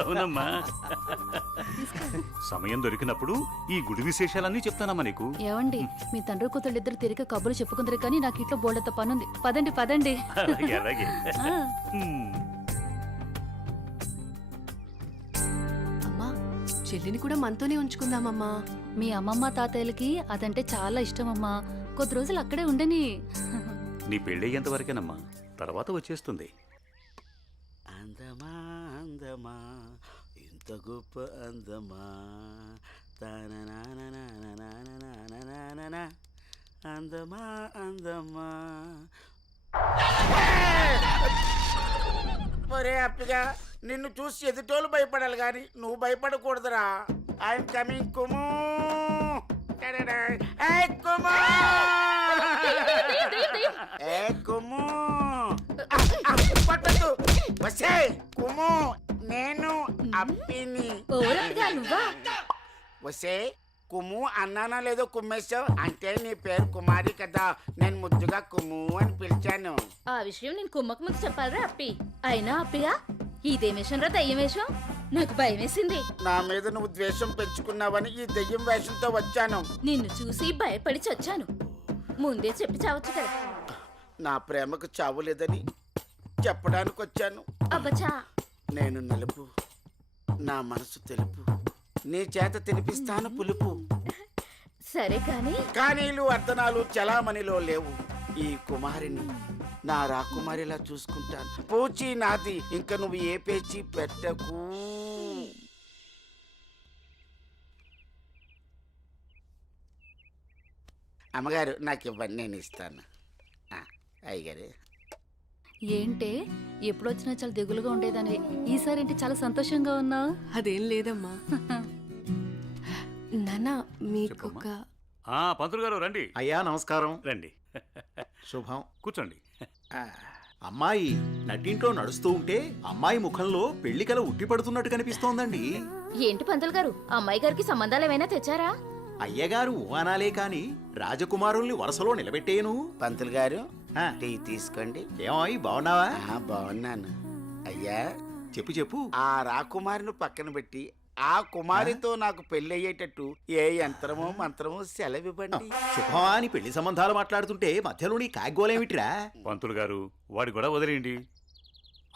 అవునమ్మా. సమయం దొరికినప్పుడు ఈ గుడి విశేషాలన్నీ చెప్తానమ్మా నీకు. ఏవండి, మీ తండ్రి కూతుళ్ళు ఇద్దరు తిరిగి కబుర్లు చెప్పుకుందరు కానీ నాకు ఇంట్లో బోల్డంత పనుంది. పదండి పదండి. అలాగే అలాగే. అమ్మా, చెల్లిని కూడా మనతోనే ఉంచుకుందామమ్మా. మీ అమ్మమ్మ తాతయ్యలకి అదంటే చాలా ఇష్టమమ్మా. కొద్ది రోజులు అక్కడే ఉండని. నీ పెళ్ళయ్యేంత వరకేనమ్మా, తర్వాత వచ్చేస్తుంది. అందమా అందమా ఇంత గొప్ప అందమా తాననాననాననాననాననాననా. అందమా అందమా. ఒరే అప్పిగా, నిన్ను చూసి ఎదుటోళ్ళు భయపడాలి కానీ నువ్వు భయపడకూడదురా. I'm coming కుము. కుము కుము పట్టదు. వసే కుము, నేను అప్పిని. వసే కుము అన్నానా లేదో కుమ్మేశావు అంటే నీ పేరు కుమారి కదా, నేను ముద్దుగా కుము అని పిలిచాను. ఆ విషయం నేను కుమ్మకు ముందు చెప్పాలరా అప్పి. అయినా అప్పిగా ఇదేం వేషం రా, దయ్యం వేషం? నాకు భయం వేసింది. నా మీద నువ్వు ద్వేషం పెంచుకున్నావని ఈ దెయ్యం వేషంతో వచ్చాను. నిన్ను చూసి భయపడి చచ్చాను. ముందే చెప్పి చావచ్చు కదా. నా ప్రేమకు చావు లేదని చెప్పడానికి వచ్చాను. అబ్బచా, నేను నలుపు, నా మనసు తెలుపు, నీ చేత తినిపిస్తాను పులుపు. సరే కానీ కానీలు అర్ధనాలు చలామణిలో లేవు. ఈ కుమారిని నా రాకుమారిలా చూసుకుంటాను. పూచి నాది, ఇంక నువ్వు ఏ పేచి పెట్టకు. అమ్మగారు నాకు ఇవ్వండి, నేను ఇస్తాను. అయ్యగారు ఏంటే ఎప్పుడొచ్చినా చాలా దిగులుగా ఉండేదాన్ని, ఈసారి ఏంటి చాలా సంతోషంగా ఉన్నావు? అదేం లేదమ్మా. నాన్న మీకొక పంతులు గారు రండి. అయ్యా నమస్కారం. రండి, శుభం. కూర్చోండి. అమ్మాయి నట్టింట్లో నడుస్తూ ఉంటే అమ్మాయి ముఖంలో పెళ్లి కల ఉట్టిపడుతున్నట్టు కనిపిస్తోందండి. ఏంటి పంతులు గారు, అమ్మాయి గారికి సంబంధాలు ఏమైనా తెచ్చారా? అయ్యగారు ఊహనాలే కాని రాజకుమారుల్ని వరుసలో నిలబెట్టేను. పంతులు గారు టీ తీసుకోండి. ఏమాయి బాగున్నావా? బాగున్నాను. అయ్యా చెప్పు చెప్పు. ఆ రాకుమారిని పక్కన పెట్టి ఆ కుమారితో నాకు పెళ్లి అయ్యేటట్టు ఏ యంత్రమో మంత్రమో సెలవివ్వండి. శుభమా అని పెళ్లి సంబంధాలు మాట్లాడుతుంటే మధ్యలో నీ కాగ్గోలేమిట్రా? పంతులు గారు వాడి కూడా వదిలేయండి,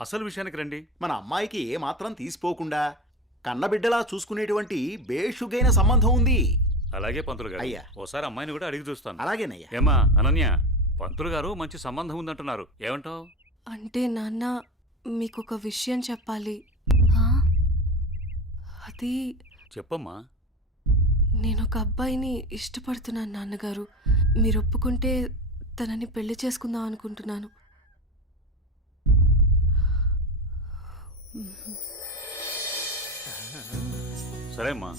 అసలు విషయానికి రండి. మన అమ్మాయికి ఏ మాత్రం తీసిపోకుండా కన్నబిడ్డలా చూసుకునేటువంటి బేషుగైన సంబంధం ఉంది. అలాగే పంతులు గారు, అయ్యా. ఓసారి అమ్మాయిని కూడా అడిగి చూస్తాను. అలాగేనయ్యా. ఏమా అనన్య, పంతులు గారు మంచి సంబంధం ఉందంటున్నారు, ఏమంటావు? అంటే నాన్న మీకొక విషయం చెప్పాలి. అది చెప్పమ్మా. నేను ఒక అబ్బాయిని ఇష్టపడుతున్నాను నాన్నగారు. మీరు ఒప్పుకుంటే తనని పెళ్లి చేసుకుందాం అనుకుంటున్నాను. సరే అమ్మా,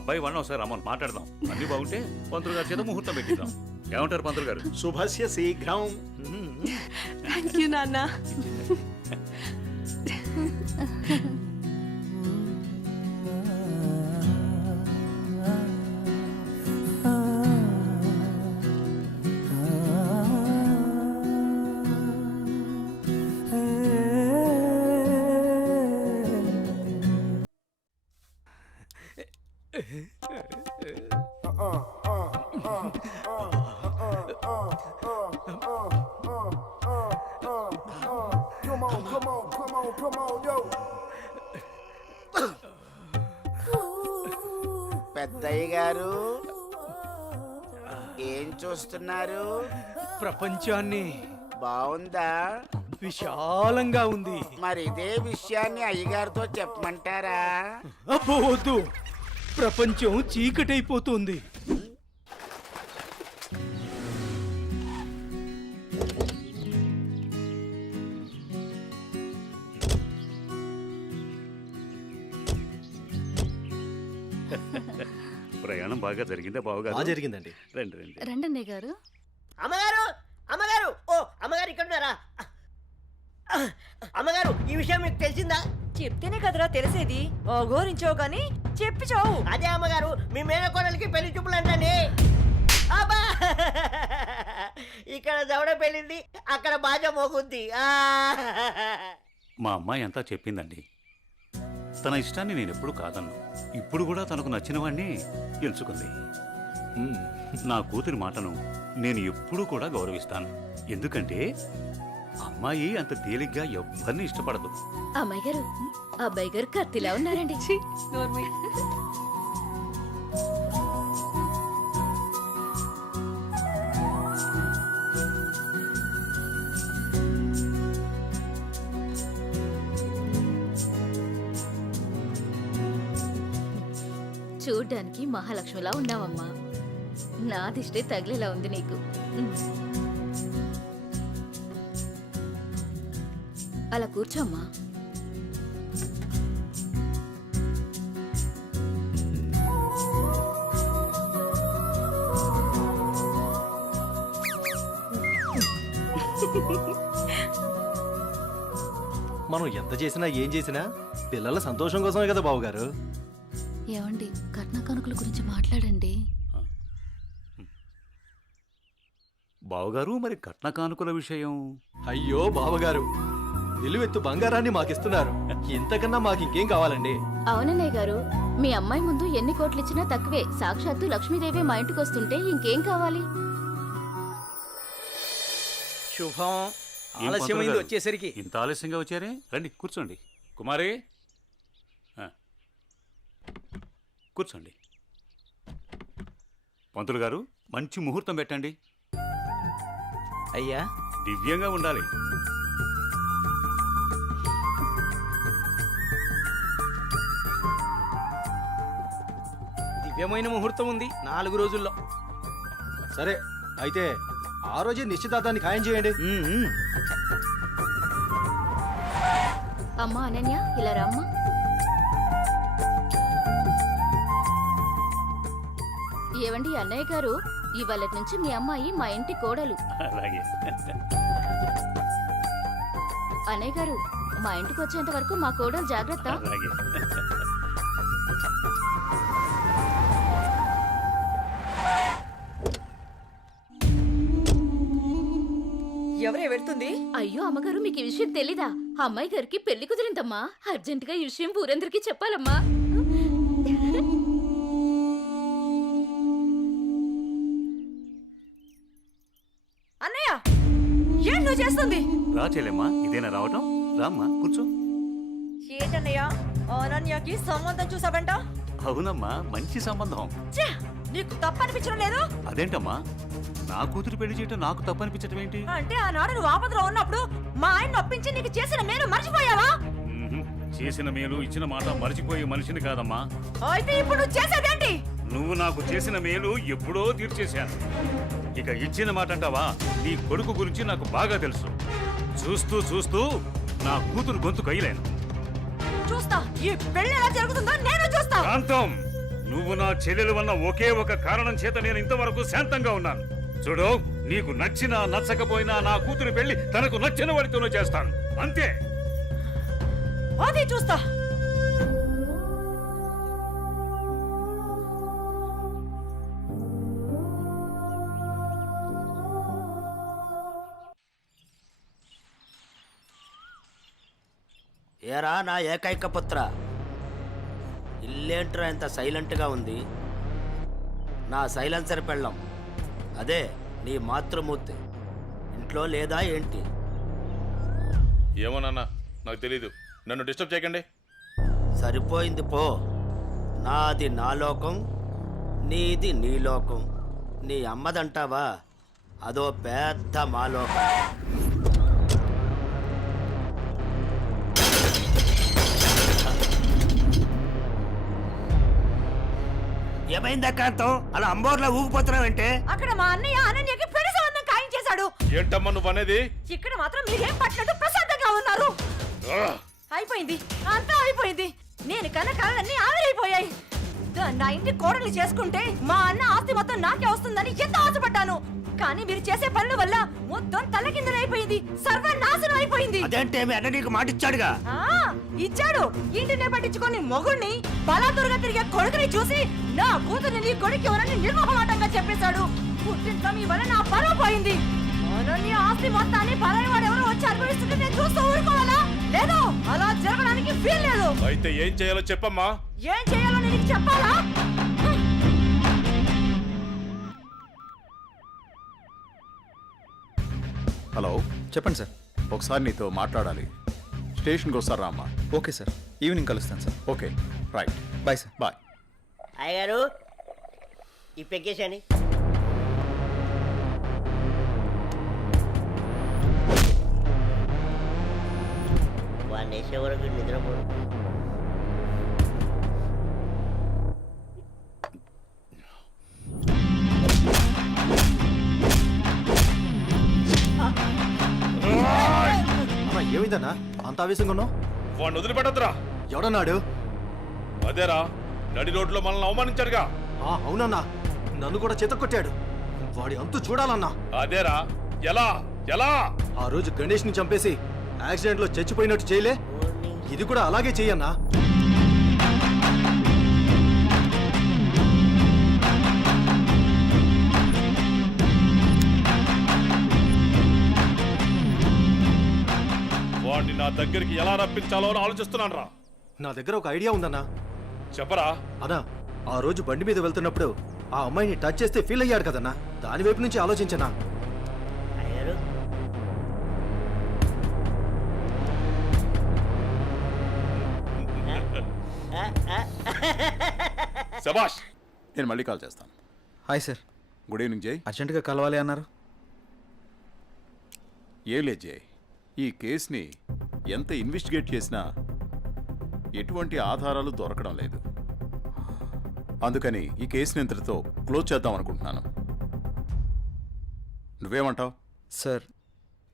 అబ్బాయి వాళ్ళని ఒకసారి రమ్మని మాట్లాడదాం. అన్ని బాగుంటే పంతులు గారి చేత ముహూర్తం పెట్టిద్దాం. ఏమంటారు పంతులు గారు? శుభస్య శీఘ్రం. థ్యాంక్ యూ నాన్న. పెద్దయ్య గారు ఏం చూస్తున్నారు? ప్రపంచాన్ని. బాగుందా? విశాలంగా ఉంది. మరి ఇదే విషయాన్ని అయ్యగారితో చెప్పమంటారా? అబ్బో వద్దు, ప్రపంచం చీకటైపోతుంది. ప్రయాణం బాగా జరిగిందా బావగారు? జరిగిందండి. రండి రండి. రండి గారు. అమ్మగారు, అమ్మగారు, ఓ అమ్మగారు ఇక్కడ ఉన్నారా? అమ్మగారు, ఈ విషయం మీకు తెలిసిందా? చెప్తేనే కదరా తెలిసేది. అఘోరించావు గాని చెప్పి చావు. అదే అమ్మగారు, మీ మేనకోడలికి పెళ్లి చూపులు అంటండి. అబ్బా, ఇక్కడ దవడ పెళ్ళింది, అక్కడ బాజ మోగుద్ది. మా అమ్మాయి అంతా చెప్పిందండి. తన ఇష్టాన్ని నేను ఎప్పుడు కాదన్ను. ఇప్పుడు కూడా తనకు నచ్చిన వాడిని ఎంచుకుంది. నా కూతురి మాటను నేను ఎప్పుడూ కూడా గౌరవిస్తాను. ఎందుకంటే అమ్మాయి అంత తేలిగ్గా ఎవ్వరిని ఇష్టపడదు. అమ్మాయి గారు, అబ్బాయి గారు కత్తిలా ఉన్నారండి. చూడ్డానికి మహాలక్ష్మిలా ఉన్నావమ్మా. నా దిష్టే తగిలేలా ఉంది నీకు. అలా కూర్చోమ్మా. మనం ఎంత చేసినా ఏం చేసినా పిల్లల సంతోషం కోసమే కదా బావగారు. ఏమండి, కట్న కానుకల గురించి మాట్లాడండి. బావగారు, మరి కట్న కానుకల విషయం? అయ్యో బావగారు, నిలువెత్తు బంగారాన్ని మాకిస్తున్నారు. ఇంతకన్నా మాకు ఇంకేం కావాలండి? అవునన్నయ్య గారు, మీ అమ్మాయి ముందు ఎన్ని కోట్లు ఇచ్చినా తక్కువే. సాక్షాత్తు లక్ష్మీదేవి మా ఇంటికి వస్తుంటే ఇంకేం కావాలి? శుభం. ఏం ఆలస్యమైంది పంతులు గారు? వచ్చేసరికి. ఇంత ఆలస్యంగా వచ్చారే? రండి కూర్చోండి. కుమారి, కూర్చోండి. పంతులు గారు, మంచి ముహూర్తం పెట్టండి. అయ్యా, దివ్యంగా ఉండాలి. దివ్యమైన ముహూర్తం ఉంది 4 రోజుల్లో. సరే అయితే ఆ రోజే నిశ్చితార్థాన్ని ఖాయం చేయండి. అమ్మా అనన్య, ఇలా రామ్మా. ఏవండి అన్నయ్య గారు, ఇవాళ నుంచి మీ అమ్మాయి మా ఇంటి కోడలు. అలాగే. అన్నయ్య గారు, మా ఇంటికి వచ్చేంత వరకు మా కోడలు జాగ్రత్త. అలాగే. ఎవరే వెళ్తుంది? అయ్యో అమ్మగారు, మీకు ఈ విషయం తెలీదా? అమ్మాయి గారికి పెళ్లి కుదిరిందమ్మా. అర్జెంటుగా ఈ విషయం ఊరందరికీ చెప్పాలమ్మా. అన్నయ్య, ఏం నువ్వు చేస్తుంది? రా చెల్లెమ్మా, ఇదేనా రావటం? రామ్మా కూర్చో. ఏంటన్నయ్య, అనన్యకి సంబంధం చూసావంట? అవునమ్మా, మంచి సంబంధం. ఛే, నీకు తప్పనిపించడం లేదు? అదేంటమ్మా, నా కూతురు పెళ్లి చేయటం నాకు తప్పనిపించటం ఏంటి? అంటే ఆనాడు నువ్వు ఆపదలో ఉన్నప్పుడు మా ఆయన ఒప్పించి నీకు చేసిన మేలు మర్చిపోయావా? చేసిన మేలు ఇచ్చిన మాట మర్చిపోయే మనిషిని కాదమ్మా. అయితే ఇప్పుడు నువ్వు చేసేదేంటి? నువ్వు నాకు చేసిన మేలు ఎప్పుడో తీర్చేశాను. ఇక ఇచ్చిన మాట అంటావా? నీ కొడుకు గురించి నాకు బాగా తెలుసు. చూస్తూ చూస్తూ నా కూతురు గొంతు కయ్యలేను. చూస్తా, ఈ పెళ్లి ఎలా జరుగుతుందో నేను చూస్తా. శాంతం, నువ్వు నా చెల్లెలు వల్ల ఒకే ఒక కారణం చేత నేను ఇంతవరకు శాంతంగా ఉన్నాను. చూడు, నీకు నచ్చినా నచ్చకపోయినా నా కూతురు పెళ్లి తనకు నచ్చిన వాడితోనే చేస్తాను, అంతే. అదే చూస్తా. ఏరా నా ఏకైక పుత్ర, ఇల్లేంట్రా ఇంత సైలెంట్గా ఉంది? నా సైలెన్సర్ పెళ్ళం, అదే నీ మాతృమూర్తి ఇంట్లో లేదా ఏంటి? ఏమో నాన్న, నాకు తెలీదు. నన్ను డిస్టర్బ్ చేయకండి. సరిపోయింది పో. నాది నా లోకం, నీది నీ లోకం. నీ అమ్మదంటావా? అదో పెద్ద మాలోకం. ఏమైందా కాంతం, అలా అంబోర్లా ఊగిపోతున్నావంటే? అక్కడ మా అన్నయ్య అనన్యకి పెళ్లి సంబంధం ఖాయం చేశాడు. ఏంటమ్మా నువ్వు అనేది? ఇక్కడ మాత్రం మీరేం పట్టినట్టు ప్రశాంతంగా ఉన్నారు. అయిపోయింది, అంతా అయిపోయింది. నేను కన్న కళలన్నీ ఆవిరైపోయాయి. నా ఇంటి కోడలు చేసుకుంటే మా అన్న ఆస్తి మొత్తం నాకే వస్తుందని ఎంత ఆశపడ్డాను. కానీ మీరు చేసే పనుల వల్ల మొత్తం తలకిందులైపోయింది, సర్వనాశనం అయిపోయింది. అదేంటే మీ అన్న నీకు మాట ఇచ్చాడుగా? ఇచ్చాడు. ఇంటినే పట్టించుకొని మొగుణ్ణి బలాదురుగా తిరిగే కొడుకుని చూసి నా కూతుర్ని నీ కొడుకు ఎవరని నిర్మోహమాటంగా చెప్పేశాడు. పుట్టింట్లో మీ వల్ల నా పరువు పోయింది. అనన్య ఆస్తి మొత్తాన్ని పరాయివాడు ఎవరో వచ్చి అనుభవిస్తుంటే నేను చూస్తూ ఊరుకోవాలా? లేదు, అలా జరగడానికి వీల్లేదు. అయితే ఏం చేయాలో చెప్పమ్మా. ఏం చేయాలో నేను నీకు చెప్పాలా? హలో, చెప్పండి సార్. ఒకసారి నీతో మాట్లాడాలి. స్టేషన్కి వస్తారా అమ్మా? ఓకే సార్, ఈవినింగ్ కలుస్తాను sir. Okay, right. Bye sir. Bye. అయ్యగారు, ఈ పెగ్గేశాని. వాడిని వేసే వరకు నిద్రపోడు. ఏమైందన్నా అంత ఆవేశంగా ఉన్నావు? వాడిని వదిలిపెట్టద్దురా. ఎవడన్నాడు? అదేరా నడి రోడ్లో మనల్ని అవమానించాడుగా. అవునన్నా, నన్ను కూడా చేతకొట్టాడు. వాడి అంతు చూడాలన్నా. అదేరా ఎలా ఎలా ఆ రోజు గణేష్ ని చంపేసి యాక్సిడెంట్ లో చచ్చిపోయినట్టు చేయలే, ఇది కూడా అలాగే చెయ్యన్నా. వాడిని నా దగ్గరికి ఎలా రప్పించాలో అని ఆలోచిస్తున్నాను రా. నా దగ్గర ఒక ఐడియా ఉందన్నా. చెప్పరా. అన్నా, ఆ రోజు బండి మీద వెళ్తున్నప్పుడు ఆ అమ్మాయిని టచ్ చేస్తే ఫీల్ అయ్యాడు కదన్నా, దాని వైపు నుంచి ఆలోచించనా. శభాష్. నేను మళ్ళీ కాల్ చేస్తాను. Hi sir. గుడ్ ఈవినింగ్ జై. అర్జెంటుగా కలవాలి అన్నారు. ఏం లేదు జై, ఈ కేసుని ఎంత ఇన్వెస్టిగేట్ చేసినా ఎటువంటి ఆధారాలు దొరకడం లేదు. అందుకని ఈ కేసుని ఇంతటితో క్లోజ్ చేద్దాం అనుకుంటున్నాను. నువ్వేమంటావు? సార్,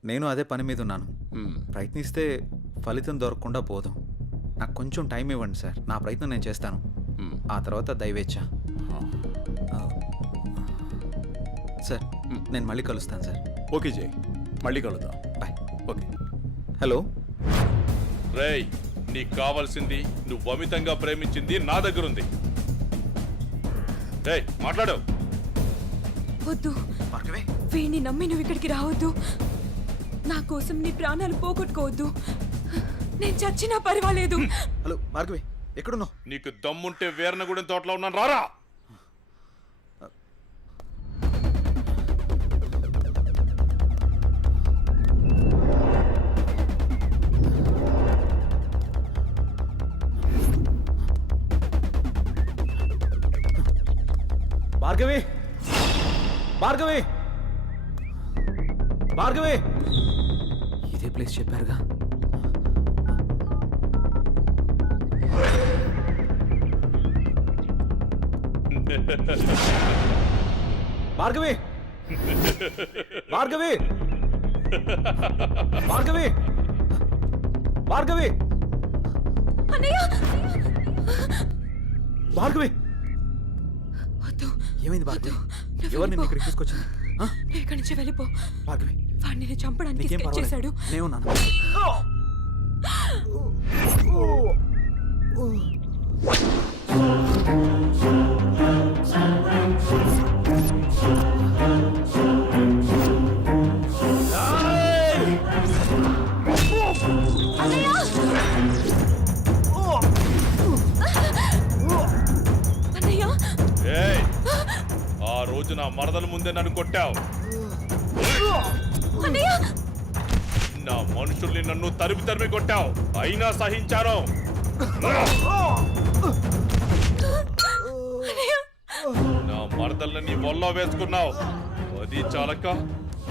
నేను అదే పని మీద ఉన్నాను. ప్రయత్నిస్తే ఫలితం దొరకకుండా పోదాం. నాకు కొంచెం టైం ఇవ్వండి సార్, నా ప్రయత్నం నేను చేస్తాను. ఆ తర్వాత దయవేచ్ఛ. సార్, నేను మళ్ళీ కలుస్తాను సార్. ఓకే జై, మళ్ళీ కలుద్దాం. బాయ్. ఓకే. హలో రేయ్, నీకు కావాల్సింది నువ్వు అమితంగా ప్రేమించింది నా దగ్గరుంది. రేయ్ మాట్లాడు. వద్దు, వీడిని నమ్మి నువ్వు ఇక్కడికి రావద్దు. నా కోసం నీ ప్రాణాలు పోగొట్టుకోవద్దు. నేను చచ్చినా పర్వాలేదు. హలో భార్గవి, ఎక్కడున్నావు? నీకు దమ్ముంటే వీరనగూడెం తోటలో ఉన్నాను, రారా. భార్గవి, భార్గవి, భార్గవి. ఇదే ప్లేస్ చెప్పారుగా. భార్గవి, భార్గవి, భార్గవి, భార్గవి, భార్గవి. ఏమైంది భార్గవి? ఎవరు నిన్ను ఇక్కడికి తీసుకొచ్చింది? ఇక్కడి నుంచి వెళ్ళిపో భార్గవి. వాడిని నేను చంపడానికి స్కెచ్ చేశాడు. నేనున్నాను. ఏయ్, ఆ రోజు నా మరదల ముందే నన్ను కొట్టావు. నా మనుషుల్ని నన్ను తరిమి తరిమి కొట్టావు, అయినా సహించాను. నా మరదల్ని నీ వల్ల వేసుకున్నావు, అది చాలక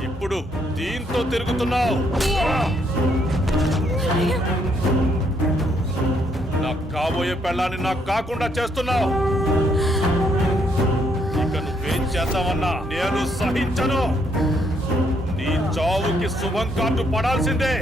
ఇప్పుడు దీంతో తిరుగుతున్నావు. నాకు కాబోయే పెళ్ళాన్ని నాకు కాకుండా చేస్తున్నావు. ఇక నువ్వేం చేద్దామన్నా నేను సహించను. నీ చావుకి శుభం కార్డు పడాల్సిందే.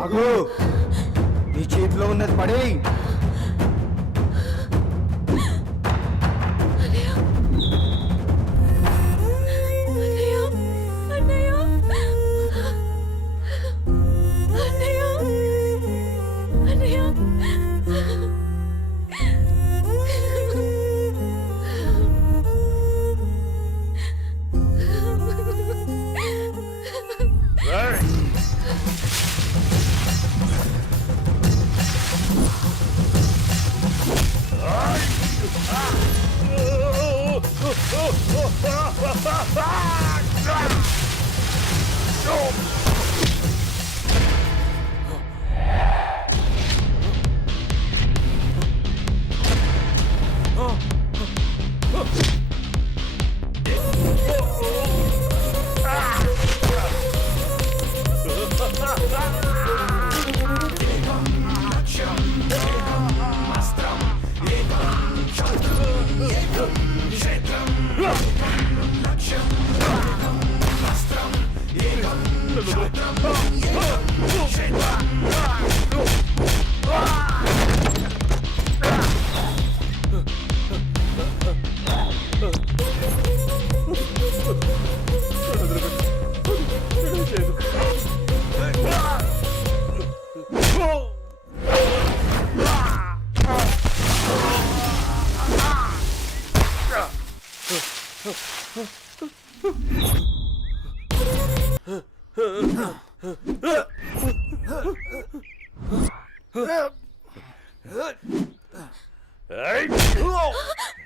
ఆగు, నీ చేతిలో ఉన్నది పడేయ్. అన్నయ్య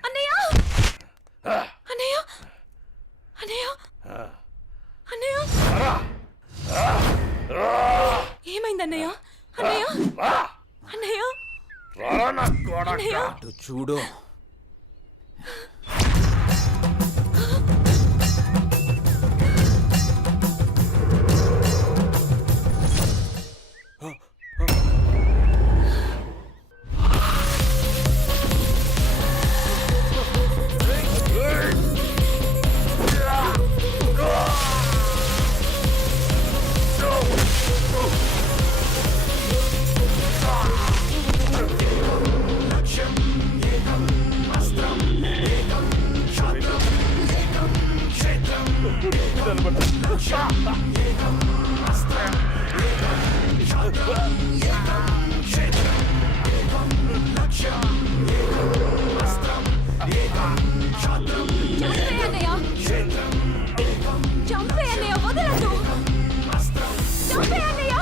అన్నయ్య అన్నయ్య అన్నయ్య అన్నయ్య ఏమైంది అన్నయ్య అన్నయ్య అన్నయ్య అన్నయ్య అటు చూడు. చంపే అన్నయ్య వదలదు చంపే అన్నయ్య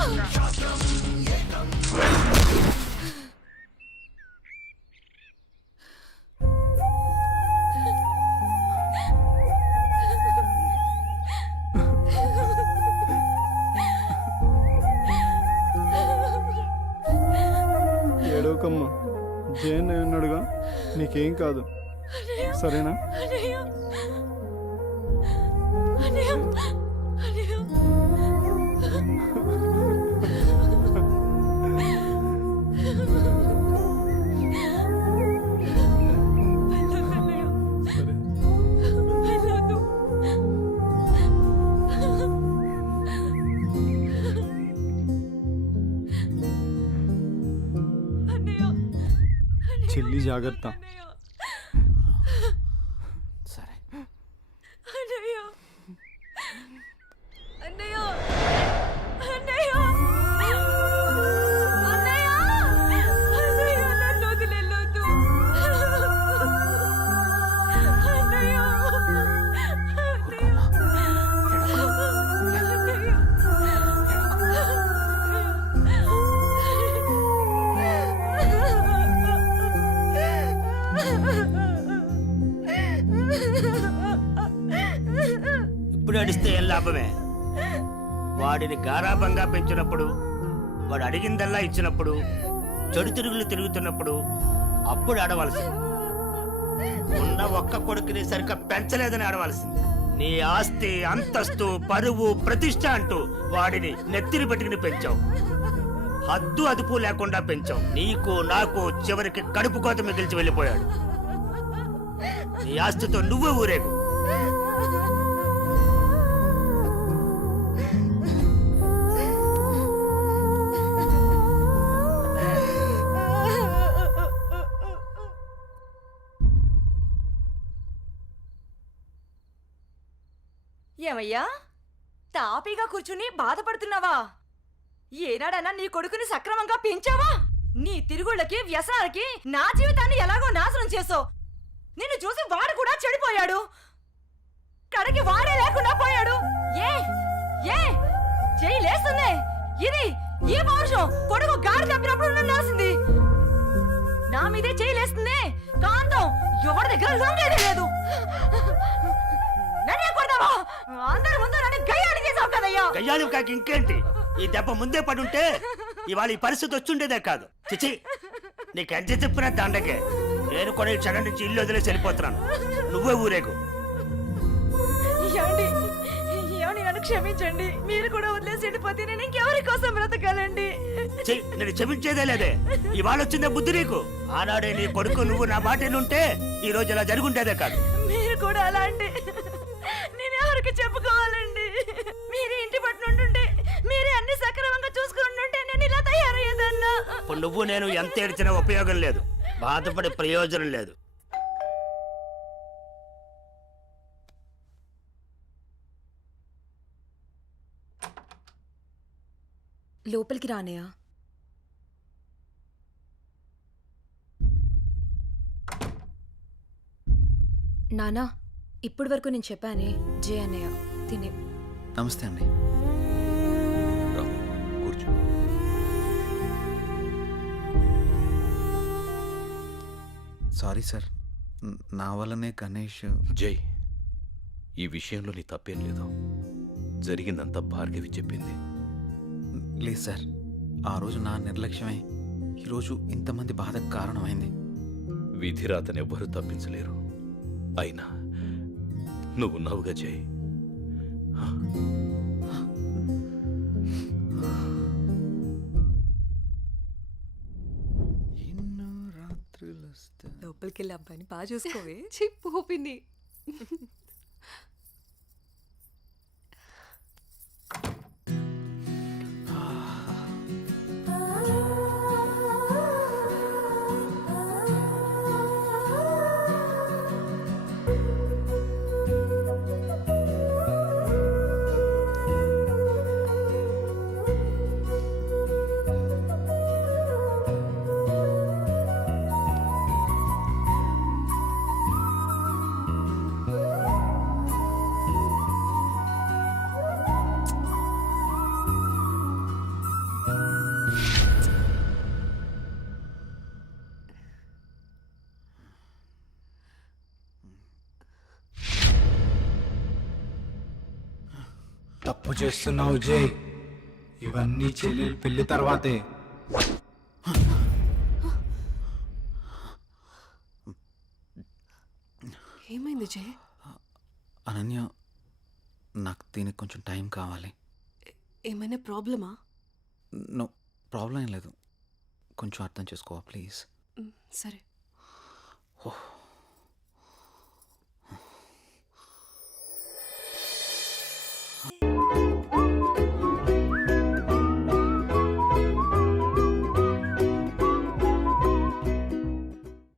ఏడవకమ్మా, జయన్ ఉన్నాడుగా, నీకేం కాదు, సరేనా? అన్నయ్య అన్నయ్య అన్నయ్య చెల్లి జాగ్రత్త. సరే. అన్నయ్య అన్నయ్య అన్నయ్య అన్నయ్య అన్నయ్య నన్ను వదిలేయొద్దు అన్నయ్య ఇప్పుడు అడిస్తే ఏం లాభమే? వాడిని గారాబంగా పెంచినప్పుడు, వాడు అడిగిందల్లా ఇచ్చినప్పుడు, చెడు తిరుగులు తిరుగుతున్నప్పుడు అప్పుడు ఆడవలసింది. ఉన్న ఒక్క కొడుకుని సరిగ్గా పెంచలేదని ఆడవలసింది. నీ ఆస్తి, అంతస్తు, పరువు, ప్రతిష్ట అంటూ వాడిని నెత్తిని పెట్టుకుని పెంచావు. హద్దు అదుపు లేకుండా పెంచావు. నీకు నాకు చివరికి కడుపు కోత మిగిల్చి వెళ్ళిపోయాడు. నీ ఆస్తితో నువ్వే ఊరేగు. ఏమయ్యా తాపీగా కూర్చుని బాధపడుతున్నావా? ఏనాడన్నా నీ కొడుకుని సక్రమంగా పెంచావా? నీ తిరుగుళ్ళకి వ్యసనాలకి నా జీవితాన్ని ఎలాగో నాశనం చేసావు. నిన్ను చూసి వాడు కూడా చెడిపోయాడు. కడకి వాడే లేకుండా పోయాడు. ఏ ఏ చెయ్యి లేస్తుంది. ఇది ఈ పౌరుషం కొడుకు గాడి చెప్పినప్పుడు ఉండాల్సింది. నా మీదే చెయ్యి లేస్తుంది. కాంతం ఎవరి దగ్గర లొంగేది లేదు. నన్నే కొడతావా? అందరి ముందు నన్ను గయ్యాడి చేసావు కదయ్యా. గయ్యాలు కాక ఇంకేంటి? ఈ దెబ్బ ముందే పడుంటే ఇవాళ ఈ పరిస్థితి వచ్చుండేదే కాదు. చిచి, నీకు ఎంత చెప్పినా దండకే. నేను కూడా ఈ క్షణం నుంచి ఇల్లు వదిలేసి వెళ్ళిపోతున్నాను. నువ్వే ఊరేగు. ఏమండి ఏమండి నన్ను క్షమించండి. మీరు కూడా వదిలేసి వెళ్ళిపోతే నేను ఇంకెవరి కోసం బ్రతకాలండి? నేను క్షమించేదే లేదే. ఇవాళ వచ్చిందే బుద్ధి నీకు. ఆనాడే నీ కొడుకు నువ్వు నా మాట ఉంటే ఈ రోజు ఇలా జరుగుండేదే కాదు. మీరు కూడా అలా అంటే నేను ఎవరికి చెప్పుకోవాలండి? మీరే ఇంటి పట్టునుంటుంటే, మీరే అన్ని సక్రమంగా చూసుకుంటుంటే నేను ఇలా తయారయ్యేదన్నా. ఇప్పుడు నువ్వు నేను ఎంత ఏడ్చినా ఉపయోగం లేదు. బాధపడే ప్రయోజనం లేదు. లోపలికి రానయ్యా. నానా, ఇప్పటి వరకు నేను చెప్పానే జే అన్నయ్య తినే. నమస్తే అండి. రాము, కూర్చో. సారీ సార్, నా వల్లనే గణేష్. జై, ఈ విషయంలో నీ తప్పేం లేదు. జరిగిందంతా భార్గవి చెప్పింది. లేదు సార్, ఆ రోజు నా నిర్లక్ష్యమే ఈరోజు ఇంతమంది బాధకు కారణమైంది. విధిరాతనెవ్వరూ తప్పించలేరు. అయినా నువ్వున్నావుగా జై. లోపలికి వెళ్ళి అబ్బాయిని బాగా చూసుకోవే. చిప్పోపింది. తప్పు చేస్తున్నావు జై. ఇవన్నీ చెల్లెలు పెళ్లి తర్వాతే. ఏమైంది జే? అనన్య, నాకు దీనికి కొంచెం టైం కావాలి. ఏమైనా ప్రాబ్లమా? నో ప్రాబ్లం ఏం లేదు, కొంచెం అర్థం చేసుకోవా ప్లీజ్. సరే. ఓహ్